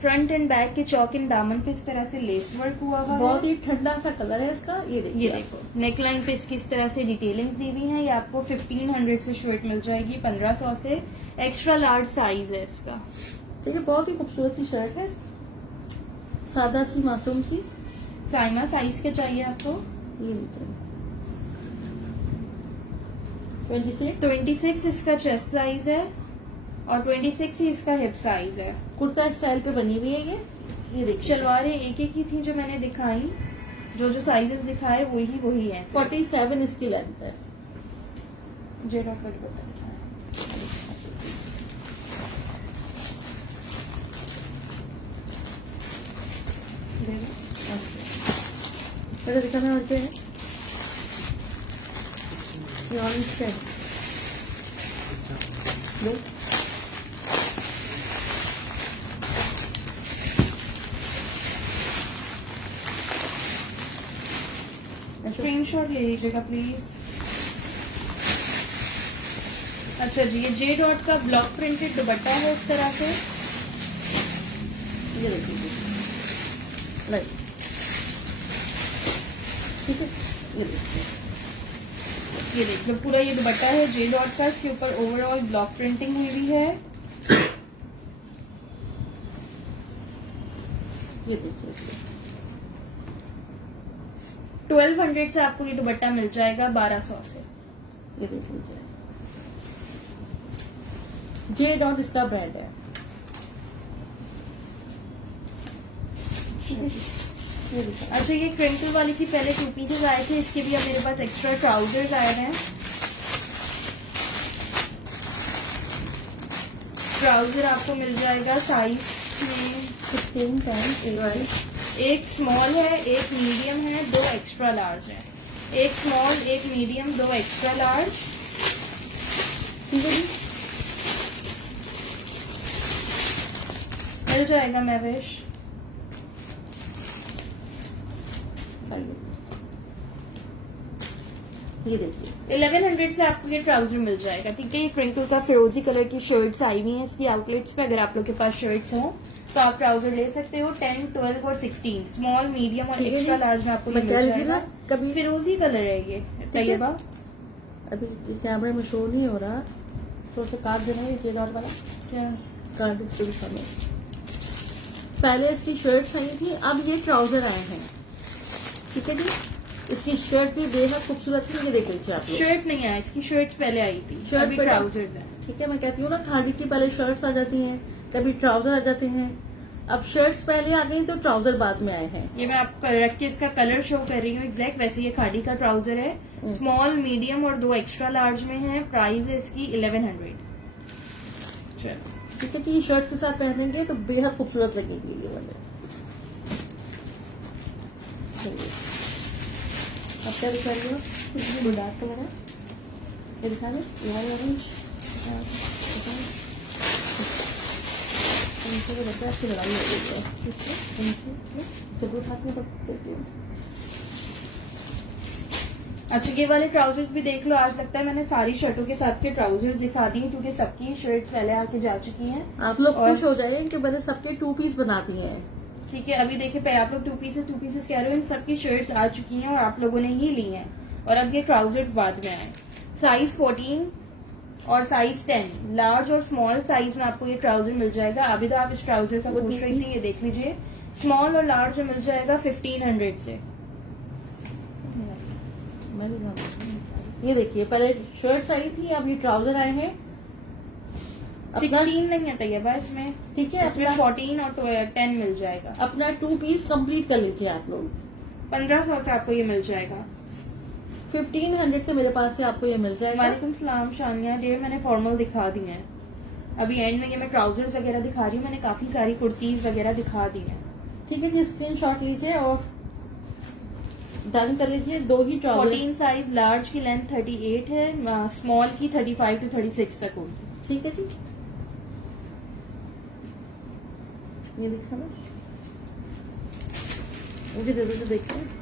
फ्रंट एंड बैक के चौक इन दामन पे इस तरह से लेस वर्क हुआ हुआ बहुत है। ही ठंडा सा कलर है इसका। ये देखिए, ये देखो, नेकलाइन पे इसकी इस तरह से डिटेलिंग्स दी हुई है। ये आपको 1500 से शर्ट मिल जाएगी, 1500 से। एक्स्ट्रा लार्ज साइज है इसका। ठीक है, बहुत ही खूबसूरत सी शर्ट है, सादा सी मासूम सी। साइमा साइज के चाहिए आपको? ये लीजिए, 26 26 इसका चेस्ट साइज है और 26 ही इसका हिप साइज है। कुर्ता स्टाइल पे बनी हुई है ये देखिए। शलवारें एक एक ही थी जो मैंने दिखाई, जो साइजेस दिखाए वही है। 47 इसकी लेंथ है। जे डॉट का दुपट्टा दिखाएं। पहले दिखाना और क्या है, ये ऑरेंज है। स्क्रीनशॉट ले लीजिएगा प्लीज। अच्छा जी, ये जे डॉट का ब्लॉक प्रिंटेड दुपट्टा है इस तरह से। ये देखिए, राइट, ठीक है। ये देखिए, ये देख लो, पूरा ये दुपट्टा है जे डॉट का। इसके ऊपर ओवरऑल ब्लॉक प्रिंटिंग हुई हुई है। ये देखिए, 1200 से आपको ये दुपट्टा मिल जाएगा 1200 से। ये देख लीजिए, जे डॉट इसका ब्रांड है। ये देखिए, अच्छा, ये क्रिंकल वाली की पहले 2 पीसेज आए थे, इसके भी अब मेरे पास एक्स्ट्रा ट्राउजर्स आए हैं। ट्राउजर आपको मिल जाएगा साइज में 16 टाइम्स एक स्मॉल है, एक मीडियम है, 2 एक्स्ट्रा लार्ज है। एक स्मॉल, एक मीडियम, 2 एक्स्ट्रा लार्ज। ठीक है जी, मिल जाएगा महवेश। ये देखिए, 1100 से आपको ये ट्राउजर मिल जाएगा। ठीक है, ये क्रिंकल का फिरोजी कलर की शर्ट्स आई हुई हैं इसकी आउटलेट्स पे। अगर आप लोग के पास शर्ट्स हो तो आप ट्राउजर ले सकते हो। 10, 12 और 16 स्मॉल, मीडियम और ठीक है एक्स्ट्रा जी। लार्ज में आपको ये मैं मिल कह रही थी जाएगा। ना, कभी फिरोजी कलर है ये तैयबा। अभी कैमरे में शो नहीं हो रहा, तो उसे काट देना, ये जे डॉट वाला क्या? काट इसको दिखाने। पहले इसकी शर्ट्स आई थी, अब ये ट्राउजर आए हैं। ठीक है जी, इसकी शर्ट भी बेहद खूबसूरत थी, ये देख लीजिए आप लोग। शर्ट नहीं आया, इसकी शर्ट्स पहले आई थी, शर्ट अभी पहले- ट्राउजर्स हैं। ठीक है, मैं कहती हूँ ना खादी की पहले शर्ट्स आ जाती हैं, कभी ट्राउजर आ जाते हैं, अब शर्ट्स पहले आ गई तो ट्राउजर बाद में आए हैं। ये मैं आपको रख के इसका कलर शो कर रही हूँ एग्जैक्ट। वैसे ये खादी का ट्राउजर है, स्मॉल, मीडियम और 2 एक्स्ट्रा लार्ज में है। प्राइस है इसकी 1100। चलो ठीक है जी, ये शर्ट के साथ पहनेंगे तो बेहद खूबसूरत लगेगी ये वाले। चलिए, अब क्या दिखा रही हो? बुढ़ा तो बड़ा ये दिखा दो, ये वाले ऑरेंज इनसे तो बच्चे आपकी लड़ाई हो गई है। ठीक है, इनसे जरूर हाथ में देती हूँ। अच्छा, ये वाले ट्राउजर्स भी देख लो। आज लगता है मैंने सारी शर्टों के साथ के ट्राउजर्स दिखा दिए, क्योंकि सबकी शर्ट्स पहले आके जा चुकी हैं। आप लोग और- खुश हो जाए कि मैंने सबके 2 पीस बना दिए हैं। ठीक है, अभी देखिए पे आप लोग 2 पीसेस कह रहे हो, इन सबकी शर्ट्स आ चुकी हैं और आप लोगों ने ही ली हैं। और अब ये ट्राउजर्स बाद में आए। साइज 14 और साइज 10, लार्ज और स्मॉल साइज में आपको ये ट्राउजर मिल जाएगा। अभी तो आप इस ट्राउजर का वो पूछ रही थी, ये देख लीजिए। स्मॉल और लार्ज में मिल जाएगा 1500 से। मैंने कहा, ये देखिए पहले शर्ट्स आई थी, अब ये ट्राउजर आए हैं। अपना 16 नहीं है तैयबा इसमें, ठीक है, इसमें अपना 14 और 10 मिल जाएगा। अपना 2 पीस कंप्लीट कर लीजिए आप लोग। 1500 से आपको ये मिल जाएगा। 1500 से मेरे पास से आपको ये मिल जाएगा। वालेकुम सलाम शानिया डियर, मैंने फॉर्मल दिखा दी हैं। अभी एंड में ये मैं ट्राउजर्स वगैरह दिखा रही हूँ, मैंने काफी सारी कुर्तीज वगैरह दिखा दी हैं। ठीक है जी, स्क्रीनशॉट लीजिए और डन कर लीजिए। 2 ही ट्राउजर। 14 साइज, लार्ज की लेंथ 38 है, स्मॉल की 35 to 36 तक होगी। ठीक है जी, ये दिखा ना, मुझे दे दो तो देखते हैं।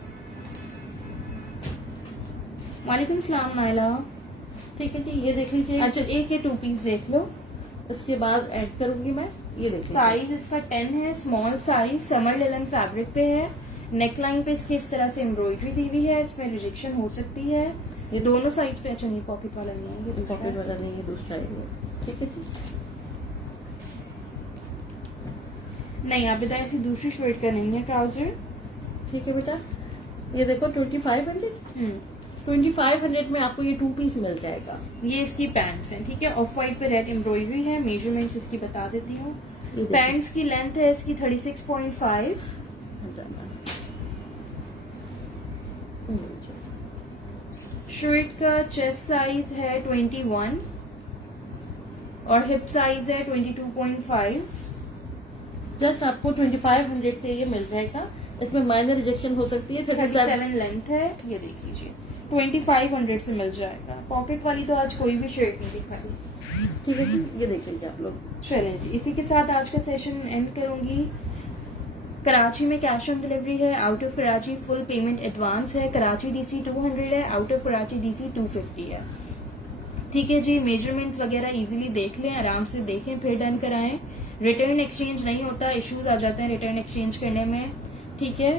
वालेकुम सलाम नाइला। ठीक है जी, ये देख लीजिए। अच्छा, एक ये 2 पीस देख लो। इसके बाद ऐड करूंगी मैं, ये देख लीजिए। साइज इसका 10 है, small size, summer linen fabric पे है। नेकलाइन पे इसकी इस तरह से एम्ब्रॉयडरी दी हुई है, इसमें रिजेक्शन हो सकती है। ये दोनों साइज पे। अच्छा, नहीं पॉकेट वाला नहीं है, ये दूसरा पॉकेट है। वाला नहीं है, दूसरा है ये। ठीक है जी, नहीं, आप बताए ऐसी दूसरी शर्ट का नहीं है ट्राउजर। ठीक है बेटा, ये देखो 2500। 2500 में आपको ये 2 पीस मिल जाएगा। ये इसकी पैंट्स हैं, ठीक है। ऑफ व्हाइट पे रेड एम्ब्रॉयडरी है। मेजरमेंट्स इसकी बता देती हूँ। ये देखिए। पैंट्स की लेंथ है इसकी 36.5। शर्ट का चेस्ट साइज है 21 और हिप साइज है 22.5। जस्ट आपको 2500 से ये मिल जाएगा। इसमें माइनर रिजेक्शन हो सकती है। 37 लेंथ है, ये देख लीजिए। 2500 से मिल जाएगा। पॉकेट वाली तो आज कोई भी शर्ट नहीं दिखाई। ठीक है जी, ये देख लीजिए आप लोग। चलें जी, इसी के साथ आज का सेशन एंड करूंगी। कराची में कैश ऑन डिलीवरी है, out of Karachi full payment advance है। कराची DC 200 है, आउट ऑफ कराची DC 250 है। ठीक है जी, मेजरमेंट्स वगैरह इजीली देख लें, आराम से देखें, फिर डन कराएं। रिटर्न एक्सचेंज नहीं होता, इश्यूज आ जाते हैं रिटर्न एक्सचेंज करने में। ठीक है,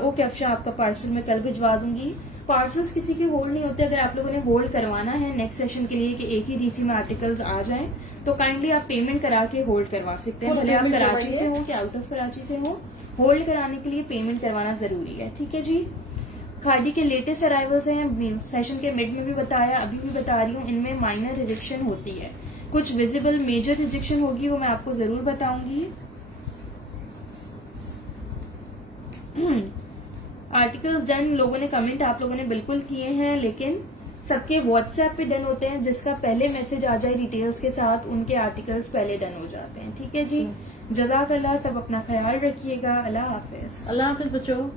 ओके अफशा, आपका पार्सल मैं कल भिजवा दूंगी। पार्सल्स किसी के होल्ड नहीं होते। अगर आप लोगों ने होल्ड करवाना है नेक्स्ट सेशन के लिए कि एक ही DC में आर्टिकल्स आ जाएं, तो काइंडली आप पेमेंट करा के होल्ड करवा सकते हैं। Full भले आप payment कराची करवाइए। से हो कि आउट ऑफ कराची से हो, होल्ड कराने के लिए पेमेंट करवाना जरूरी है। ठीक है जी, खादी के लेटेस्ट अराइवल्स हैं, सेशन के मिड में भी बताया, अभी भी बता रही हूँ। इनमें माइनर रिजेक्शन होती है, कुछ विजिबल मेजर रिजेक्शन होगी, वो मैं आपको जरूर बताऊंगी। आर्टिकल्स डन, लोगों ने कमेंट आप लोगों ने बिल्कुल किए हैं, लेकिन सबके व्हाट्सएप पे डन होते हैं। जिसका पहले मैसेज आ जाए डिटेल्स के साथ, उनके आर्टिकल्स पहले डन हो जाते हैं। ठीक है जी, जज़ाकल्लाह, सब अपना ख्याल रखिएगा। अल्लाह हाफिज। अल्लाह हाफिज बच्चों।